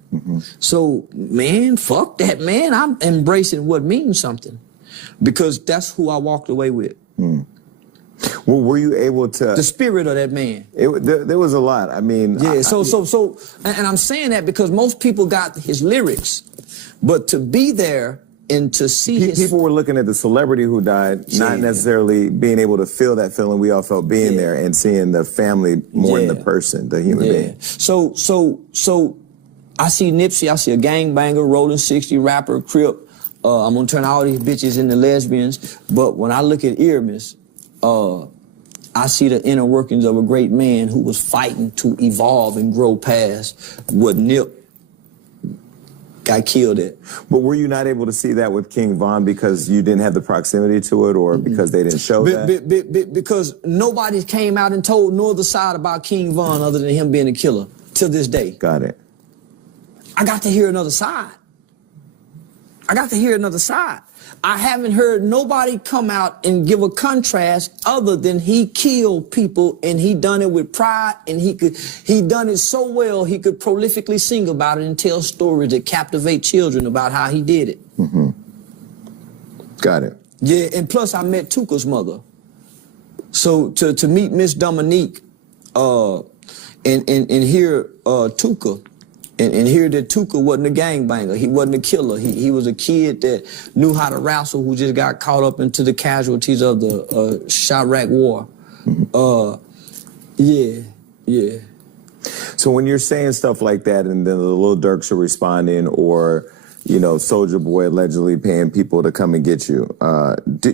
So, man, fuck that, man. I'm embracing what means something. Because that's who I walked away with. Well, were you able to... The spirit of that man. There was a lot. I mean... Yeah, and I'm saying that because most people got his lyrics, but to be there and to see his... People were looking at the celebrity who died, not necessarily being able to feel that feeling we all felt being there and seeing the family more in the person, the human being. So I see Nipsey, I see a gangbanger, rolling 60, rapper, Crip. I'm gonna turn all these bitches into lesbians. But when I look at Irmis, I see the inner workings of a great man who was fighting to evolve and grow past what Nip got killed at. But were you not able to see that with King Von because you didn't have the proximity to it, or because they didn't show that? Because nobody came out and told no other side about King Von other than him being a killer to this day. Got it. I got to hear another side. I haven't heard nobody come out and give a contrast other than he killed people and he done it with pride, and he done it so well he could prolifically sing about it and tell stories that captivate children about how he did it. Got it. Yeah, and plus I met Tuka's mother. So to meet Miss Dominique and hear Tuka, and hear that Tuka wasn't a gangbanger. He wasn't a killer. He was a kid that knew how to wrestle, who just got caught up into the casualties of the Chirac War. Yeah. So when you're saying stuff like that and then the Lil Durks are responding, or, you know, Soulja Boy allegedly paying people to come and get you,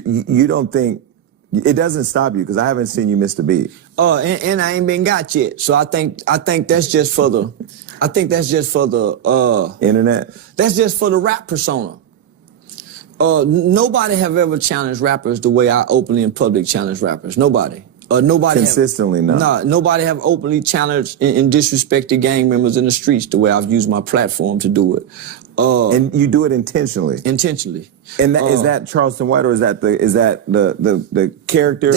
you don't think... It doesn't stop you, because I haven't seen you miss the beat. And I ain't been got yet. So I think that's just for the... Internet? That's just for the rap persona. Nobody have ever challenged rappers the way I openly in public challenge rappers. Nobody. Nobody consistently, nobody have openly challenged and disrespected gang members in the streets the way I've used my platform to do it. And you do it intentionally. Intentionally. And is that Charleston White, or is that the character?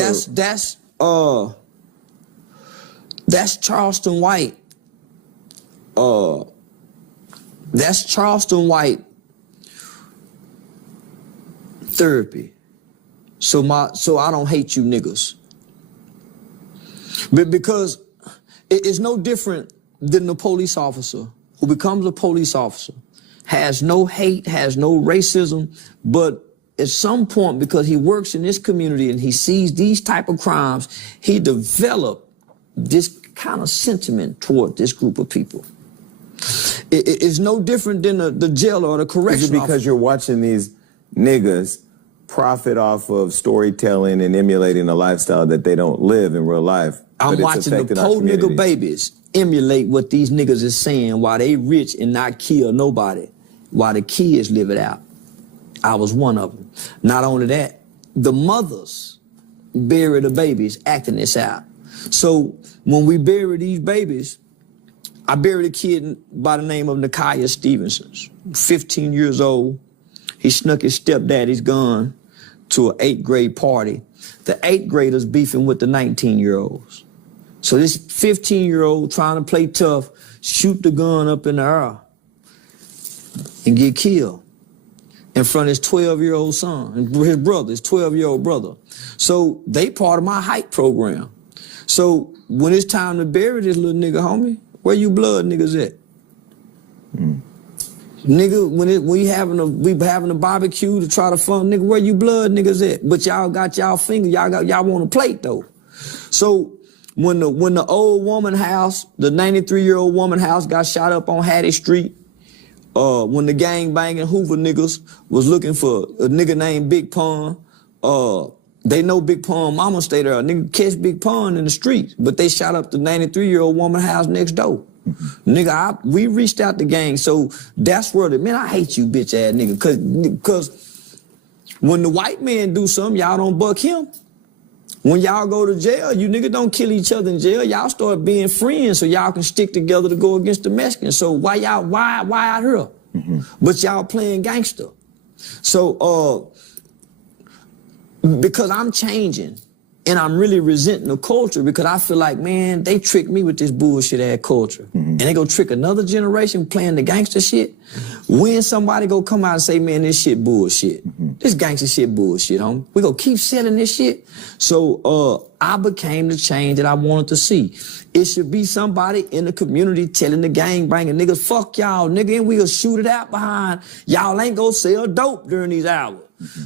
That's Charleston White. That's Charleston White therapy. So I don't hate you niggas. But because it's no different than the police officer who becomes a police officer, has no hate, has no racism, but at some point, because he works in this community and he sees these type of crimes, he developed this kind of sentiment toward this group of people. It's no different than the jailer or the correctional officer. Is it because you're watching these niggas profit off of storytelling and emulating a lifestyle that they don't live in real life? I'm watching the poor nigga babies emulate what these niggas is saying while they rich and not kill nobody, while the kids live it out. I was one of them. Not only that, the mothers bury the babies acting this out. So when we bury these babies, I buried a kid by the name of Nakiah Stevenson, 15 years old. He snuck his stepdaddy's gun to an 8th grade party. The 8th graders beefing with the 19-year-olds. So this 15-year-old trying to play tough, shoot the gun up in the air and get killed in front of his 12-year-old son, his brother, his 12-year-old brother. So they part of my hype program. So when it's time to bury this little nigga, homie, where you blood niggas at? Nigga, when we having a barbecue to try to fun, nigga, where you blood niggas at? But y'all got y'all finger, y'all want a plate though. So when the old woman house, the 93-year-old woman house got shot up on Hattie Street, when the gang banging Hoover niggas was looking for a nigga named Big Pun, they know Big Pun mama stay there. Nigga catch Big Pun in the street, but they shot up the 93-year-old woman house next door. Nigga, we reached out the gang, so that's where man, I hate you bitch ass nigga, cause when the white man do something, y'all don't buck him. When y'all go to jail, you niggas don't kill each other in jail. Y'all start being friends so y'all can stick together to go against the Mexicans. So why out here? But y'all playing gangster. So, because I'm changing and I'm really resenting the culture because I feel like, man, they tricked me with this bullshit ass culture. And they go trick another generation playing the gangster shit. When somebody go come out and say, man, this shit bullshit. This gangster shit bullshit, homie. We gonna keep selling this shit. So I became the change that I wanted to see. It should be somebody in the community telling the gang banging niggas, fuck y'all, nigga, and we'll shoot it out behind. Y'all ain't gonna sell dope during these hours.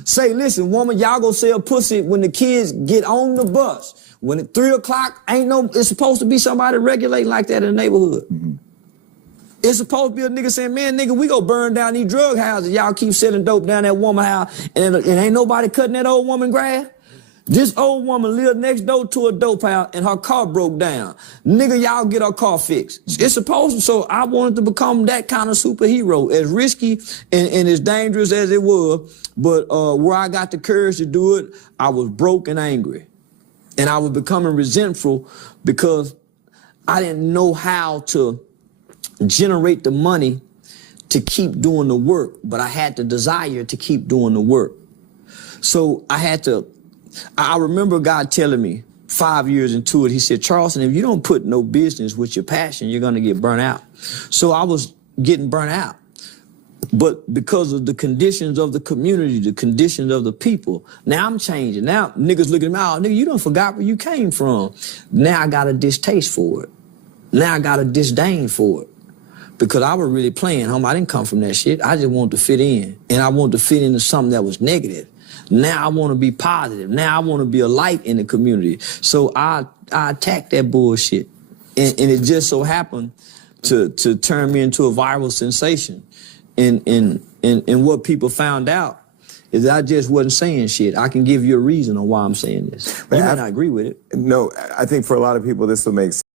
Say, listen, woman, y'all go sell pussy when the kids get on the bus. When at 3 o'clock, it's supposed to be somebody regulating like that in the neighborhood. It's supposed to be a nigga saying, man, nigga, we go burn down these drug houses. Y'all keep selling dope down that woman house and ain't nobody cutting that old woman grass. This old woman lived next door to a dope house and her car broke down. Nigga, y'all get her car fixed. It's supposed to, so I wanted to become that kind of superhero, as risky and as dangerous as it was. But where I got the courage to do it, I was broke and angry. And I was becoming resentful because I didn't know how to generate the money to keep doing the work, but I had the desire to keep doing the work. So I remember God telling me 5 years into it, he said, Charleston, if you don't put no business with your passion, you're gonna get burnt out. So I was getting burnt out. But because of the conditions of the community, the conditions of the people, now I'm changing. Now niggas looking at me, oh, nigga, you done forgot where you came from. Now I got a distaste for it. Now I got a disdain for it. Because I was really playing, homie. I didn't come from that shit. I just wanted to fit in. And I wanted to fit into something that was negative. Now I want to be positive. Now I want to be a light in the community. So I attacked that bullshit. And it just so happened to turn me into a viral sensation. And what people found out is that I just wasn't saying shit. I can give you a reason on why I'm saying this. You may not agree with it. No, I think for a lot of people this will make sense.